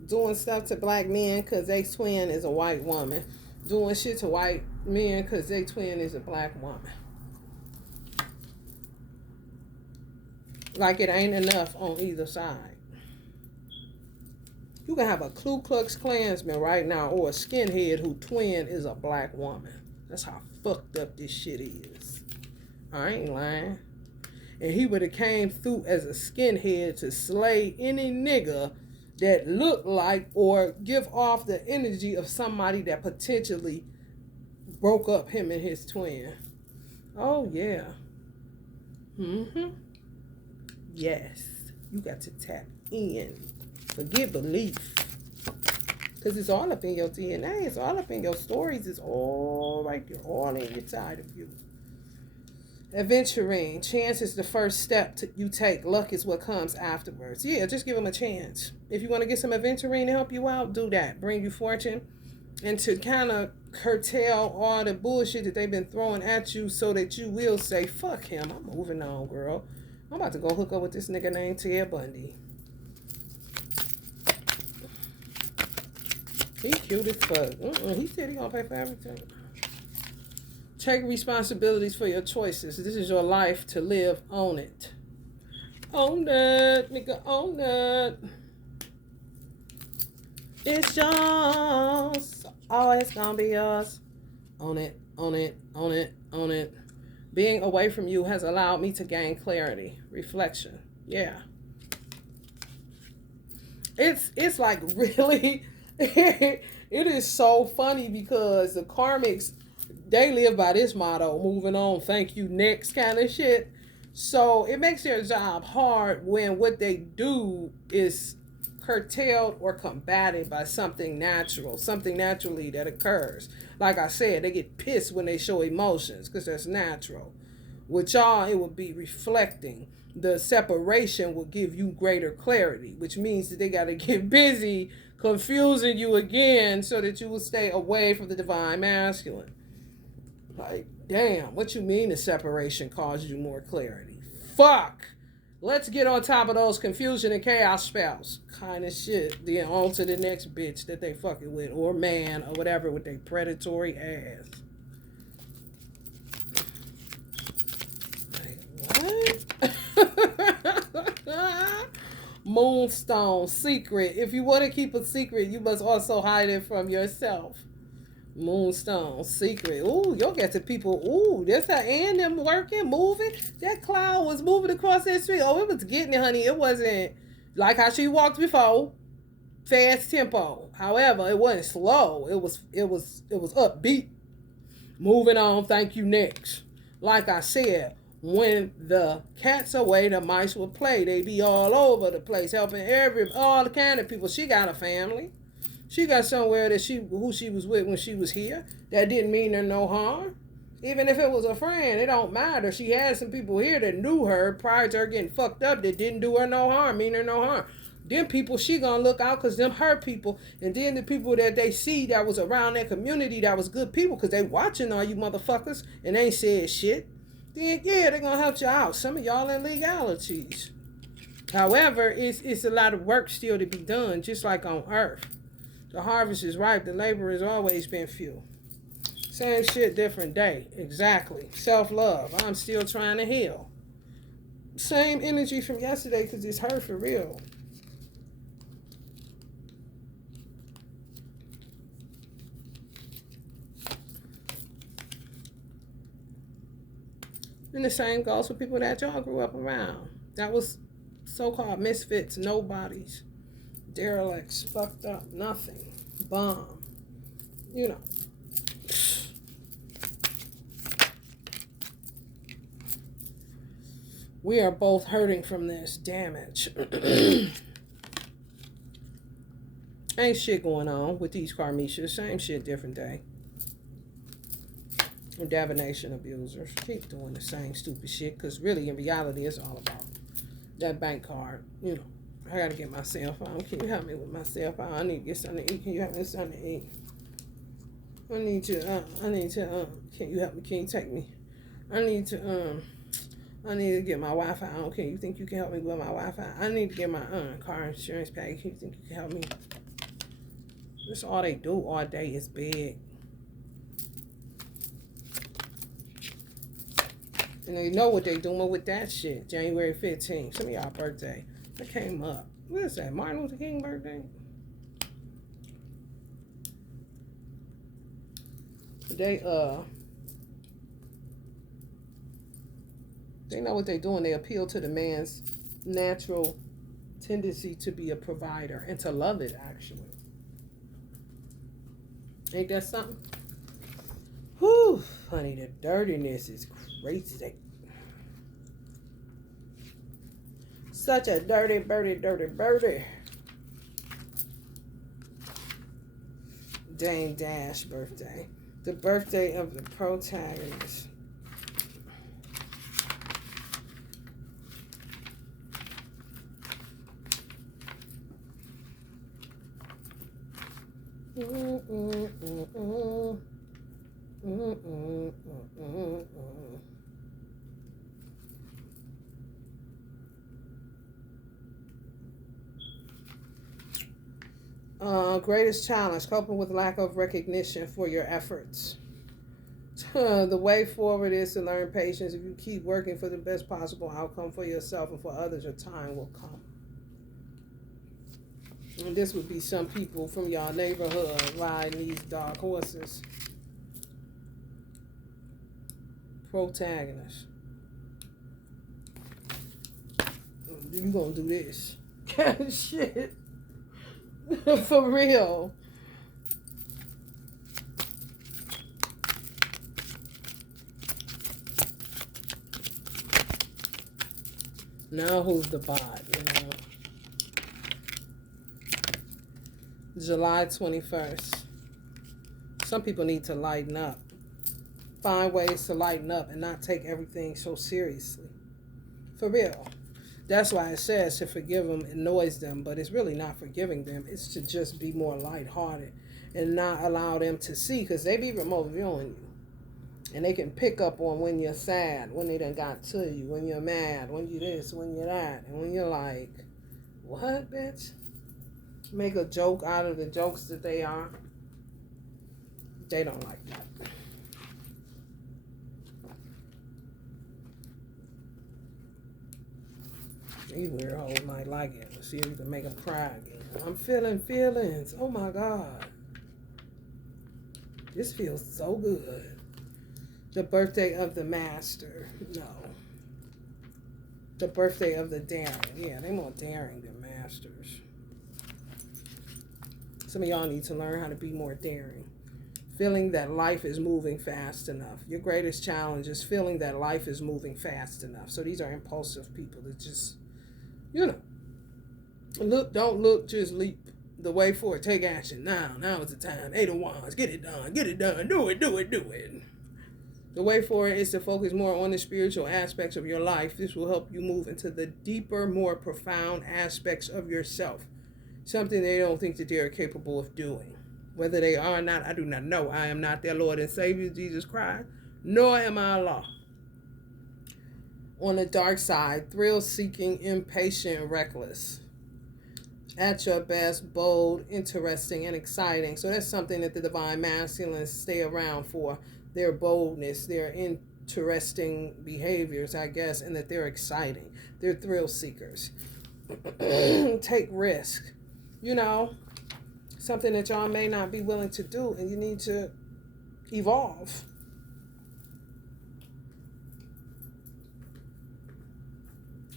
Doing stuff to black men because they twin is a white woman. Doing shit to white men because they twin is a black woman. Like it ain't enough on either side. You can have a Ku Klux Klansman right now or a skinhead who twin is a black woman. That's how fucked up this shit is. I ain't lying. And he would have came through as a skinhead to slay any nigga that looked like or give off the energy of somebody that potentially broke up him and his twin. Oh yeah. Yes. You got to tap in. Forget belief. Because it's all up in your DNA. It's all up in your stories. It's all right there. All in your side of you. Adventuring. Chance is the first step you take. Luck is what comes afterwards. Yeah, just give them a chance. If you want to get some adventuring to help you out, do that. Bring you fortune. And to kind of curtail all the bullshit that they've been throwing at you so that you will say, fuck him. I'm moving on, girl. I'm about to go hook up with this nigga named Ted Bundy. He cute as fuck. He said he gonna pay for everything. Take responsibilities for your choices. This is your life to live. Own it. Own it, nigga. Own it. It's yours. Always gonna be yours. Own it. Own it. Own it. Own it. Being away from you has allowed me to gain clarity. Reflection. Yeah. It's like really it is so funny because the karmics, they live by this motto, moving on, thank you, next kind of shit. So it makes their job hard when what they do is curtailed or combated by something natural, something naturally that occurs. Like I said, they get pissed when they show emotions because that's natural. With y'all, it would be reflecting. The separation will give you greater clarity, which means that they got to get busy confusing you again so that you will stay away from the divine masculine. Like, damn, what you mean the separation caused you more clarity? Fuck! Let's get on top of those confusion and chaos spells. Kind of shit. Then on to the next bitch that they fucking with, or man, or whatever, with their predatory ass. Like, what? Moonstone, secret. If you want to keep a secret, you must also hide it from yourself. Moonstone, secret. Ooh, you'll get to people. Ooh, there's her and them working, moving. That cloud was moving across that street. Oh, it was getting it, honey. It wasn't like how she walked before. Fast tempo. However, it wasn't slow. It was upbeat. Moving on. Thank you. Next. Like I said, when the cat's away, the mice will play. They be all over the place, helping all the kind of people. She got a family. She got somewhere that who she was with when she was here. That didn't mean her no harm. Even if it was a friend, it don't matter. She had some people here that knew her prior to her getting fucked up that didn't do her no harm, mean her no harm. Them people, she gonna look out because them her people. And then the people that they see that was around that community that was good people because they watching all you motherfuckers and ain't said shit. Then yeah, they gonna help you out. Some of y'all in legalities. However, it's a lot of work still to be done, just like on Earth. The harvest is ripe. The labor has always been few. Same shit, different day. Exactly. Self-love. I'm still trying to heal. Same energy from yesterday because it's her for real. And the same goes for people that y'all grew up around. That was so-called misfits, nobodies. Derelicts, fucked up, nothing, bomb, you know. We are both hurting from this damage. Ain't shit going on with these Karmishas. Same shit, different day. Divination abusers keep doing the same stupid shit because really in reality it's all about that bank card, you know. I gotta get my cell phone. Can you help me with my cell phone? I need to get something to eat. Can you help me with something to eat? I need to, can you help me? Can you take me? I need to get my Wi-Fi on. Can you think you can help me with my Wi-Fi? I need to get my car insurance paid. Can you think you can help me? That's all they do all day is beg. And they know what they doing with that shit. January 15th. Some of y'all birthday. That came up. What is that? Martin Luther King birthday? They know what they're doing. They appeal to the man's natural tendency to be a provider and to love it, actually. Ain't that something? Whew. Whew, honey, the dirtiness is crazy. Such a dirty, birdie. Dame Dash birthday. The birthday of the protagonist. Greatest challenge, coping with lack of recognition for your efforts. The way forward is to learn patience. If you keep working for the best possible outcome for yourself and for others, your time will come. And this would be some people from your neighborhood riding these dark horses. Protagonist. You gonna do this. Shit. For real. Now who's the bot, you know? July 21st. Some people need to lighten up. Find ways to lighten up and not take everything so seriously. For real. That's why it says to forgive them annoys them, but it's really not forgiving them. It's to just be more lighthearted and not allow them to see, because they be remote viewing you. And they can pick up on when you're sad, when they done got to you, when you're mad, when you this, when you're that. And when you're like, what, bitch? Make a joke out of the jokes that they are. They don't like that. These weird hoes might like it. Let's see if you can make them cry again. I'm feeling feelings. Oh my God. This feels so good. The birthday of the master. No. The birthday of the daring. Yeah, they more daring than masters. Some of y'all need to learn how to be more daring. Feeling that life is moving fast enough. Your greatest challenge is feeling that life is moving fast enough. So these are impulsive people that just, you know, don't look, just leap. The way forward, take action. Now is the time. 8 of Wands, get it done, do it. The way forward is to focus more on the spiritual aspects of your life. This will help you move into the deeper, more profound aspects of yourself. Something they don't think that they're capable of doing. Whether they are or not, I do not know. I am not their Lord and Savior, Jesus Christ, nor am I Allah. On the dark side, thrill-seeking, impatient, reckless. At your best, bold, interesting, and exciting. So that's something that the divine masculines stay around for. Their boldness, their interesting behaviors, I guess, and that they're exciting. They're thrill seekers. Take risk. You know, something that y'all may not be willing to do, and you need to evolve.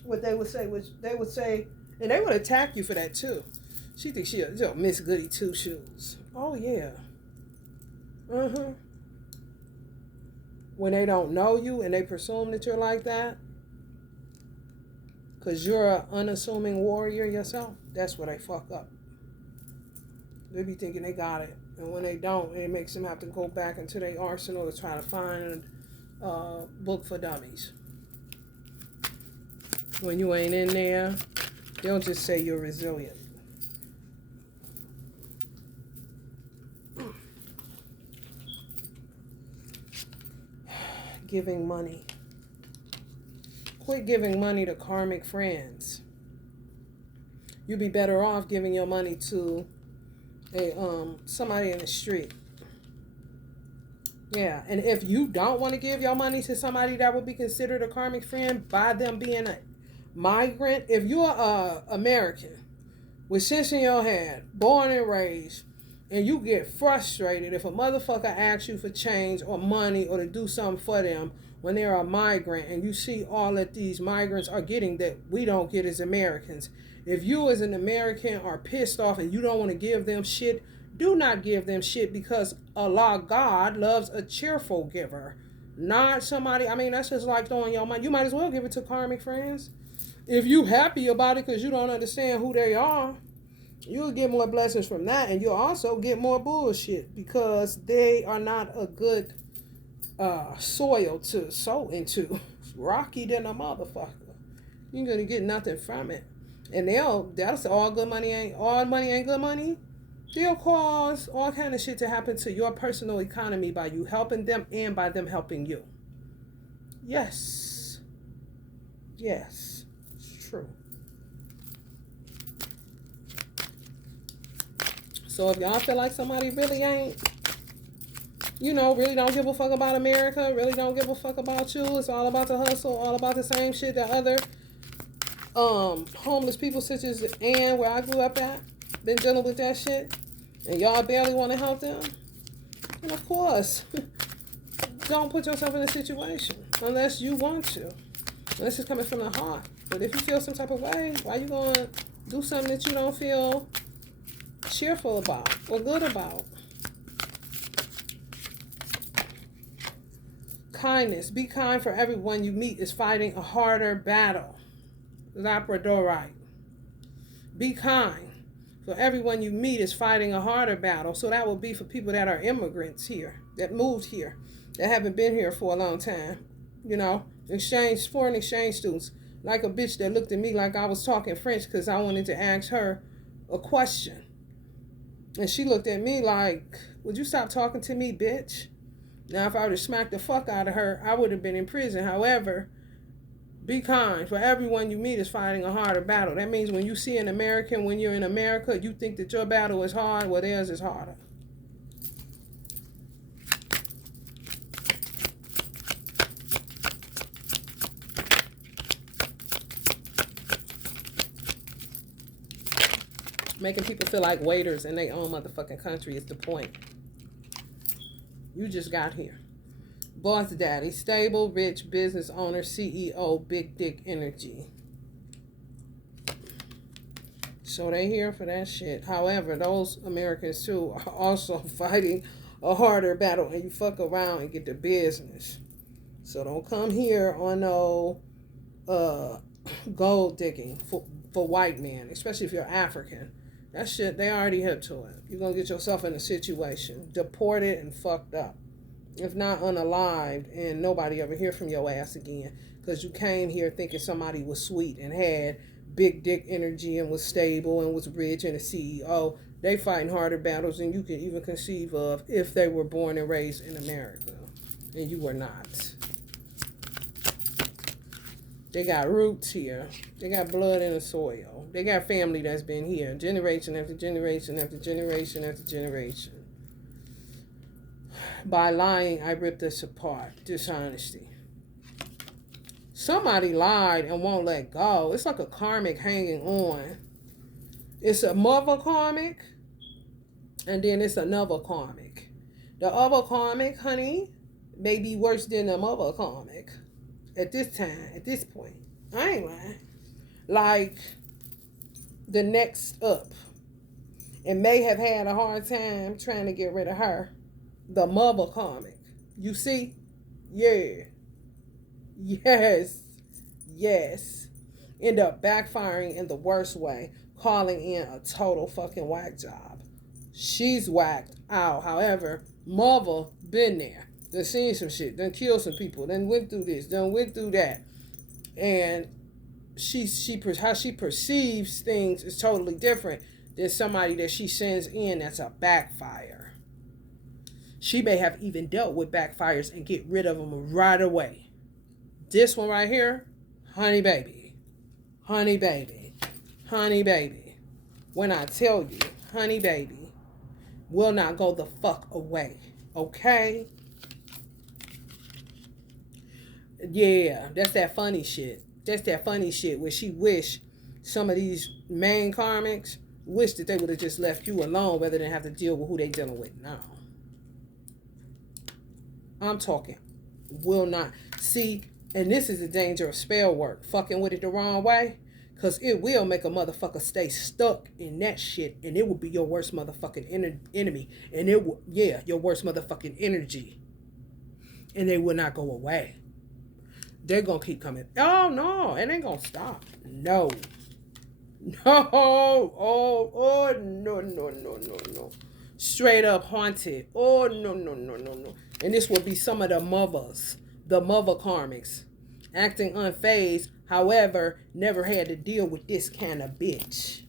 What they would say, and they would attack you for that too. She thinks she a Miss Goody Two Shoes. Oh yeah. When they don't know you and they presume that you're like that, because you're an unassuming warrior yourself, that's where they fuck up. They be thinking they got it. And when they don't, it makes them have to go back into their arsenal to try to find a book for dummies. When you ain't in there, they'll just say you're resilient. Giving money. Quit giving money to karmic friends. You'd be better off giving your money to somebody in the street. Yeah, and if you don't want to give your money to somebody that would be considered a karmic friend by them being a migrant, if you're a American with sense in your head, born and raised, and you get frustrated if a motherfucker asks you for change or money or to do something for them when they're a migrant, and you see all that these migrants are getting that we don't get as Americans. If you as an American are pissed off and you don't want to give them shit, Do not give them shit, because Allah, God, loves a cheerful giver. Not somebody, I mean, that's just like throwing your money. You might as well give it to karmic friends. If you happy about it because you don't understand who they are, you'll get more blessings from that, and you'll also get more bullshit because they are not a good soil to sow into. Rocky than a motherfucker. You're gonna get nothing from it. And that's all good money ain't all money ain't good money. They'll cause all kind of shit to happen to your personal economy by you helping them and by them helping you. Yes. Yes. It's true. So if y'all feel like somebody really ain't, really don't give a fuck about America, really don't give a fuck about you, it's all about the hustle, all about the same shit that other homeless people such as Ann, where I grew up at, been dealing with that shit, and y'all barely want to help them, and of course, don't put yourself in a situation unless you want to, unless it's coming from the heart. But if you feel some type of way, why you going to do something that you don't feel cheerful about or good about? Kindness. Be kind, for everyone you meet is fighting a harder battle. Labradorite. Be kind, for everyone you meet is fighting a harder battle. So that will be for people that are immigrants here, that moved here, that haven't been here for a long time. Foreign exchange students. Like a bitch that looked at me like I was talking French because I wanted to ask her a question. And she looked at me like, would you stop talking to me, bitch? Now, if I would have smacked the fuck out of her, I would have been in prison. However, be kind, for everyone you meet is fighting a harder battle. That means when you see an American, when you're in America, you think that your battle is hard, well, theirs is harder. Making people feel like waiters in their own motherfucking country is the point. You just got here. Boss daddy, stable, rich, business owner, CEO, big dick energy. So they here for that shit. However, those Americans too are also fighting a harder battle, and you fuck around and get the business. So don't come here on no gold digging for white men, especially if you're African. That shit, they already hip to it. You're going to get yourself in a situation, deported and fucked up. If not unalived, and nobody ever hear from your ass again. Because you came here thinking somebody was sweet and had big dick energy and was stable and was rich and a CEO. They fighting harder battles than you can even conceive of if they were born and raised in America. And you were not. They got roots here. They got blood in the soil. They got family that's been here generation after generation after generation after generation. By lying, I ripped us apart. Dishonesty. Somebody lied and won't let go. It's like a karmic hanging on. It's a mother karmic, and then it's another karmic. The other karmic, honey, may be worse than the mother karmic. At this time, at this point. I ain't lying. Like the next up. And may have had a hard time trying to get rid of her. The mother karmic. You see? Yeah. Yes. Yes. End up backfiring in the worst way. Calling in a total fucking whack job. She's whacked out. However, mother been there. Done seen some shit, done killed some people, done went through this, done went through that. And how she perceives things is totally different than somebody that she sends in that's a backfire. She may have even dealt with backfires and get rid of them right away. This one right here, honey baby. Honey baby. Honey baby. When I tell you, honey baby will not go the fuck away. Okay? Yeah, that's that funny shit. That's that funny shit where she wish some of these main karmics wish that they would have just left you alone rather than have to deal with who they dealing with now. I'm talking will not. See, and this is the danger of spell work. Fucking with it the wrong way. Because it will make a motherfucker stay stuck in that shit. And it will be your worst motherfucking enemy. And it will, yeah, your worst motherfucking energy. And they will not go away. They're going to keep coming. Oh, no. It ain't going to stop. No. No. Oh, no. Straight up haunted. Oh, no. And this will be some of the mothers. The mother karmics. Acting unfazed. However, never had to deal with this kind of bitch.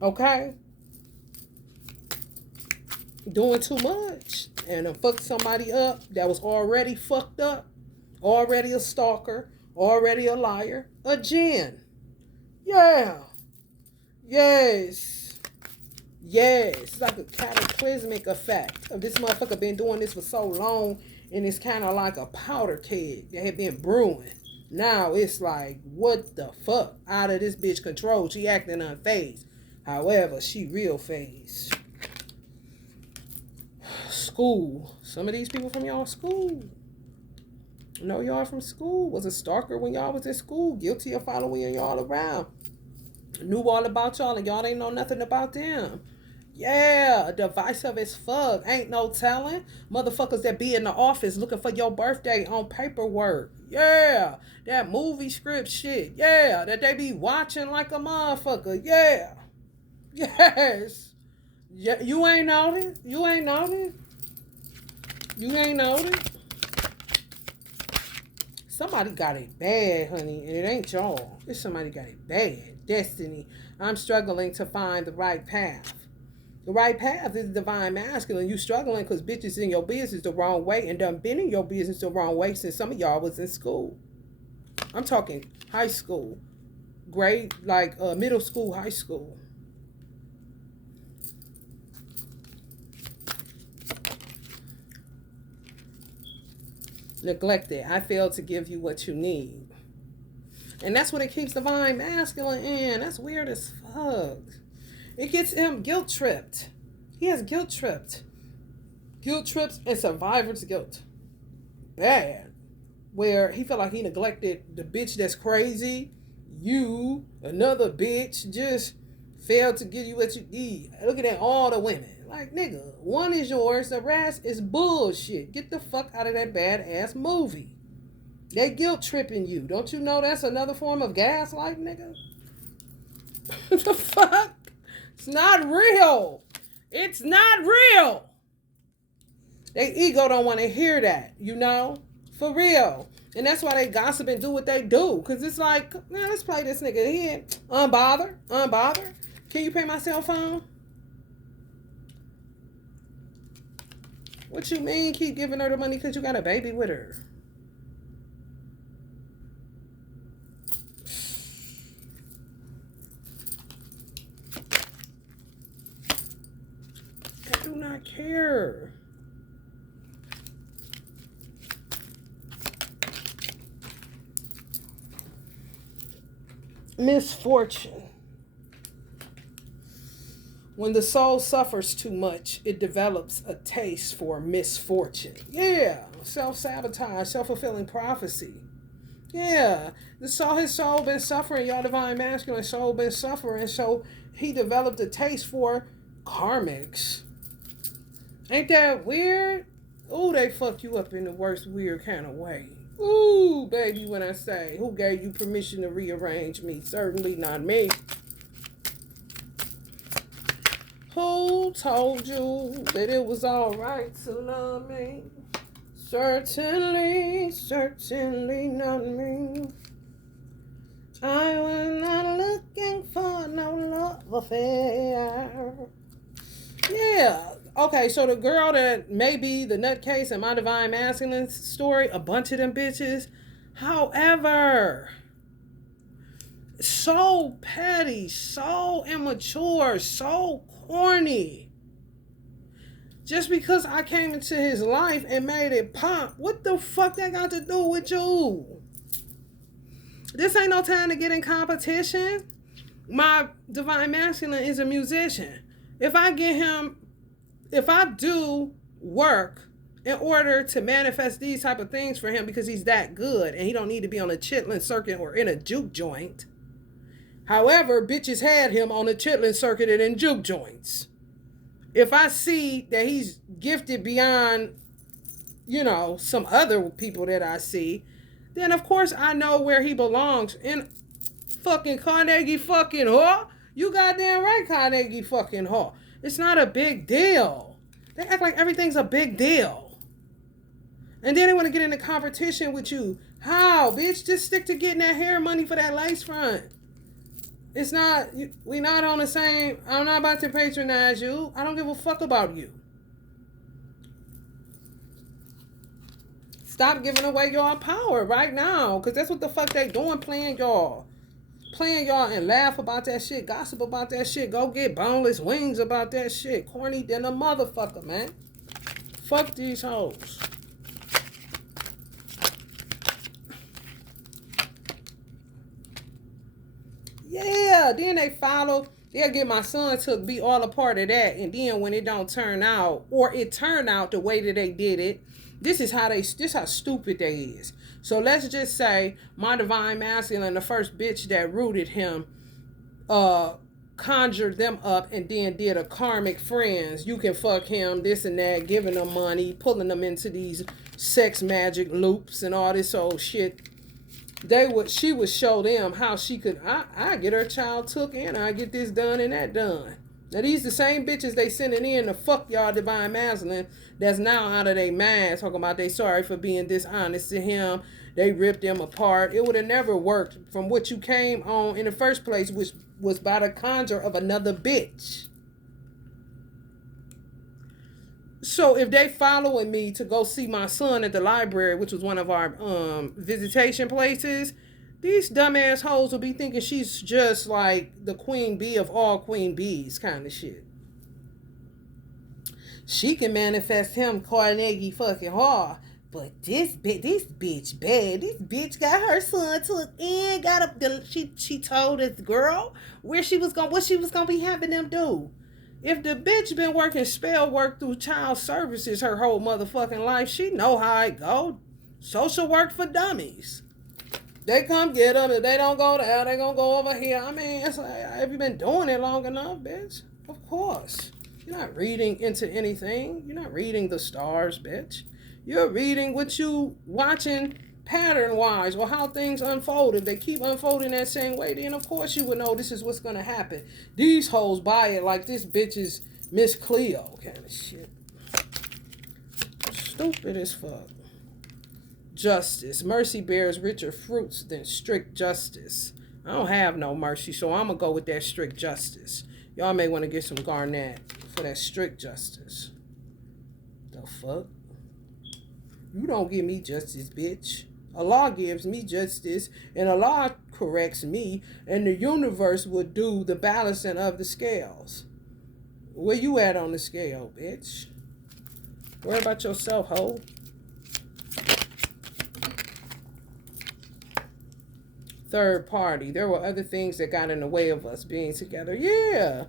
Okay? Doing too much. And fuck somebody up that was already fucked up. Already a stalker. Already a liar. A gin. Yeah. Yes. It's like a cataclysmic effect of this motherfucker been doing this for so long. And it's kind of like a powder keg that had been brewing. Now it's like, what the fuck? Out of this bitch control. She acting unfazed. However, she real phased. School. Some of these people from y'all school. Know y'all from school. Was a stalker when y'all was in school. Guilty of following y'all around. Knew all about y'all and y'all ain't know nothing about them. Yeah, divisive as fuck. Ain't no telling. Motherfuckers that be in the office looking for your birthday on paperwork. Yeah, that movie script shit. Yeah, that they be watching like a motherfucker. Yeah. Yes. Yeah, you ain't noticed? You ain't noticed? Somebody got it bad, honey, and it ain't y'all. It's somebody got it bad. Destiny. I'm struggling to find the right path. The right path is divine masculine. You struggling because bitches in your business the wrong way and done been in your business the wrong way since some of y'all was in school. I'm talking high school. Grade, like middle school, high school. Neglected. I failed to give you what you need. And that's what it keeps divine masculine in. That's weird as fuck. It gets him guilt tripped. He has guilt tripped. Guilt trips and survivor's guilt. Bad. Where he felt like he neglected the bitch that's crazy. You, another bitch, just failed to give you what you need. Looking at all the women. Like, nigga, one is yours, the rest is bullshit. Get the fuck out of that badass movie. They guilt tripping you. Don't you know that's another form of gaslight, nigga? What the fuck? It's not real. It's not real. They ego don't want to hear that, you know? For real. And that's why they gossip and do what they do. Because it's like, man, let's play this nigga here. Unbothered. Can you pay my cell phone? What you mean keep giving her the money because you got a baby with her? I do not care. Misfortune. When the soul suffers too much, it develops a taste for misfortune. Yeah, self-sabotage, self-fulfilling prophecy. Yeah, his soul been suffering. Y'all divine masculine soul been suffering, so he developed a taste for karmics. Ain't that weird? Ooh, they fuck you up in the worst weird kind of way. Ooh, baby, when I say, who gave you permission to rearrange me? Certainly not me. Who told you that it was alright to love me? Certainly not me. I was not looking for no love affair. Yeah. Okay, so the girl that may be the nutcase in my divine masculine story, a bunch of them bitches. However, so petty, so immature, so corny. Just because I came into his life and made it pop, what the fuck that got to do with you? This ain't no time to get in competition. My divine masculine is a musician. If I do work in order to manifest these type of things for him because he's that good and he don't need to be on a chitlin circuit or in a juke joint, However, bitches had him on the chitlin circuit and in juke joints. If I see that he's gifted beyond, some other people that I see, then of course I know where he belongs. In fucking Carnegie fucking whore. You goddamn right, Carnegie fucking whore. It's not a big deal. They act like everything's a big deal. And then they want to get into competition with you. How, bitch? Just stick to getting that hair money for that lace front. It's not, we not on the same, I'm not about to patronize you. I don't give a fuck about you. Stop giving away your power right now. Because that's what the fuck they doing, playing y'all. Playing y'all and laugh about that shit, gossip about that shit, go get boneless wings about that shit. Corny than a motherfucker, man. Fuck these hoes. Yeah, then they follow. They'll get my son to be all a part of that. And then when it don't turn out, or it turned out the way that they did it, this is how stupid they is. So let's just say my divine masculine, the first bitch that rooted him, conjured them up and then did a karmic friends. You can fuck him, this and that, giving them money, pulling them into these sex magic loops and all this old shit. She would show them how she could, I get her child took and I get this done and that done. Now these the same bitches they sending in to fuck y'all divine masculine that's now out of their mind talking about they sorry for being dishonest to him. They ripped them apart. It would have never worked from what you came on in the first place, which was by the conjure of another bitch. So if they following me to go see my son at the library, which was one of our visitation places, these dumbass hoes will be thinking she's just like the queen bee of all queen bees kind of shit. She can manifest him Carnegie fucking hard. But this bitch bad. This bitch got her son took and got up. She told this girl what she was gonna be having them do. If the bitch been working spell work through child services her whole motherfucking life, she know how it go. Social work for dummies. They come get them. If they don't go there, they gonna go over here. I mean, it's like, have you been doing it long enough, bitch? Of course. You're not reading into anything. You're not reading the stars, bitch. You're reading what you watching pattern-wise or how things unfold. If they keep unfolding that same way, then of course you would know this is what's going to happen. These hoes buy it like this bitch is Miss Cleo kind of shit. Stupid as fuck. Justice. Mercy bears richer fruits than strict justice. I don't have no mercy, so I'm going to go with that strict justice. Y'all may want to get some Garnett for that strict justice. The fuck? You don't give me justice, bitch. Allah gives me justice, and Allah corrects me, and the universe will do the balancing of the scales. Where you at on the scale, bitch? Worry about yourself, ho. Third party. There were other things that got in the way of us being together. Yeah.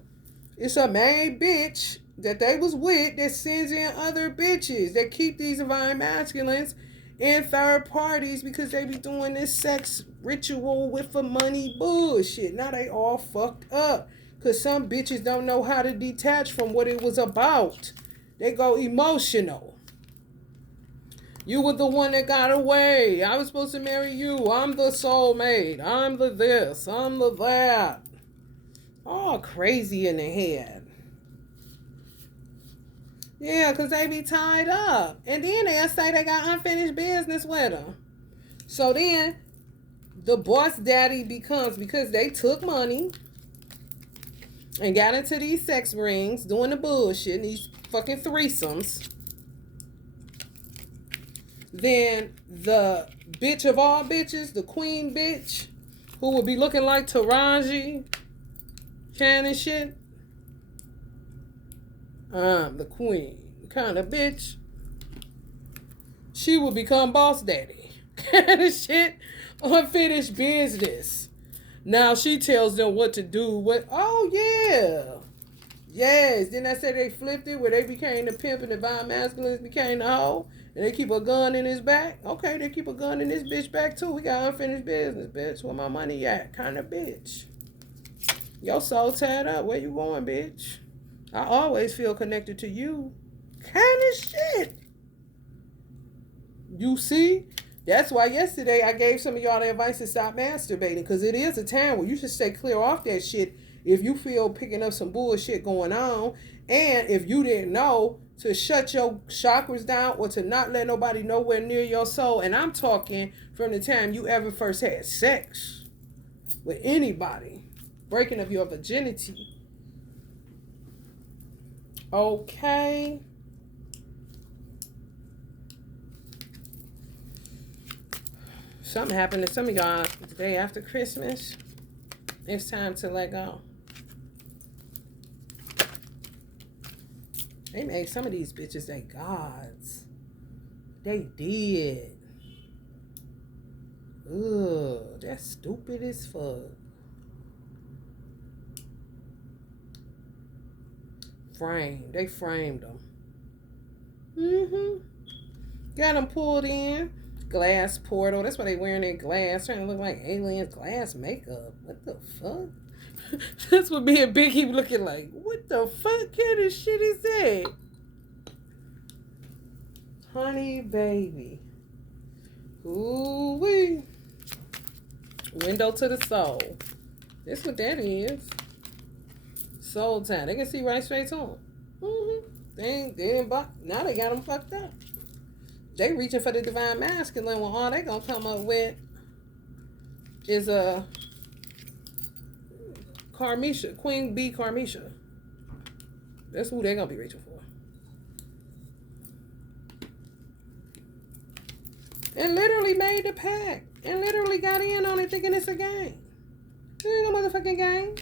It's a main bitch that they was with that sends in other bitches that keep these divine masculines in third parties because they be doing this sex ritual with for money bullshit. Now they all fucked up because some bitches don't know how to detach from what it was about. They go emotional. You were the one that got away. I was supposed to marry you. I'm the soulmate. I'm the this. I'm the that. All crazy in the head. Yeah, because they be tied up. And then they'll say they got unfinished business with them. So then, the boss daddy becomes, because they took money and got into these sex rings, doing the bullshit, these fucking threesomes. Then the bitch of all bitches, the queen bitch, who will be looking like Taraji, kind of shit. I'm the queen kind of bitch. She will become boss daddy kind of shit. Unfinished business. Now she tells them what to do. Oh yeah. Yes. Then I said they flipped it where they became the pimp and the divine masculines became the hoe. And they keep a gun in his back. Okay, they keep a gun in this bitch back too. We got unfinished business, bitch. Where my money at? Kind of bitch. Your soul tied up. Where you going, bitch? I always feel connected to you. Kind of shit. You see? That's why yesterday I gave some of y'all the advice to stop masturbating, because it is a time where you should stay clear off that shit if you feel picking up some bullshit going on. And if you didn't know, to shut your chakras down or to not let nobody nowhere near your soul. And I'm talking from the time you ever first had sex with anybody, breaking of your virginity. Okay. Something happened to some of y'all the day after Christmas. It's time to let go. They made some of these bitches they gods. They did. Ugh, that's stupid as fuck. They framed them. Got them pulled in. Glass portal. That's why they wearing their glass, trying to look like aliens. Glass makeup. What the fuck? That's what me and Big keep looking like. What the fuck kind of shit is that? Honey baby. Ooh-wee. Window to the soul. That's what that is. Soul time. They can see right straight to them. They didn't now they got them fucked up. They reaching for the divine masculine when all they gonna come up with is a Karmisha, Queen B Karmisha. That's who they gonna be reaching for. And literally made the pact. And literally got in on it thinking it's a game. It ain't no motherfucking game.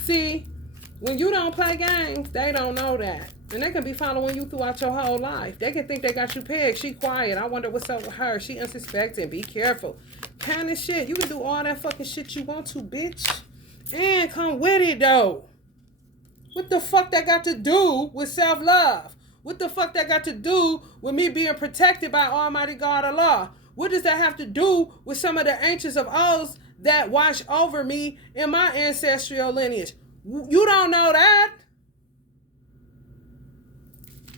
See, when you don't play games, they don't know that. And they can be following you throughout your whole life. They can think they got you pegged. She quiet. I wonder what's up with her. She unsuspecting. Be careful. Kind of shit. You can do all that fucking shit you want to, bitch. And come with it, though. What the fuck that got to do with self-love? What the fuck that got to do with me being protected by Almighty God Allah? What does that have to do with some of the ancients of oaths that watch over me in my ancestral lineage? You don't know that.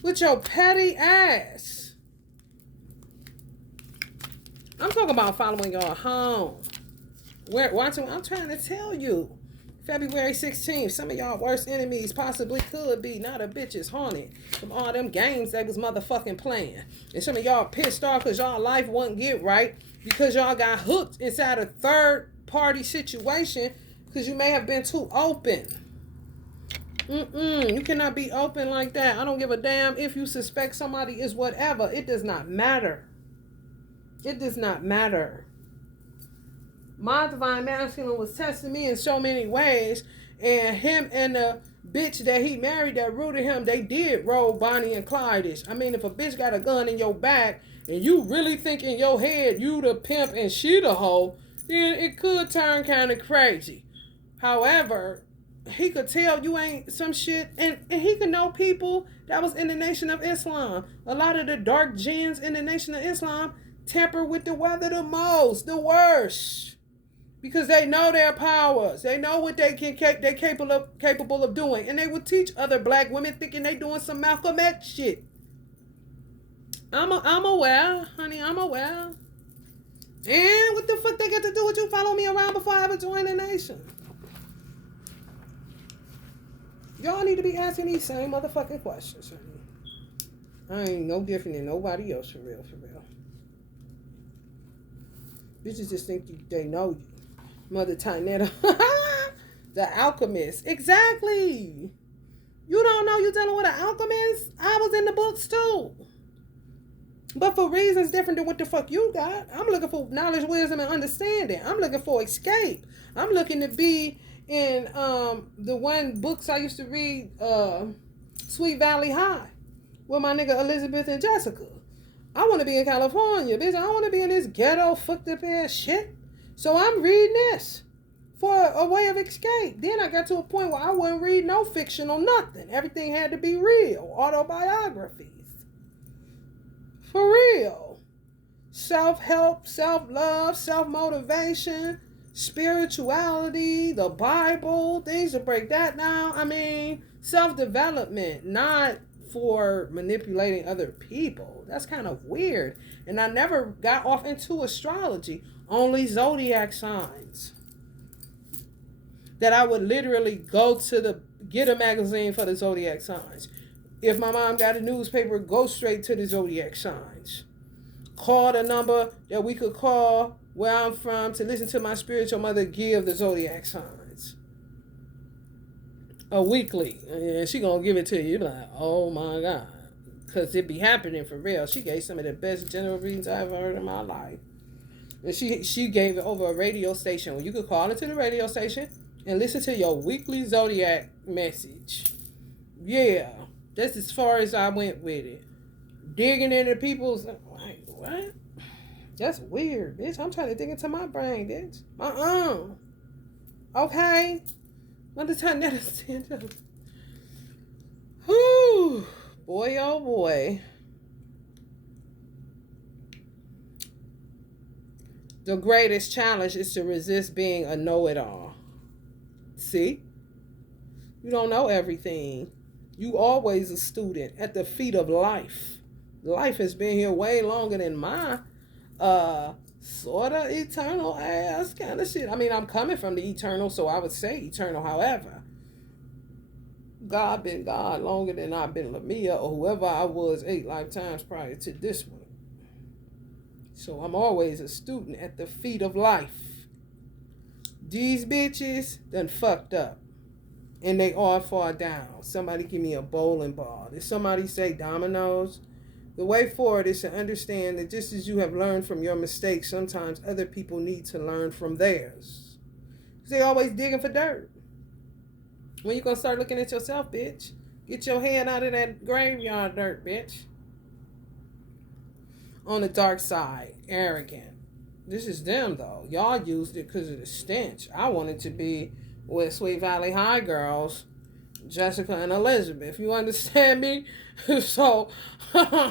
With your petty ass. I'm talking about following y'all home. I'm trying to tell you. February 16th, some of y'all worst enemies possibly could be not a bitches haunted from all them games they was motherfucking playing. And some of y'all pissed off because y'all life wouldn't get right because y'all got hooked inside a third party situation because you may have been too open. You cannot be open like that. I don't give a damn if you suspect somebody is whatever. It does not matter. It does not matter. My divine masculine was testing me in so many ways, and him and the bitch that he married that rooted him, they did roll Bonnie and Clyde-ish. I mean, if a bitch got a gun in your back and you really think in your head you the pimp and she the hoe, then it could turn kind of crazy. However, he could tell you ain't some shit, and he could know people that was in the Nation of Islam. A lot of the dark jinns in the Nation of Islam tamper with the weather the most, the worst. Because they know their powers. They know what they capable of doing. And they will teach other black women thinking they doing some Malcolm X shit. I'm aware, honey, I'm aware. And what the fuck they got to do with you follow me around before I ever join the nation? Y'all need to be asking these same motherfucking questions, honey. I ain't no different than nobody else, for real, for real. Bitches just think they know you. Mother Tynetta. The alchemist. Exactly. You don't know you dealing with an alchemist? I was in the books too. But for reasons different than what the fuck you got. I'm looking for knowledge, wisdom, and understanding. I'm looking for escape. I'm looking to be in the one books I used to read, Sweet Valley High, with my nigga Elizabeth and Jessica. I want to be in California, bitch. I want to be in this ghetto, fucked up ass shit. So I'm reading this for a way of escape. Then I got to a point where I wouldn't read no fiction or nothing. Everything had to be real. Autobiographies. For real. Self-help, self-love, self-motivation. spirituality, the Bible, things to break that down. I mean, self-development, not for manipulating other people. That's kind of weird. And I never got off into astrology, only zodiac signs. That I would literally go to get a magazine for the zodiac signs. If my mom got a newspaper, go straight to the zodiac signs. Call the number that we could call where I'm from to listen to my spiritual mother give the zodiac signs. A weekly. And she gonna give it to you. You're like, oh my God. Because it be happening for real. She gave some of the best general readings I've ever heard in my life. And she gave it over a radio station where you could call into the radio station and listen to your weekly zodiac message. Yeah. That's as far as I went with it. Digging into people's... Like, what? That's weird, bitch. I'm trying to dig into my brain, bitch. Okay? I'm just trying to understand. Whew. Boy, oh boy. The greatest challenge is to resist being a know-it-all. See? You don't know everything. You always a student at the feet of life. Life has been here way longer than my sort of eternal ass kind of shit. I mean, I'm coming from the eternal, so I would say eternal. However, God been God longer than I've been Lamia or whoever I was 8 lifetimes prior to this one. So I'm always a student at the feet of life. These bitches done fucked up. And they all fall down. Somebody give me a bowling ball. Did somebody say dominoes? The way forward is to understand that just as you have learned from your mistakes, sometimes other people need to learn from theirs. They always digging for dirt. When you gonna start looking at yourself, bitch? Get your head out of that graveyard dirt, bitch. On the dark side, arrogant. This is them, though. Y'all used it because of the stench. I wanted to be with Sweet Valley High girls, Jessica and Elizabeth. You understand me? So, how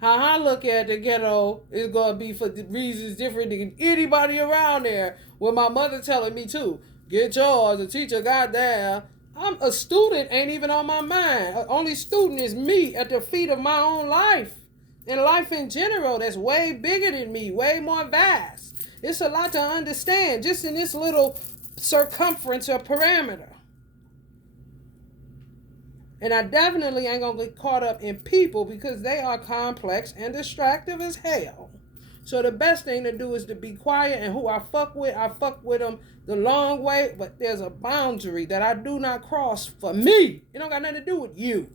I look at the ghetto is going to be for the reasons different than anybody around there. With my mother telling me, too, get yours. The teacher got there. I'm a student, ain't even on my mind. Only student is me at the feet of my own life. And life in general, that's way bigger than me, way more vast. It's a lot to understand just in this little circumference or parameter. And I definitely ain't gonna get caught up in people because they are complex and distractive as hell. So the best thing to do is to be quiet, and who I fuck with them the long way, but there's a boundary that I do not cross for me. It don't got nothing to do with you.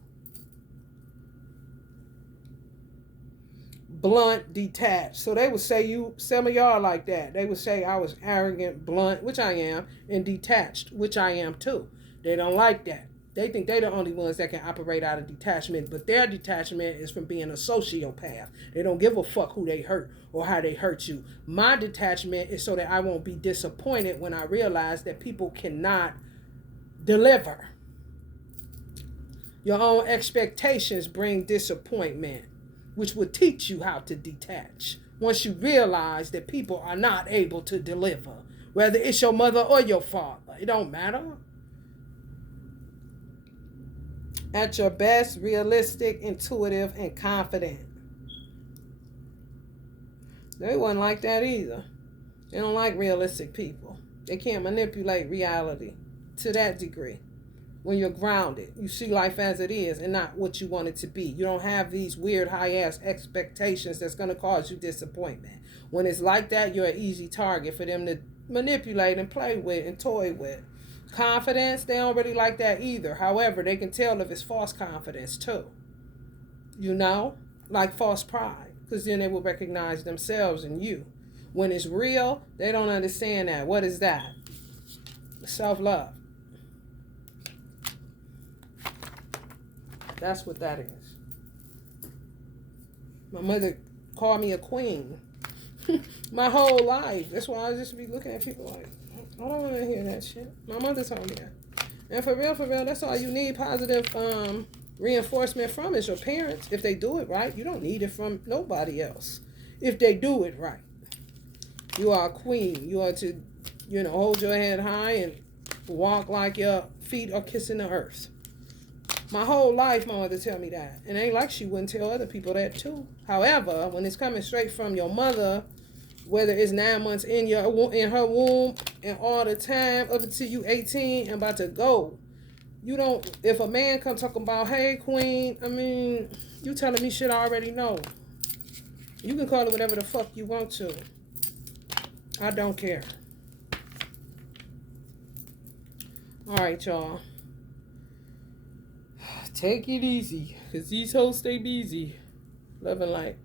Blunt, detached. So they would say some of y'all like that. They would say I was arrogant, blunt, which I am, and detached, which I am too. They don't like that. They think they're the only ones that can operate out of detachment, but their detachment is from being a sociopath. They don't give a fuck who they hurt or how they hurt you. My detachment is so that I won't be disappointed when I realize that people cannot deliver. Your own expectations bring disappointment, which will teach you how to detach once you realize that people are not able to deliver, whether it's your mother or your father. It don't matter. At your best, realistic, intuitive, and confident. They wasn't like that either. They don't like realistic people. They can't manipulate reality to that degree. When you're grounded, you see life as it is and not what you want it to be. You don't have these weird high-ass expectations that's going to cause you disappointment. When it's like that, you're an easy target for them to manipulate and play with and toy with. Confidence, they don't really like that either. However, they can tell if it's false confidence too. You know? Like false pride. Because then they will recognize themselves in you. When it's real, they don't understand that. What is that? Self-love. That's what that is. My mother called me a queen. My whole life. That's why I just be looking at people like, I don't want to hear that shit. My mother told me that. And for real, that's all you need positive reinforcement from is your parents. If they do it right, you don't need it from nobody else. If they do it right. You are a queen. You are to, hold your head high and walk like your feet are kissing the earth. My whole life, my mother tell me that. And it ain't like she wouldn't tell other people that too. However, when it's coming straight from your mother, whether it's 9 months in her womb and all the time up until you 18 and about to go, you don't. If a man come talking about, hey queen, I mean, you telling me shit I already know. You can call it whatever the fuck you want to. I don't care. All right, y'all. Take it easy, because these hoes stay busy. Love and light.